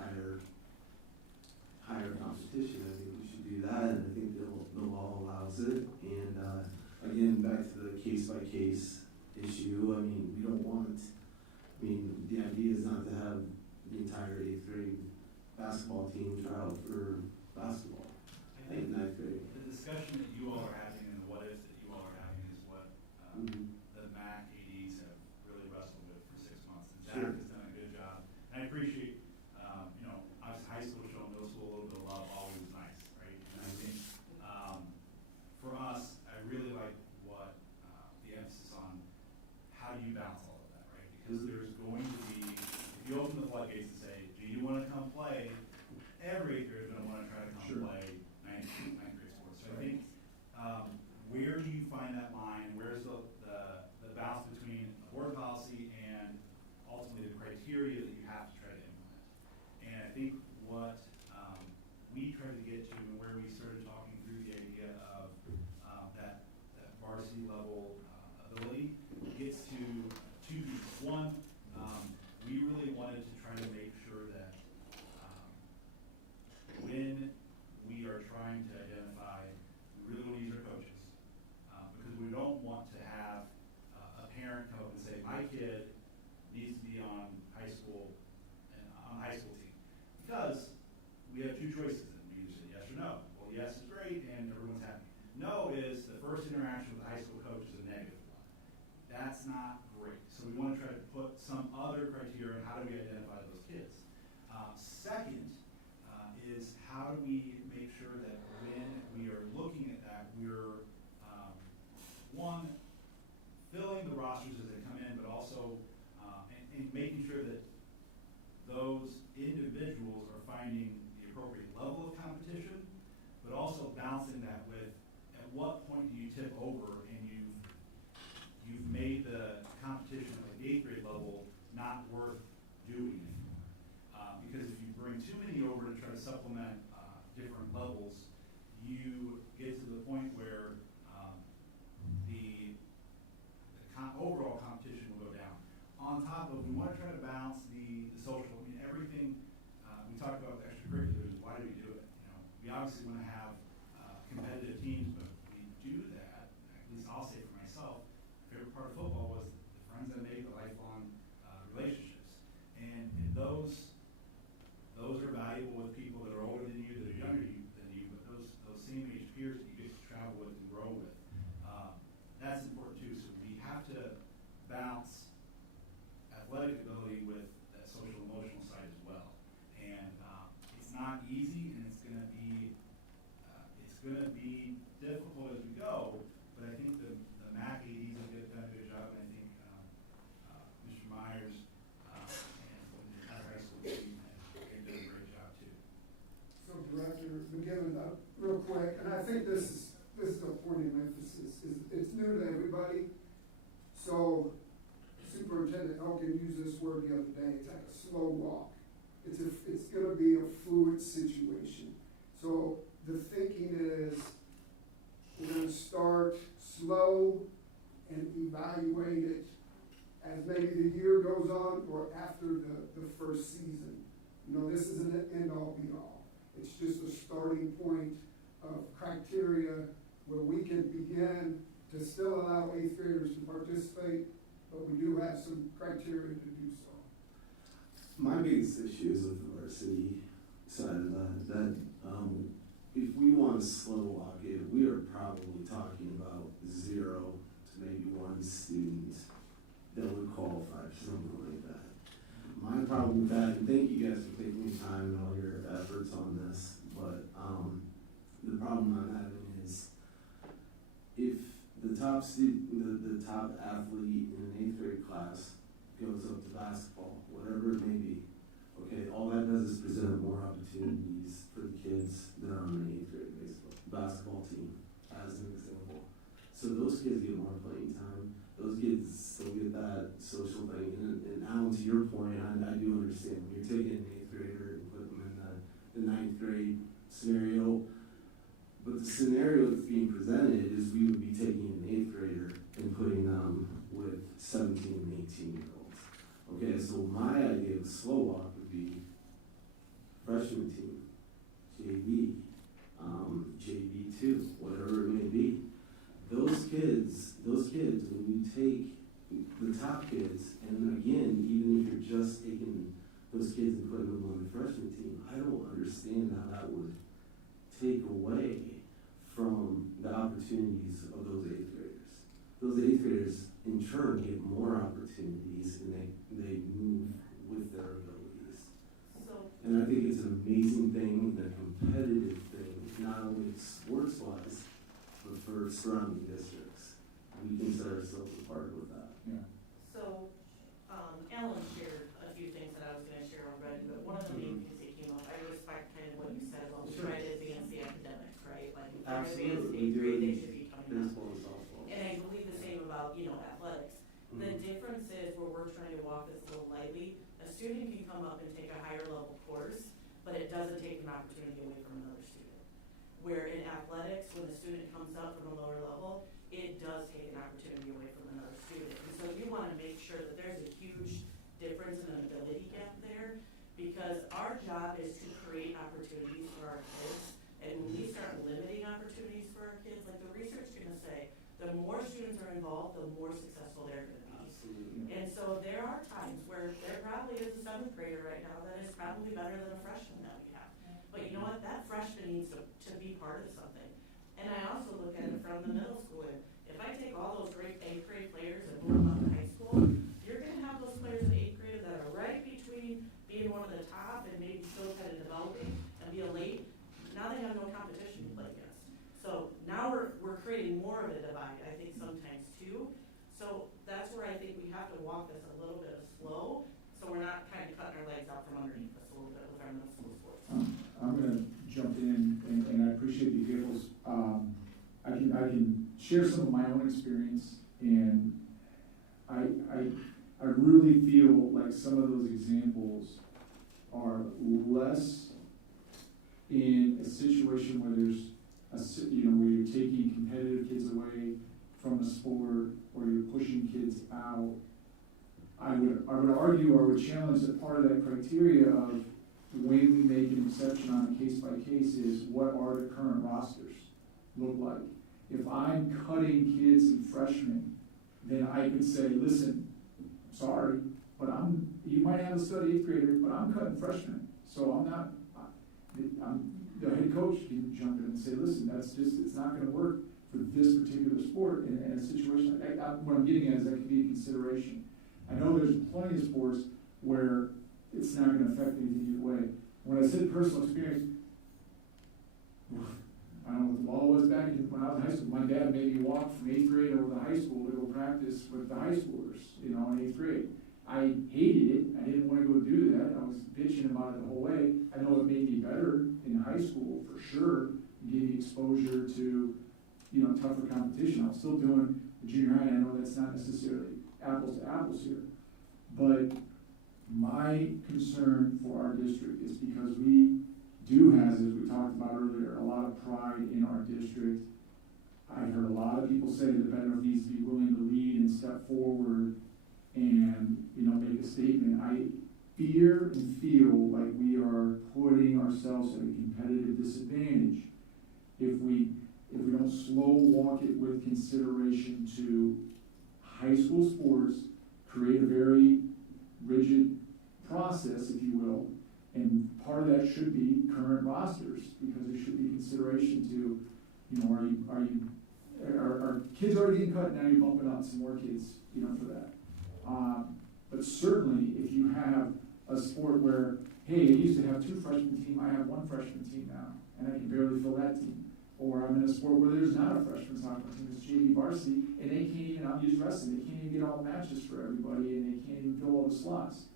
higher competition, I think we should do that, and I think the law allows it. And again, back to the case by case issue, we don't want, the idea is not to have the entire 8th grade basketball team try out for basketball. I think 9th grade. the discussion that you all are having and the what ifs that you all are having is what the MAC ADs have really wrestled with for 6 months. And Zach has done a good job. And I appreciate, obviously high school showing middle school a little bit of love always is nice, right? And I think for us, I really like what the emphasis on how do you balance all of that, right? Because there's going to be, if you open the floodgates and say, do you want to come play? Every 8th grader is going to want to try to come play 9th grade sports. So I think clear criteria, how do we identify those kids? Second, is how do we make sure that when we are looking at that, we're, one, filling the rosters as they come in, but also, and making sure that those individuals are finding the appropriate level of competition, but also balancing that with, at what point do you tip over and you've made the competition at the 8th grade level not worth doing anymore. Because if you bring too many over to try to supplement different levels, you get to the point where the overall competition will go down. On top of, we want to try to balance the social, I mean, everything, we talked about extracurriculars, why do we do it? You know, we obviously want to have competitive teams, but we do that, at least I'll say for myself, my favorite part of football was the friends I made, the lifelong relationships. And those are valuable with people that are older than you, that are younger than you, but those same age peers that you get to travel with and grow with. That's important too, so we have to balance athletic ability with that social emotional side as well. And it's not easy, and it's gonna be difficult as we go, but I think the MAC ADs have done a good job, and I think Mr. Myers and the entire high school team have done a great job too. So Director McGivern, real quick, and I think this is a point of emphasis, is it's new to everybody. So Superintendent Elkin used this word the other day, it's like a slow walk. It's gonna be a fluid situation. So the thinking is, we're gonna start slow and evaluate it as maybe the year goes on or after the first season. You know, this isn't an end-all be-all. It's just a starting point of criteria where we can begin to still allow 8th graders to participate, but we do have some criteria to do so. My biggest issue is with the varsity side of that if we want to slow walk it, we are probably talking about 0 to maybe 1 student that would qualify for something like that. My problem with that, and thank you guys for taking the time and all your efforts on this, but the problem I'm having is if the top student, the top athlete in an 8th grade class goes up to basketball, whatever it may be, okay, all that does is present more opportunities for the kids that are on an 8th grade basketball team, as an example. So those kids get more playing time. Those kids still get that social thing. And Alan, to your point, I do understand when you're taking an 8th grader and put them in the 9th grade scenario. But the scenario that's being presented is we would be taking an 8th grader and putting them with 17 and 18-year-olds. Okay, so my idea of slow walk would be freshman team, JV, JV2, whatever it may be. Those kids, when you take the top kids, and again, even if you're just taking those kids and putting them on the freshman team, I don't understand how that would take away from the opportunities of those 8th graders. Those 8th graders, in turn, get more opportunities, and they move with their abilities. And I think it's an amazing thing, and a competitive thing, not only sports-wise, but for surrounding districts. We consider ourselves a part with that. Yeah. So, Alan shared a few things that I was gonna share already, but one of the main things that came up, I respect kind of what you said about trying to advance the academics, right? Like, if they're advanced 8th grade, they should be coming up. And I believe the same about, athletics. The difference is where we're trying to walk this a little lightly, a student can come up and take a higher level course, but it doesn't take an opportunity away from another student. Where in athletics, when the student comes up from a lower level, it does take an opportunity away from another student. And so you want to make sure that there's a huge difference in an ability gap there, because our job is to create opportunities for our kids. And when we start limiting opportunities for our kids, like the research is going to say, the more students are involved, the more successful they're going to be. Absolutely. And so there are times where there probably is a 7th grader right now that is probably better than a freshman that we have. But you know what? That freshman needs to be part of something. And I also look at it from the middle school. If I take all those great 8th grade players and move them up to high school, you're going to have those players in 8th grade that are share some of my own experience, and I really feel like some of those examples are less in a situation where there's where you're taking competitive kids away from a sport, or you're pushing kids out. I would argue, or would challenge that part of that criteria of when we make an exception on a case by case is what are the current rosters look like. If I'm cutting kids and freshmen, then I could say, listen, I'm sorry, but you might have a stud 8th grader, but I'm cutting freshmen, so the head coach can jump in and say, listen, it's not gonna work for this particular sport in a situation. What I'm getting at is that could be a consideration. I know there's plenty of sports where it's not gonna affect anything either way. When I said personal experience, I don't know what the law was back when I was in high school. My dad made me walk from 8th grade over to high school to go practice with the high schoolers, in 8th grade. I hated it. I didn't want to go do that. I was bitching about it the whole way. I know it made me better in high school, for sure. It gave me exposure to, tougher competition. I was still doing the junior high. I know that's not necessarily apples to apples here. But my concern for our district is because we do have, as we talked about earlier, a lot of pride in our district. I've heard a lot of people say that Bettendorf needs to be willing to lead and step forward and, make a statement. I fear and feel like we are putting ourselves at a competitive disadvantage if we don't slow walk it with consideration to high school sports, create a very rigid process, if you will, and part of that should be current rosters, because there should be consideration to, are kids already getting cut, now you're bumping out some more kids, for that. But certainly, if you have a sport where, hey, I used to have 2 freshman team, I have 1 freshman team now, and I can barely fill that team. Or I'm in a sport where there's not a freshman soccer team, it's JV varsity, and they can't even, I'll use wrestling, they can't even get all the matches for everybody, and they can't even fill all the slots.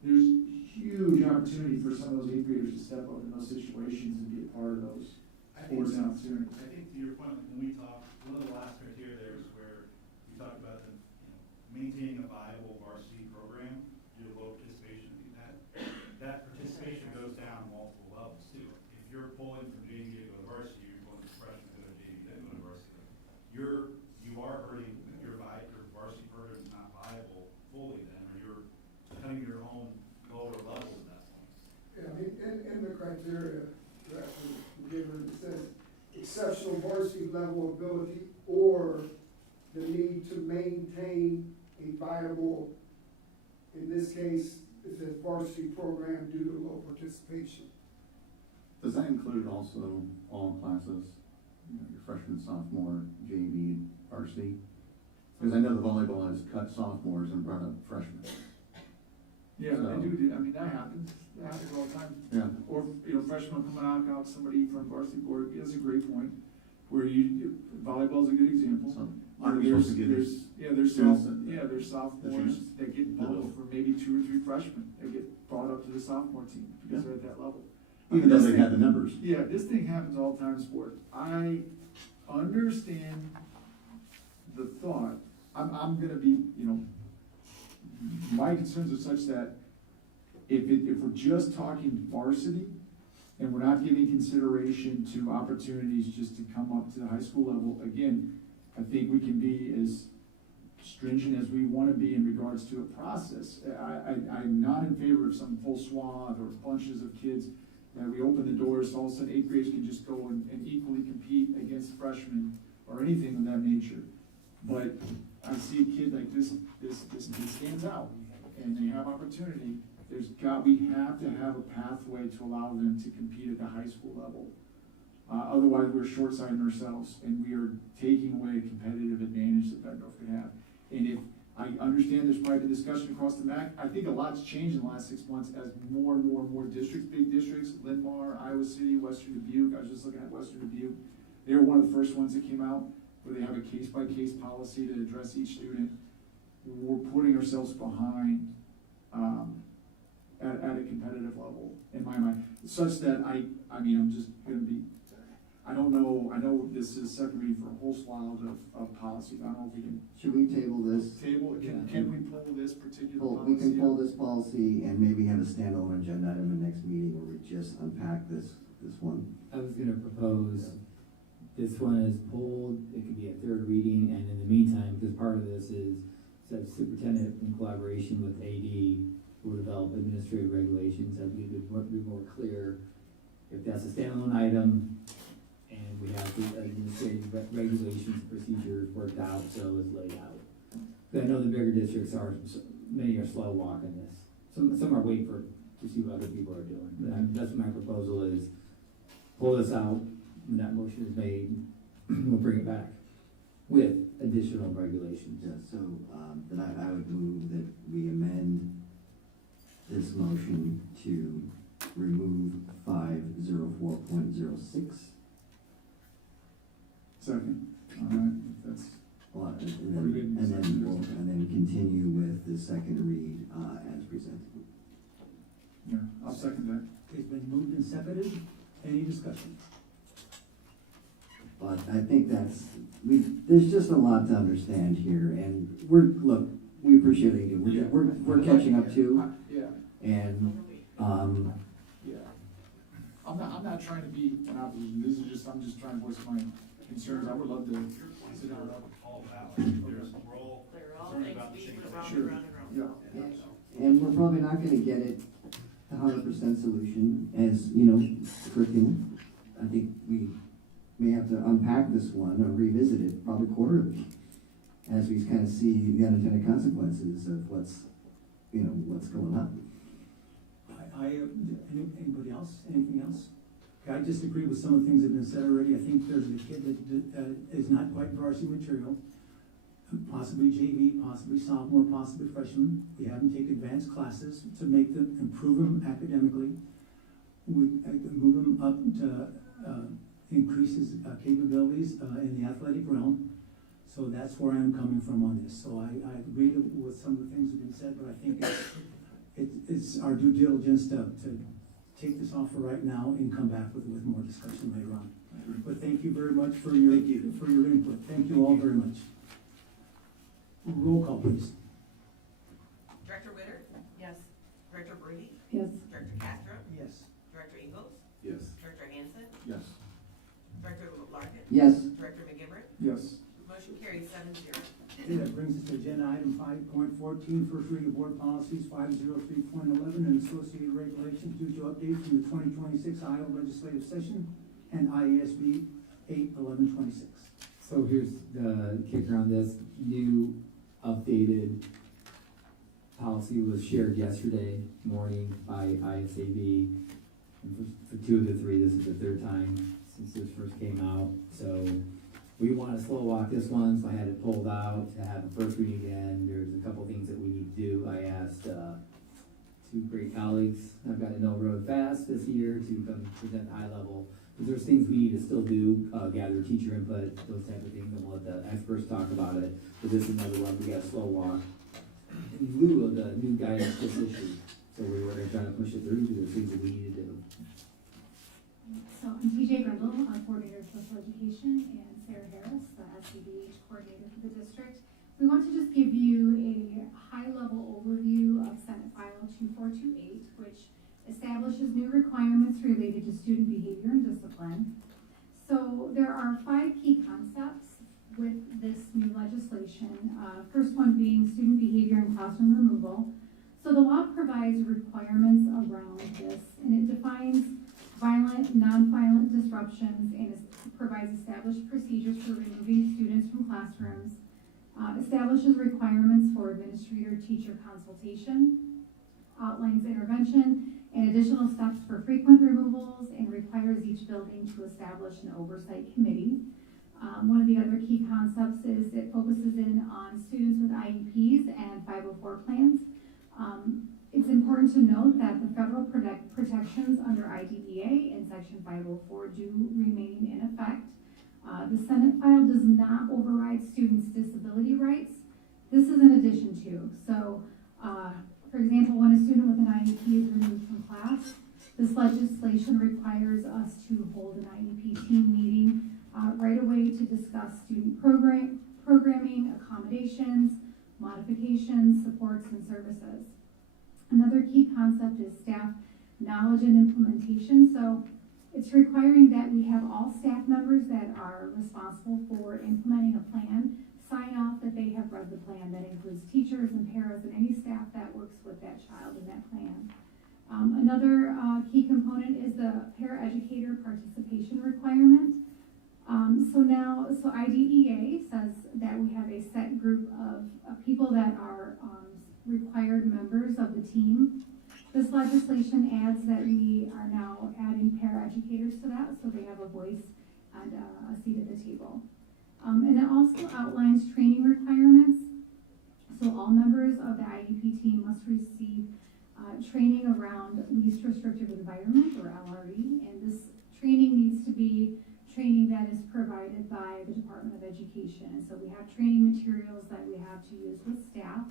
There's huge opportunity for some of those 8th graders to step up in those situations and be a part of those sports and opportunities. I think to your point, when we talked, one of the last criteria there is where we talked about maintaining a viable varsity program due to low participation. That participation goes down multiple levels too. If you're pulling from JV to go to varsity, you're pulling from freshman to go to JV, then go to varsity. You are hurting your varsity program is not viable fully then, or you're cutting your own lower levels at that point. Yeah, in the criteria that was given, it says exceptional varsity level ability or the need to maintain a viable, in this case, it says varsity program due to low participation. Does that include also all classes, your freshman, sophomore, JV, varsity? Because I know the volleyball has cut sophomores and brought up freshmen. Yeah, so, they do. I mean, that happens. That happens all the time. Yeah. Or, freshmen will come and knock out somebody from varsity board. That's a great point. Where volleyball is a good example. So, there's sophomores that get bumped for maybe 2 or 3 freshmen that get brought up to the sophomore team because they're at that level. Even though they have the numbers. Yeah, this thing happens all the time in sport. I understand the thought. I'm gonna be, my concerns are such that if we're just talking varsity and we're not giving consideration to opportunities just to come up to the high school level, again, I think we can be as stringent as we want to be in regards to a process. I'm not in favor of some full swath or bunches of kids that we open the doors, so all of a sudden 8th graders can just go and equally compete against freshmen or anything of that nature. But I see a kid like this kid stands out and they have opportunity. We have to have a pathway to allow them to compete at the high school level. Otherwise, we're short-sighting ourselves, and we are taking away a competitive advantage that Bettendorf could have. And if I understand there's probably discussion across the MAC, I think a lot's changed in the last 6 months as more and more districts, big districts, Linmar, Iowa City, Western Dubuque. I was just looking at Western Dubuque. They were one of the first ones that came out where they have a case-by-case policy to address each student. We're putting ourselves behind at a competitive level in my mind, such that I'm just going to be. I don't know. I know this is second reading for a whole whole swath of policies. I don't know if we can Should we table this? table, can we pull this particular policy? We can pull this policy and maybe have a standalone agenda item in the next meeting where we just unpack this one. I was gonna propose, this one is pulled, it could be a third reading, and in the meantime, because part of this is, so superintendent in collaboration with AD will develop administrative regulations that we would be more clear if that's a standalone item, and we have the administrative regulations, procedures worked out, so it's laid out. But I know the bigger districts are, many are slow walking this. Some are waiting to see what other people are doing, but that's my proposal is, pull this out, when that motion is made, we'll bring it back with additional regulations. Yeah, so, then I would move that we amend this motion to remove 504.06. Second, all right, that's. Well, and then continue with the second read, as presented. Yeah, I'll second that. It's been moved and seconded. Any discussion? But I think there's just a lot to understand here, and we appreciate it. We're catching up too, Yeah, and, yeah. I'm not trying to be in opposition, I'm just trying to voice my concerns. I would love to sit down. All valid. We're all concerned about the change. Sure, yeah. and we're probably not gonna get it 100% solution, as, curriculum. I think we may have to unpack this one or revisit it probably quarterly, as we kind of see the unintended consequences of what's going on. Anybody else? Anything else? Okay, I disagree with some of the things that have been said already. I think there's a kid that is not quite varsity material, possibly JV, possibly sophomore, possibly freshman. We have them take advanced classes to improve them academically. We move them up to increase his capabilities in the athletic realm. So that's where I'm coming from on this. So I agree with some of the things that have been said, but I think it's our due diligence to take this off for right now and come back with more discussion later on. But thank you very much for your input. Thank you all very much. Roll call, please. Director Witter? Yes. Director Brady? Yes. Director Castro? Yes. Director Ingles? Yes. Director Hanson? Yes. Director Larkin? Yes. Director McGivern? Yes. Motion carries 7-0. Okay, that brings us to agenda item 5.14, first reading of board policies 503.11 and associated regulations due to updates from the 2026 Iowa legislative session and IASB 8/11/26. So here's the kicker on this, new updated policy was shared yesterday morning by ISAB. And for two of the three, this is the third time since this first came out. So we want to slow walk this one, so I had it pulled out to have the first reading again. There's a couple things that we need to do. I asked two great colleagues I've got to know real fast this year to come present high level. But there's things we need to still do, gather teacher input, those type of things, and we'll let the experts talk about it. But this is another one we got to slow walk in lieu of the new guidance this issue. So we were going to try to push it through to the things that we need to do. So I'm TJ Grendel, Coordinator of Special Education, and Sarah Harris, the SCDH Coordinator for the district. We want to just give you a high-level overview of Senate File 2428, which establishes new requirements related to student behavior and discipline. So there are 5 key concepts with this new legislation. First one being student behavior and classroom removal. So the law provides requirements around this, and it defines violent, non-violent disruptions and provides established procedures for removing students from classrooms, establishes requirements for administrator-teacher consultation, outlines intervention and additional steps for frequent removals, and requires each building to establish an oversight committee. One of the other key concepts is it focuses in on students with IEPs and 504 plans. It's important to note that the federal protections under IDEA and Section 504 do remain in effect. The Senate file does not override students' disability rights. This is in addition to. So, for example, when a student with an IEP is removed from class, this legislation requires us to hold an IEP team meeting right away to discuss student programming, accommodations, modifications, supports, and services. Another key concept is staff knowledge and implementation. So it's requiring that we have all staff members that are responsible for implementing a plan sign off that they have read the plan. That includes teachers and paras and any staff that works with that child in that plan. Another key component is the paraeducator participation requirement. So IDEA says that we have a set group of people that are required members of the team. This legislation adds that we are now adding paraeducators to that, so they have a voice and a seat at the table. And it also outlines training requirements. So all members of the IEP team must receive training around least restrictive environment, or LRE, and this training needs to be training that is provided by the Department of Education. And so we have training materials that we have to use with staff.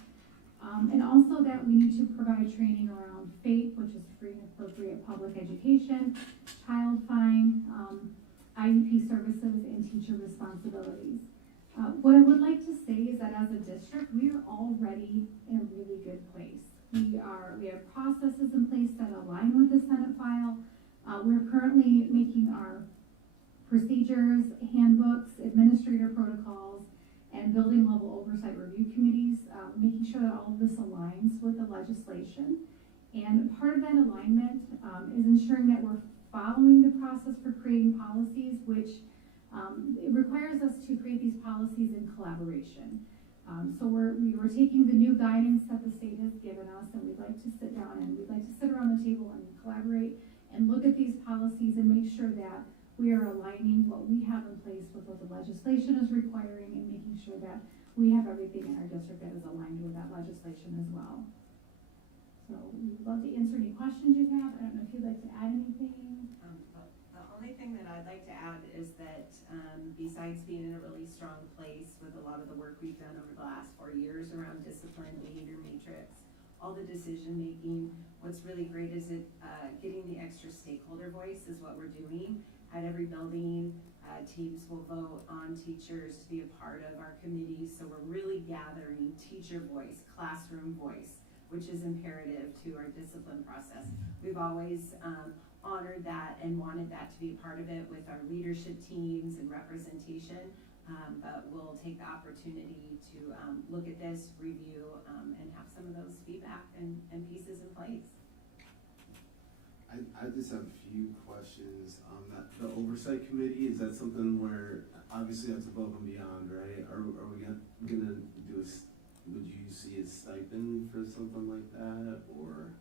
And also that we need to provide training around FAPE, which is free and appropriate public education, child find, IEP services, and teacher responsibilities. What I would like to say is that as a district, we are already in a really good place. We have processes in place that align with the Senate file. We're currently making our procedures, handbooks, administrator protocols, and building level oversight review committees, making sure that all of this aligns with the legislation. And part of that alignment is ensuring that we're following the process for creating policies, which it requires us to create these policies in collaboration. So we're taking the new guidance that the state has given us, and we'd like to sit down and we'd like to sit around the table and collaborate and look at these policies and make sure that we are aligning what we have in place with what the legislation is requiring, and making sure that we have everything in our district that is aligned with that legislation as well. So we'd love to answer any questions you have. I don't know if you'd like to add anything. The only thing that I'd like to add is that besides being in a really strong place with a lot of the work we've done over the last 4 years around discipline, behavior matrix, all the decision making, what's really great is getting the extra stakeholder voice is what we're doing. At every building, teams will vote on teachers to be a part of our committees, so we're really gathering teacher voice, classroom voice, which is imperative to our discipline process. We've always honored that and wanted that to be a part of it with our leadership teams and representation, but we'll take the opportunity to look at this, review, and have some of those feedback and pieces in place. I just have a few questions on that. The oversight committee, is that something where, obviously that's above and beyond, right? Are we gonna do would you see a stipend for something like that? Or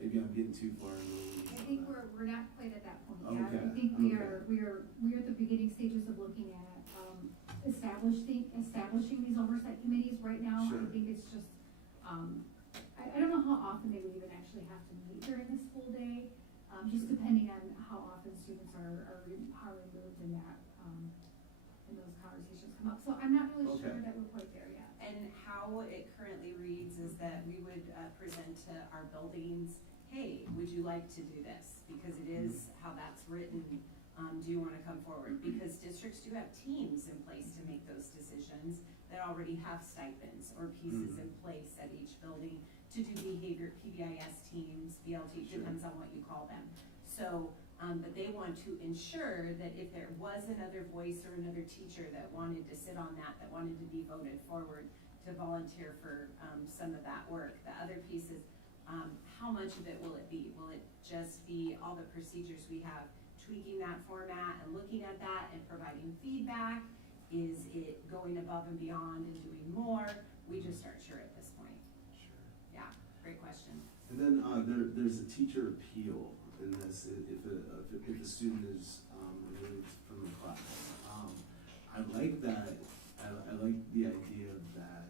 maybe I'm getting too far in the weeds. I think we're not quite at that point yet. Okay. I think we are at the beginning stages of looking at establishing these oversight committees. Right now, Sure. I think it's just I don't know how often they would even actually have to meet during the school day. Just depending on how often students are removed in that, in those conversations come up. So I'm not really sure that we're quite there yet. And how it currently reads is that we would present to our buildings, hey, would you like to do this? Because it is how that's written. Do you want to come forward? Because districts do have teams in place to make those decisions that already have stipends or pieces in place at each building to do behavior, PBIS teams, BLT, depends on what you call them. So, but they want to ensure that if there was another voice or another teacher that wanted to sit on that wanted to be voted forward to volunteer for some of that work. The other piece is how much of it will it be? Will it just be all the procedures we have, tweaking that format and looking at that and providing feedback? Is it going above and beyond and doing more? We just aren't sure at this point. Yeah, great question. And then there's a teacher appeal in this if a student is removed from the class. I like that. I like the idea of that.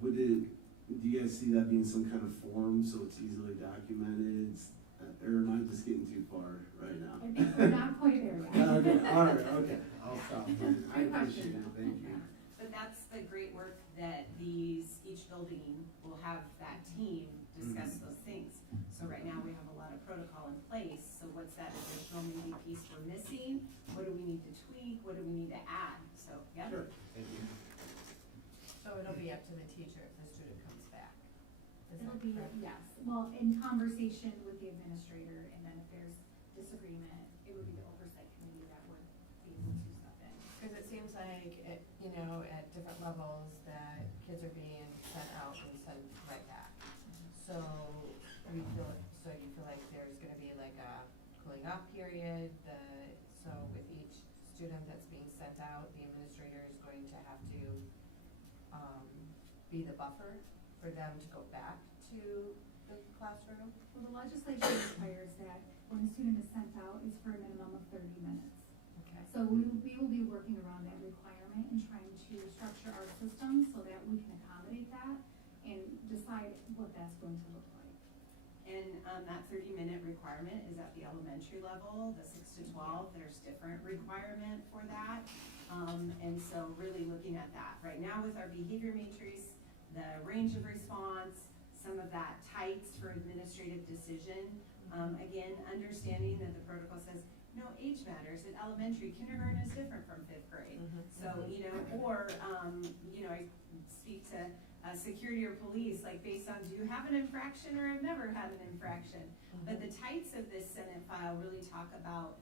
Do you guys see that being some kind of form so it's easily documented? Or am I just getting too far right now? I think we're not quite there yet. Okay, all right, okay. I'll stop. I appreciate it. Thank you. But that's the great work that each building will have that team discuss those things. So right now we have a lot of protocol in place. So what's that additional maybe piece we're missing? What do what do we need to add? So, yeah. Sure, thank you. So it'll be up to the teacher if the student comes back. Is It'll that be, correct? yes, well, in conversation with the administrator, and then if there's disagreement, it would be the oversight committee that would be able to step in. Because it seems like, you know, at different levels that kids are being sent out and sent right back. So you feel like there's gonna be like a cooling off period, so with each student that's being sent out, the administrator is going to have to, be the buffer for them to go back to the classroom? Well, the legislation requires that when a student is sent out, it's for a minimum of 30 minutes. Okay. So we will be working around that requirement and trying to structure our system so that we can accommodate that and decide what that's going to look like. And that 30-minute requirement is at the elementary level, the 6 to 12, there's different requirement for that. And so really looking at that. Right now with our behavior matrix, the range of response, some of that tights for administrative decision. Again, understanding that the protocol says, no, age matters. At elementary, kindergarten is different from 5th grade. So, you know, or, you know, I speak to security or police, like based on, do you have an infraction or have never had an infraction? But the tights of this Senate file really talk about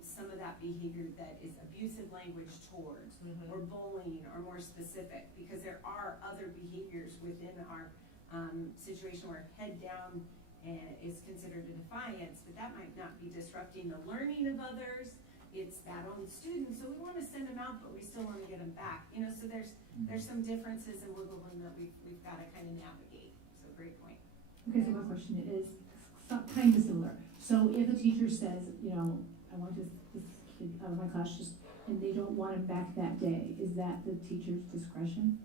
some of that behavior that is abusive language towards, or bullying, or more specific, because there are other behaviors within our situation where head down is considered a defiance, but that might not be disrupting the learning of others. It's bad on the students, so we want to send them out, but we still want to get them back. You know, so there's some differences in wiggle room that we've got to kind of navigate. So great point. Okay, so my question is kind of similar. So if a teacher says, you know, I want this kid out of my class and they don't want him back that day, is that the teacher's discretion?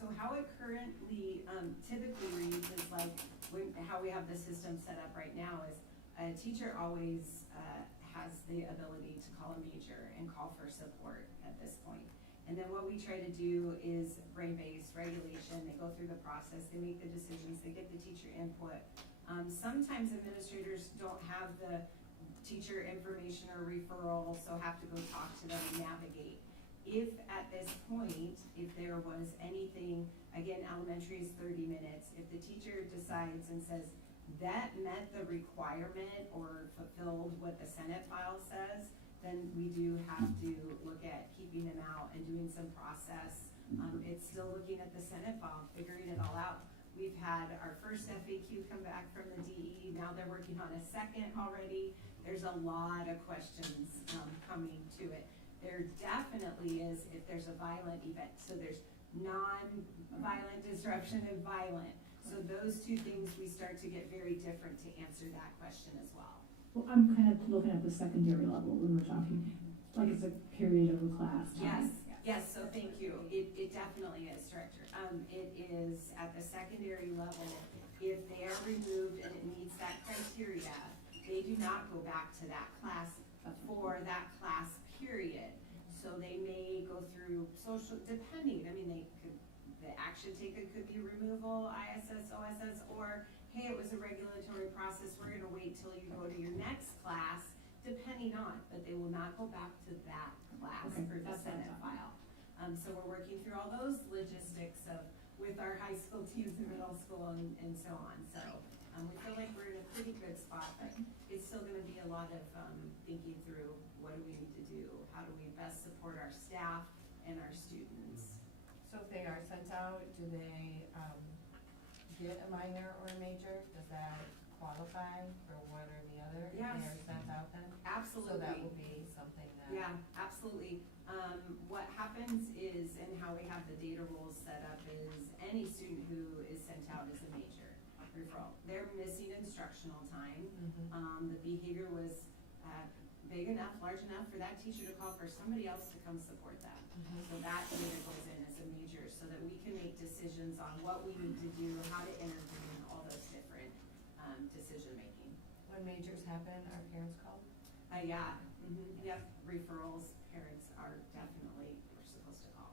So how it currently typically reads is like how we have the system set up right now is a teacher always has the ability to call a major and call for support at this point. And then what we try to do is brain-based regulation. They go through the process, they make the decisions, they get the teacher input. Sometimes administrators don't have the teacher information or referral, so have to go talk to them and navigate. If at this point, if there was anything, again, elementary is 30 minutes, if the teacher decides and says, that met the requirement or fulfilled what the Senate file says, then we do have to look at keeping them out and doing some process. It's still looking at the Senate file, figuring it all out. We've had our first FAQ come back from the DE, now they're working on a second already. There's a lot of questions coming to it. There definitely is if there's a violent event. So there's non-violent disruption and violent. So those two things we start to get very different to answer that question as well. Well, I'm kind of looking at the secondary level when we're talking, like it's a period of a class time. Yes, so thank you. It definitely is, Director. It is at the secondary level, if they are removed and it meets that criteria, they do not go back to that class for that class period. So they may go through social, depending, I mean, the action taken could be removal, ISS, OSS, or hey, it was a regulatory process, we're gonna wait till you go to your next class, depending on, but they will not go back to that class for the Senate file. So we're working through all those logistics with our high school teams and middle school and so on. So we feel like we're in a pretty good spot, but it's still gonna be a lot of thinking through what do we need to do, how do we best support our staff and our students. So if they are sent out, do they get a minor or a major? Does that qualify for one or the other? Yes. If they are sent out then? Absolutely. So that will be something that. Yeah, absolutely. What happens is, and how we have the data rules set up is any student who is sent out is a major referral. They're missing instructional time. The behavior was big enough, large enough for that teacher to call for somebody else to come support that. So that data goes in as a major so that we can make decisions on what we need to do, how to intervene, all those different decision making. When majors happen, are parents called? Yeah, yep, referrals, parents are definitely, we're supposed to call.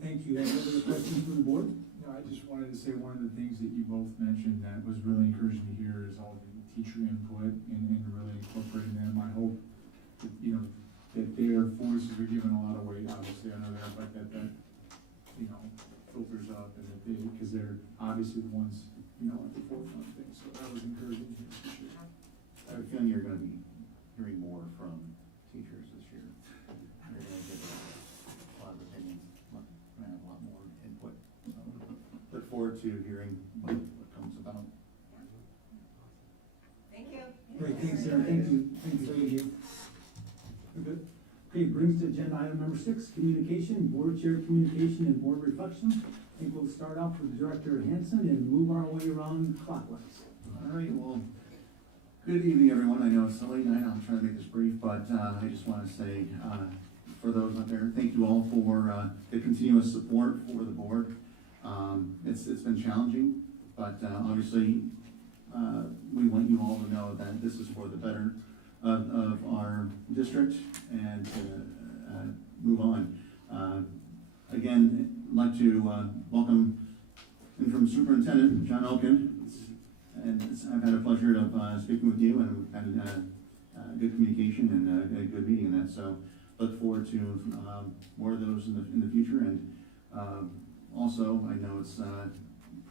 Thank you. Any other questions from the board? No, I just wanted to say one of the things that you both mentioned that was really encouraging to hear is all the teacher input and really incorporating them. I hope that, you know, that their voices are given a lot of weight, obviously, I know that, but that, you know, filters up and that they, because they're obviously the ones, you know, at the forefront of things, so that was encouraging to hear. I have a feeling you're gonna be hearing more from teachers this year. You're gonna get a lot of opinions, gonna have a lot more input. So look forward to hearing what comes about. Thank you. Great, thanks, Sarah, thank you, you. We're good. Okay, brings to agenda item number 6, communication, board chair communication and board reflection. I think we'll start off with Director Hanson and move our way around clockwise. All right, well, good evening, everyone. I know it's a late night. I'll try to make this brief, but I just want to say, for those out there, thank you all for the continuous support for the board. It's been challenging, but obviously we want you all to know that this is for the better of our district and to move on. Again, I'd like to welcome interim superintendent John Elkin. And I've had a pleasure of speaking with you, and we've had good communication and a good meeting in that. So look forward to more of those in the future. And also, I know it's a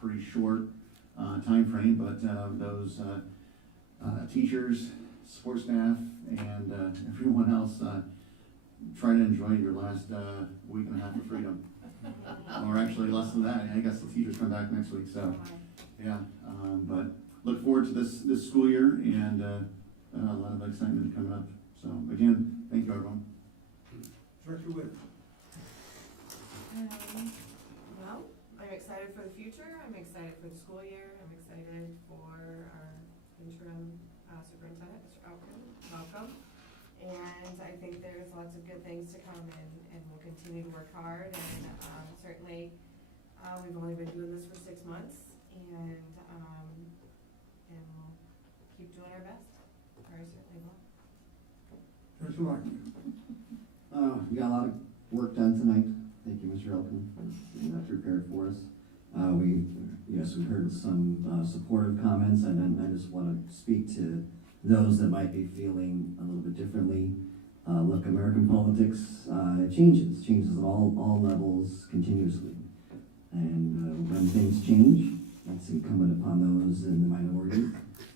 pretty short time frame, but those teachers, support staff, and everyone else, try to enjoy your last week and a half of freedom. Or actually less than that. I guess the teachers come back next week. So yeah, but look forward to this school year and a lot of excitement coming up. So again, thank you, everyone. Director Witt. Well, I'm excited for the future, I'm excited for the school year, I'm excited for our interim superintendent, Mr. Elkin, welcome. And I think there's lots of good things to come, and we'll continue to work hard, and certainly, we've only been doing this for 6 months, and we'll keep doing our best, or I certainly will. Director Larkin. We got a lot of work done tonight. Thank you, Mr. Elkin, for getting that prepared for us. We've heard some supportive comments, and I just want to speak to those that might be feeling a little bit differently. Look, American politics changes at all levels continuously. And when things change, it's incumbent upon those in the minority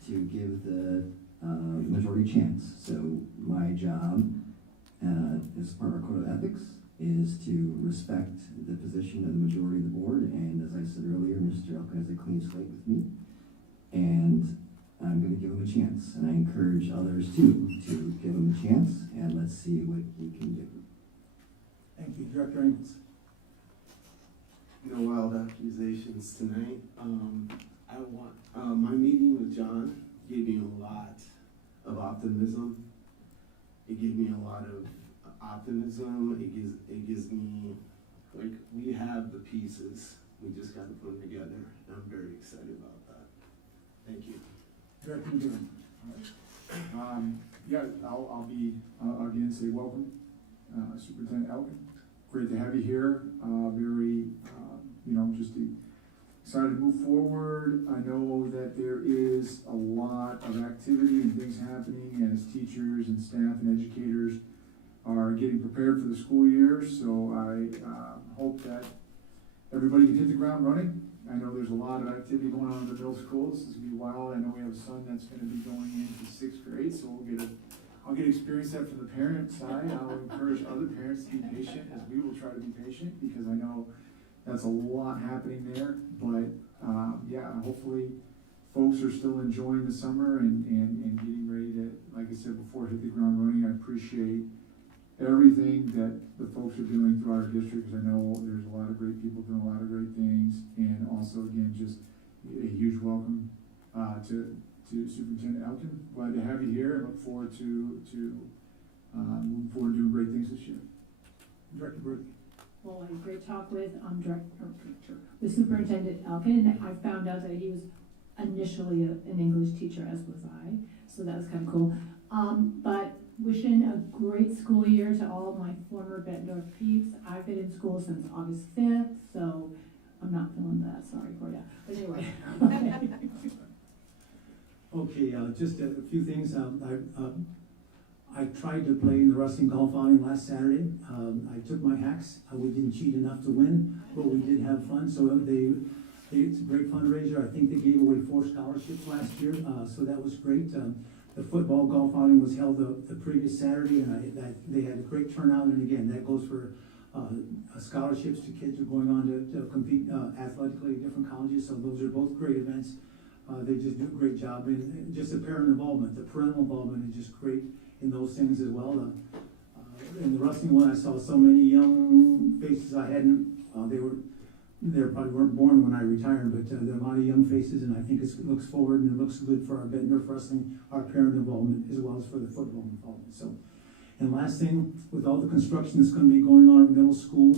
to give the majority chance. So my job as part of our code of ethics is to respect the position of the majority of the board. And as I said earlier, Mr. Elkin has a clean slate with me. And I'm going to give him a chance, and I encourage others too to give him a chance, and let's see what we can do. Thank you, Director Engels. No wild accusations tonight. My meeting with John gave me a lot of optimism. It gave me a lot of optimism. It gives me, like, we have the pieces. We just got to put them together. And I'm very excited about that. Thank you. Director McGivern. I'll again say welcome, Superintendent Elkin. Great to have you here. Very, just excited to move forward. I know that there is a lot of activity and things happening as teachers and staff and educators are getting prepared for the school year. So I hope that everybody can hit the ground running. I know there's a lot of activity going on in the middle school. This is going to be wild. I know we have a son that's going to be going into 6th grade, so I'll get experience that from the parent side. I'll encourage other parents to be patient, as we will try to be patient, because I know that's a lot happening there. But hopefully folks are still enjoying the summer and getting ready to, like I said before, hit the ground running. I appreciate everything that the folks are doing throughout our district, because I know there's a lot of great people doing a lot of great things. And also, again, just a huge welcome to Superintendent Elkin. Glad to have you here, and look forward to moving forward doing great things this year. Director Brody. Well, I had a great talk with Superintendent Elkin, and I found out that he was initially an English teacher, as was I, so that was kind of cool. But wishing a great school year to all of my former Bettendorf peeps. I've been in school since August 5th, so I'm not feeling the just a few things. I tried to play in the wrestling golf outing last Saturday. I took my hacks. We didn't cheat enough to win, but we did have fun. So it's a great fundraiser. I think they gave away 4 scholarships last year, so that was great. The football golf outing was held the previous Saturday, and they had a great turnout. And again, that goes for scholarships to kids who are going on to compete athletically at different colleges. So those are both great events. They just do a great job, and just the parent involvement, the parental involvement is just great in those things as well. In the wrestling one, I saw so many young faces I hadn't. They probably weren't born when I retired, but there are a lot of young faces, and I think it looks forward and it looks good for our Bettendorf wrestling, our parent involvement, as well as for the football involvement. So, and last thing, with all the construction that's going to be going on at middle school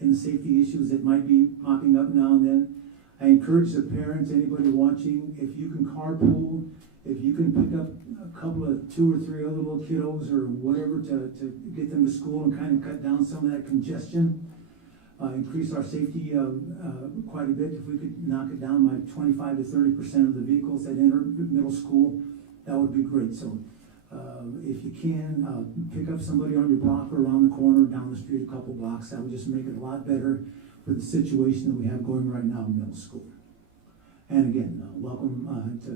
and the safety issues that might be popping up now and then, I encourage the parents, anybody watching, if you can carpool, if you can pick up a couple of 2 or 3 other little kiddos or whatever to get them to school and kind of cut down some of that congestion, increase our safety quite a bit. If we could knock it down by 25 to 30% of the vehicles that enter middle school, that would be great. So if you can, pick up somebody on your block or around the corner, down the street a couple blocks, that would just make it a lot better for the situation that we have going right now in middle school. And again, welcome to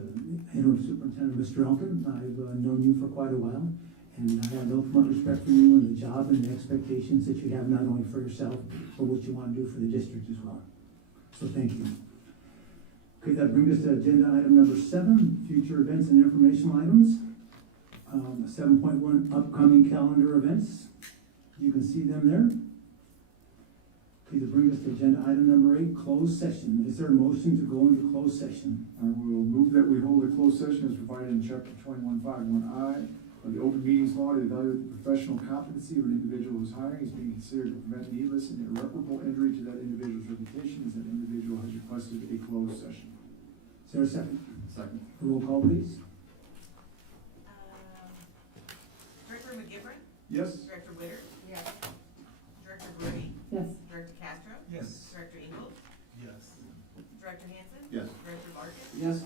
Interim Superintendent Mr. Elkin. I've known you for quite a while, and I have no respect for you and the job and the expectations that you have, not only for yourself, but what you want to do for the district as well. So thank you. Okay, that brings us to agenda item number 7, future events and informational items. 7.1, upcoming calendar events. You can see them there. Okay, that brings us to agenda item number 8, closed session. Is there a motion to go into closed session? I will move that we hold a closed session as provided in chapter 21.5(1)(I) of the Open Meetings Law to evaluate the professional competency of an individual whose hiring is being considered to prevent needless and irreparable injury to that individual's reputation, as that individual has requested a closed session. Is there a second? Second. Roll call, please. Director McGivern? Yes? Director Witter? Yes. Director Brody? Yes. Director Castro? Yes. Director Engel? Yes. Director Hansen? Yes. Director Larkin? Yes.